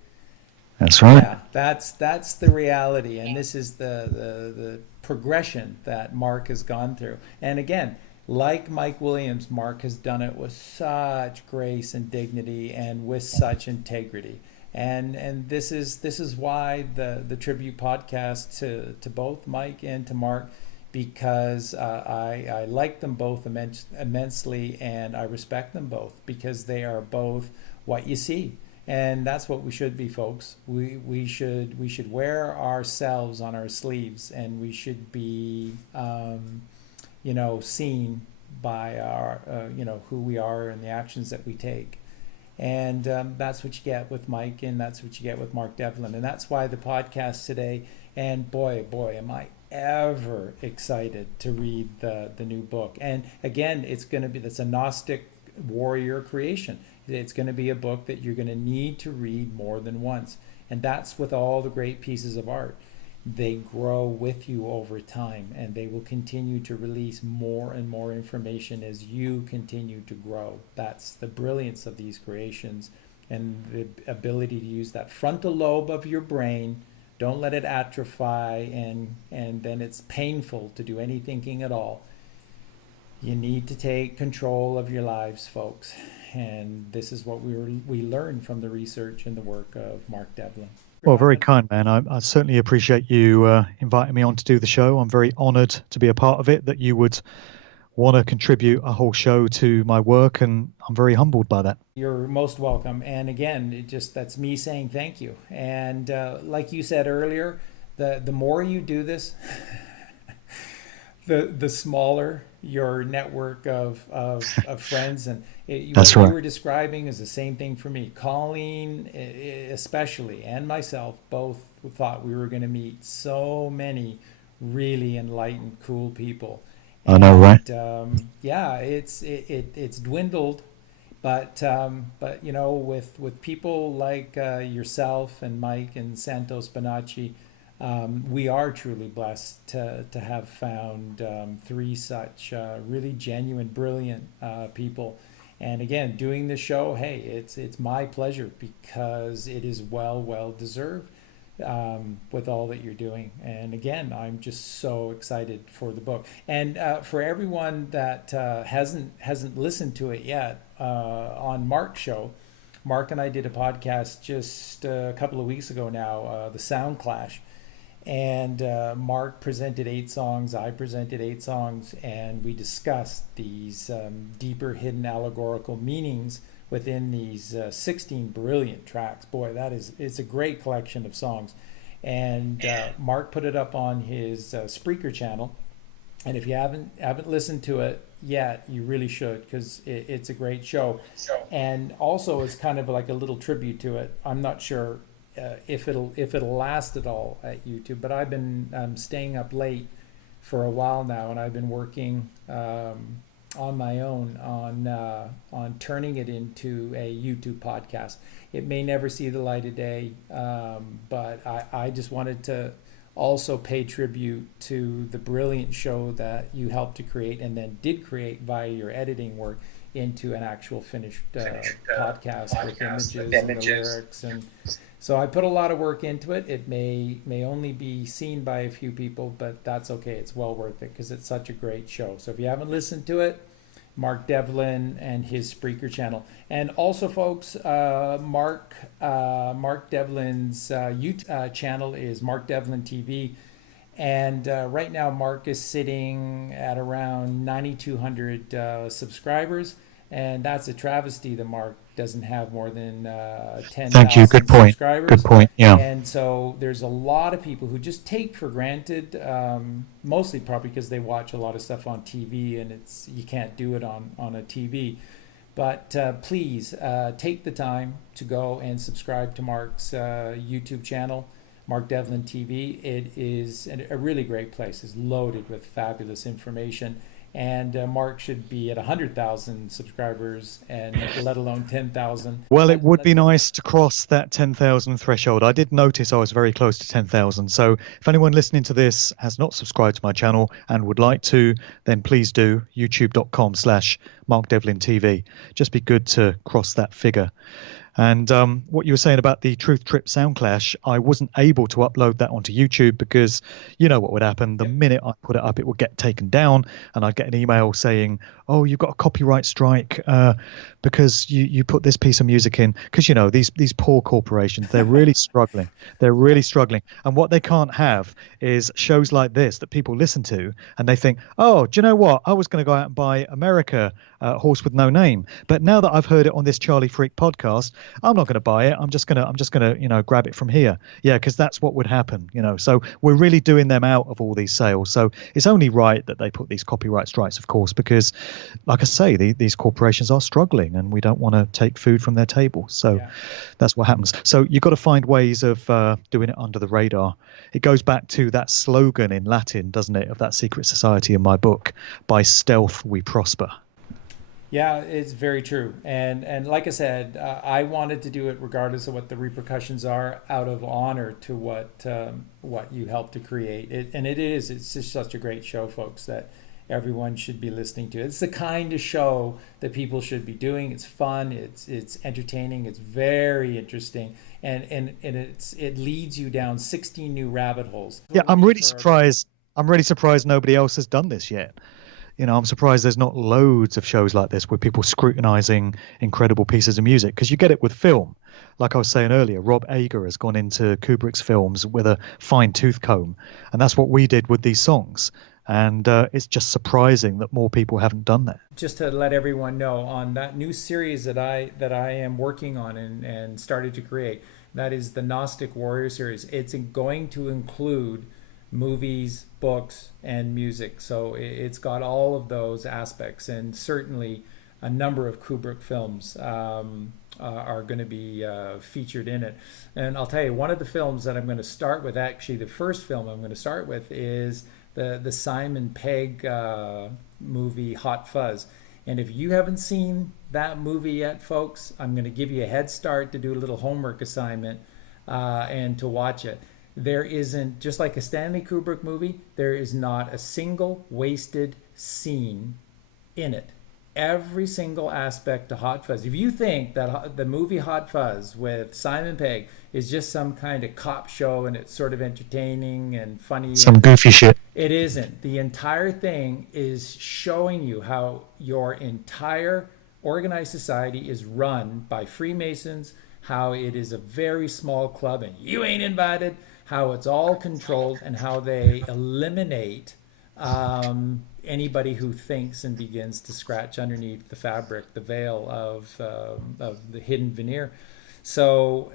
That's right. Yeah, that's the reality, and this is the progression that Mark has gone through. And again, like Mike Williams, Mark has done it with such grace and dignity and with such integrity. And this is why the tribute podcast to both Mike and to Mark, because I like them both immensely, and I respect them both because they are both what you see. And that's what we should be, folks. We should wear ourselves on our sleeves, and we should be, seen by our, who we are and the actions that we take. And that's what you get with Mike, and that's what you get with Mark Devlin. And that's why the podcast today, and boy, boy, am I ever excited to read the new book. And again, it's going to be, that's a Gnostic warrior creation. It's going to be a book that you're going to need to read more than once. And that's with all the great pieces of art. They grow with you over time, and they will continue to release more and more information as you continue to grow. That's the brilliance of these creations, and the ability to use that frontal lobe of your brain. Don't let it atrophy, and then it's painful to do any thinking at all. You need to take control of your lives, folks. And this is what we learned from the research and the work of Mark Devlin. Well, very kind, man. I certainly appreciate you inviting me on to do the show. I'm very honored to be a part of it, that you would want to contribute a whole show to my work, and I'm very humbled by that. You're most welcome. And again, that's me saying thank you. And like you said earlier, the more you do this, the smaller your network of friends. And That's what right. you were describing is the same thing for me. Colleen, especially, and myself both thought we were going to meet so many really enlightened, cool people. I know, right? And yeah, it's dwindled, but with people like yourself and Mike and Santos Bonacci, we are truly blessed to have found three such really genuine, brilliant people. And again, doing this show, hey, it's my pleasure, because it is well deserved with all that you're doing. And again, I'm just so excited for the book. And for everyone that hasn't listened to it yet, on Mark's show, Mark and I did a podcast just a couple of weeks ago now, the Sound Clash. And Mark presented 8 songs, I presented 8 songs, and we discussed these deeper hidden allegorical meanings within these 16 brilliant tracks. Boy, it's a great collection of songs. And Mark put it up on his Spreaker channel. And if you haven't listened to it yet, you really should, because it's a great show. And also, it's kind of like a little tribute to it. I'm not sure if it'll last at all at YouTube, but I've been staying up late for a while now, and I've been working on my own on turning it into a YouTube podcast. It may never see the light of day, but I just wanted to also pay tribute to the brilliant show that you helped to create, and then did create via your editing work, into an actual finished podcast with images and the lyrics. And so I put a lot of work into it. It may only be seen by a few people, but that's okay. It's well worth it, because it's such a great show. So if you haven't listened to it, Mark Devlin and his Spreaker channel. And also, folks, Mark Devlin's YouTube channel is Mark Devlin TV. And right now, Mark is sitting at around 9,200 subscribers. And that's a travesty that Mark doesn't have more than 10,000 Thank you. Good point. subscribers. Good point. Yeah. And so there's a lot of people who just take for granted, mostly probably because they watch a lot of stuff on TV, and you can't do it on a TV. But please take the time to go and subscribe to Mark's YouTube channel, Mark Devlin TV. It is a really great place. It's loaded with fabulous information. And Mark should be at 100,000 subscribers, and let alone 10,000. Well, it would be nice to cross that 10,000 threshold. I did notice I was very close to 10,000. So if anyone listening to this has not subscribed to my channel and would like to, then please do. youtube.com/Mark Devlin TV. Just be good to cross that figure. And what you were saying about the Truth Trip Sound Clash, I wasn't able to upload that onto YouTube, because you know what would happen. The minute I put it up, it would get taken down, and I'd get an email saying, oh, you've got a copyright strike because you put this piece of music in. Because, these poor corporations, they're really struggling. They're really struggling. And what they can't have is shows like this that people listen to, and they think, oh, do you know what? I was going to go out and buy America, Horse with No Name. But now that I've heard it on this Charlie Freak podcast, I'm not going to buy it. I'm just gonna, grab it from here. Yeah, because that's what would happen, So we're really doing them out of all these sales. So it's only right that they put these copyright strikes, of course, because, like I say, these corporations are struggling, and we don't want to take food from their table. So that's what happens. So you've got to find ways of doing it under the radar. It goes back to that slogan in Latin, doesn't it, of that secret society in my book: by stealth we prosper. Yeah, it's very true. And like I said, I wanted to do it regardless of what the repercussions are, out of honor to what you helped to create. It's just such a great show, folks, that everyone should be listening to. It's the kind of show that people should be doing. It's fun, it's entertaining, it's very interesting, and it leads you down 16 new rabbit holes. Yeah, I'm really surprised. I'm really surprised nobody else has done this yet. I'm surprised there's not loads of shows like this where people scrutinizing incredible pieces of music, because you get it with film. Like I was saying earlier, Rob Ager has gone into Kubrick's films with a fine tooth comb, and that's what we did with these songs. And it's just surprising that more people haven't done that. Just to let everyone know, on that new series that I am working on and started to create, that is the Gnostic Warrior series. It's going to include movies, books, and music. So it's got all of those aspects, and certainly a number of Kubrick films are going to be featured in it. And I'll tell you, one of the films that I'm going to start with, actually the first film I'm going to start with, is the Simon Pegg movie Hot Fuzz. And if you haven't seen that movie yet, folks, I'm going to give you a head start to do a little homework assignment and to watch it. There isn't, just like a Stanley Kubrick movie, there is not a single wasted scene in it. Every single aspect of Hot Fuzz. If you think that the movie Hot Fuzz with Simon Pegg is just some kind of cop show and it's sort of entertaining and funny, some goofy shit, it isn't. The entire thing is showing you how your entire organized society is run by Freemasons, how it is a very small club and you ain't invited, how it's all controlled, and how they eliminate anybody who thinks and begins to scratch underneath the fabric, the veil of the hidden veneer. So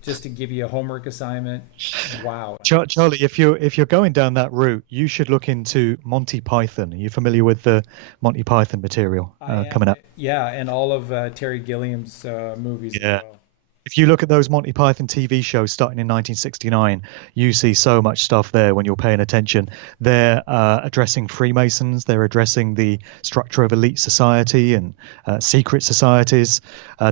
just to give you a homework assignment, wow. Charlie, if you're going down that route, you should look into Monty Python. Are you familiar with the Monty Python material coming up? Yeah, and all of Terry Gilliam's movies as well. If you look at those Monty Python TV shows starting in 1969, you see so much stuff there when you're paying attention. They're addressing Freemasons, they're addressing the structure of elite society and secret societies.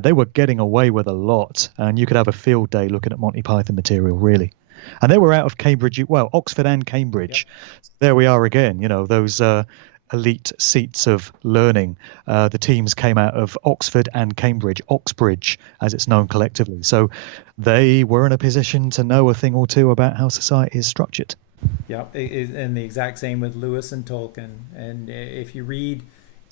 They were getting away with a lot, and you could have a field day looking at Monty Python material, really. And they were out of Cambridge, well, Oxford and Cambridge. Yep. There we are again, those elite seats of learning. The teams came out of Oxford and Cambridge, Oxbridge as it's known collectively. So they were in a position to know a thing or two about how society is structured. Yeah, and the exact same with Lewis and Tolkien. And if you read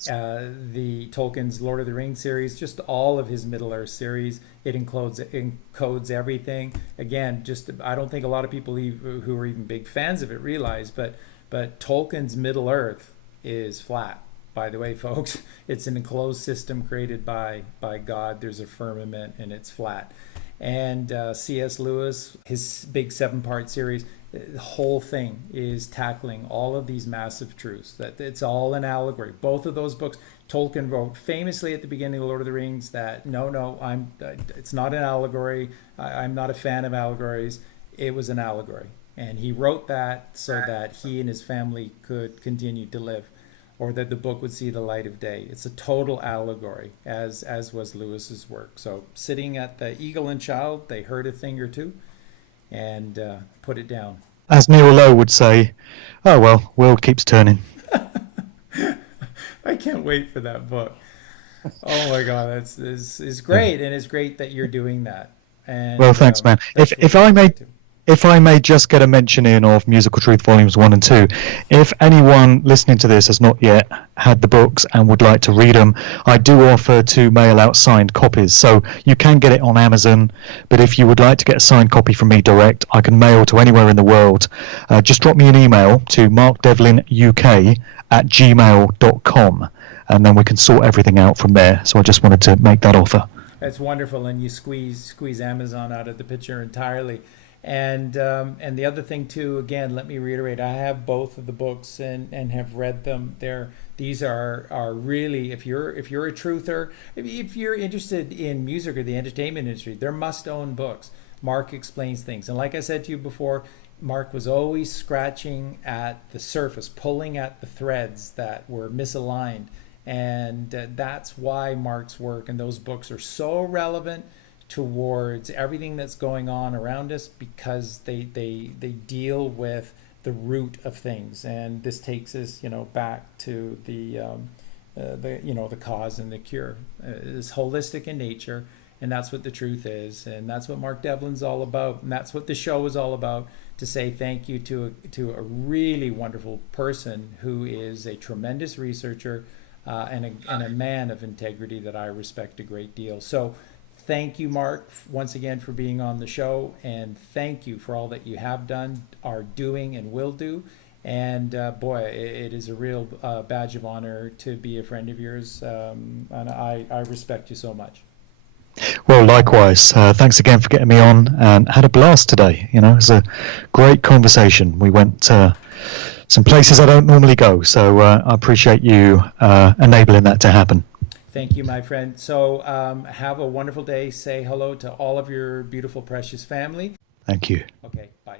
the Tolkien's Lord of the Rings series, just all of his Middle-earth series, it encodes everything. Again, just I don't think a lot of people who are even big fans of it realize, but Tolkien's Middle-earth is flat. By the way, folks, it's an enclosed system created by God. There's a firmament and it's flat. And C.S. Lewis, his big 7-part series, the whole thing is tackling all of these massive truths. That it's all an allegory. Both of those books, Tolkien wrote famously at the beginning of Lord of the Rings that it's not an allegory. I'm not a fan of allegories. It was an allegory. And he wrote that so that he and his family could continue to live, or that the book would see the light of day. It's a total allegory, as was Lewis's work. So sitting at the Eagle and Child, they heard a thing or two and put it down. As Neil Lowe would say, oh well, world keeps turning. I can't wait for that book. Oh my God, it's great, and it's great that you're doing that. And well, thanks, man. If I may just get a mention in of Musical Truth Volumes 1 and 2, if anyone listening to this has not yet had the books and would like to read them, I do offer to mail out signed copies. So you can get it on Amazon, but if you would like to get a signed copy from me direct, I can mail to anywhere in the world. Just drop me an email to markdevlinuk@gmail.com, and then we can sort everything out from there. So I just wanted to make that offer. It's wonderful, and you squeeze Amazon out of the picture entirely. And the other thing too, again, let me reiterate, I have both of the books and have read them. These are really, if you're a truther, if you're interested in music or the entertainment industry, they're must-own books. Mark explains things, and like I said to you before, Mark was always scratching at the surface, pulling at the threads that were misaligned. And that's why Mark's work and those books are so relevant towards everything that's going on around us, because they deal with the root of things. And this takes us, back to the cause and the cure. It's holistic in nature, and that's what the truth is, and that's what Mark Devlin's all about, and that's what the show is all about. To say thank you to a really wonderful person who is a tremendous researcher, and a man of integrity that I respect a great deal. So thank you, Mark, once again for being on the show, and thank you for all that you have done, are doing, and will do. And boy, it is a real badge of honor to be a friend of yours, and I respect you so much. Well, likewise. Thanks again for getting me on, and had a blast today. It was a great conversation. We went to some places I don't normally go, so I appreciate you enabling that to happen. Thank you, my friend. So have a wonderful day. Say hello to all of your beautiful, precious family. Thank you. Okay, bye.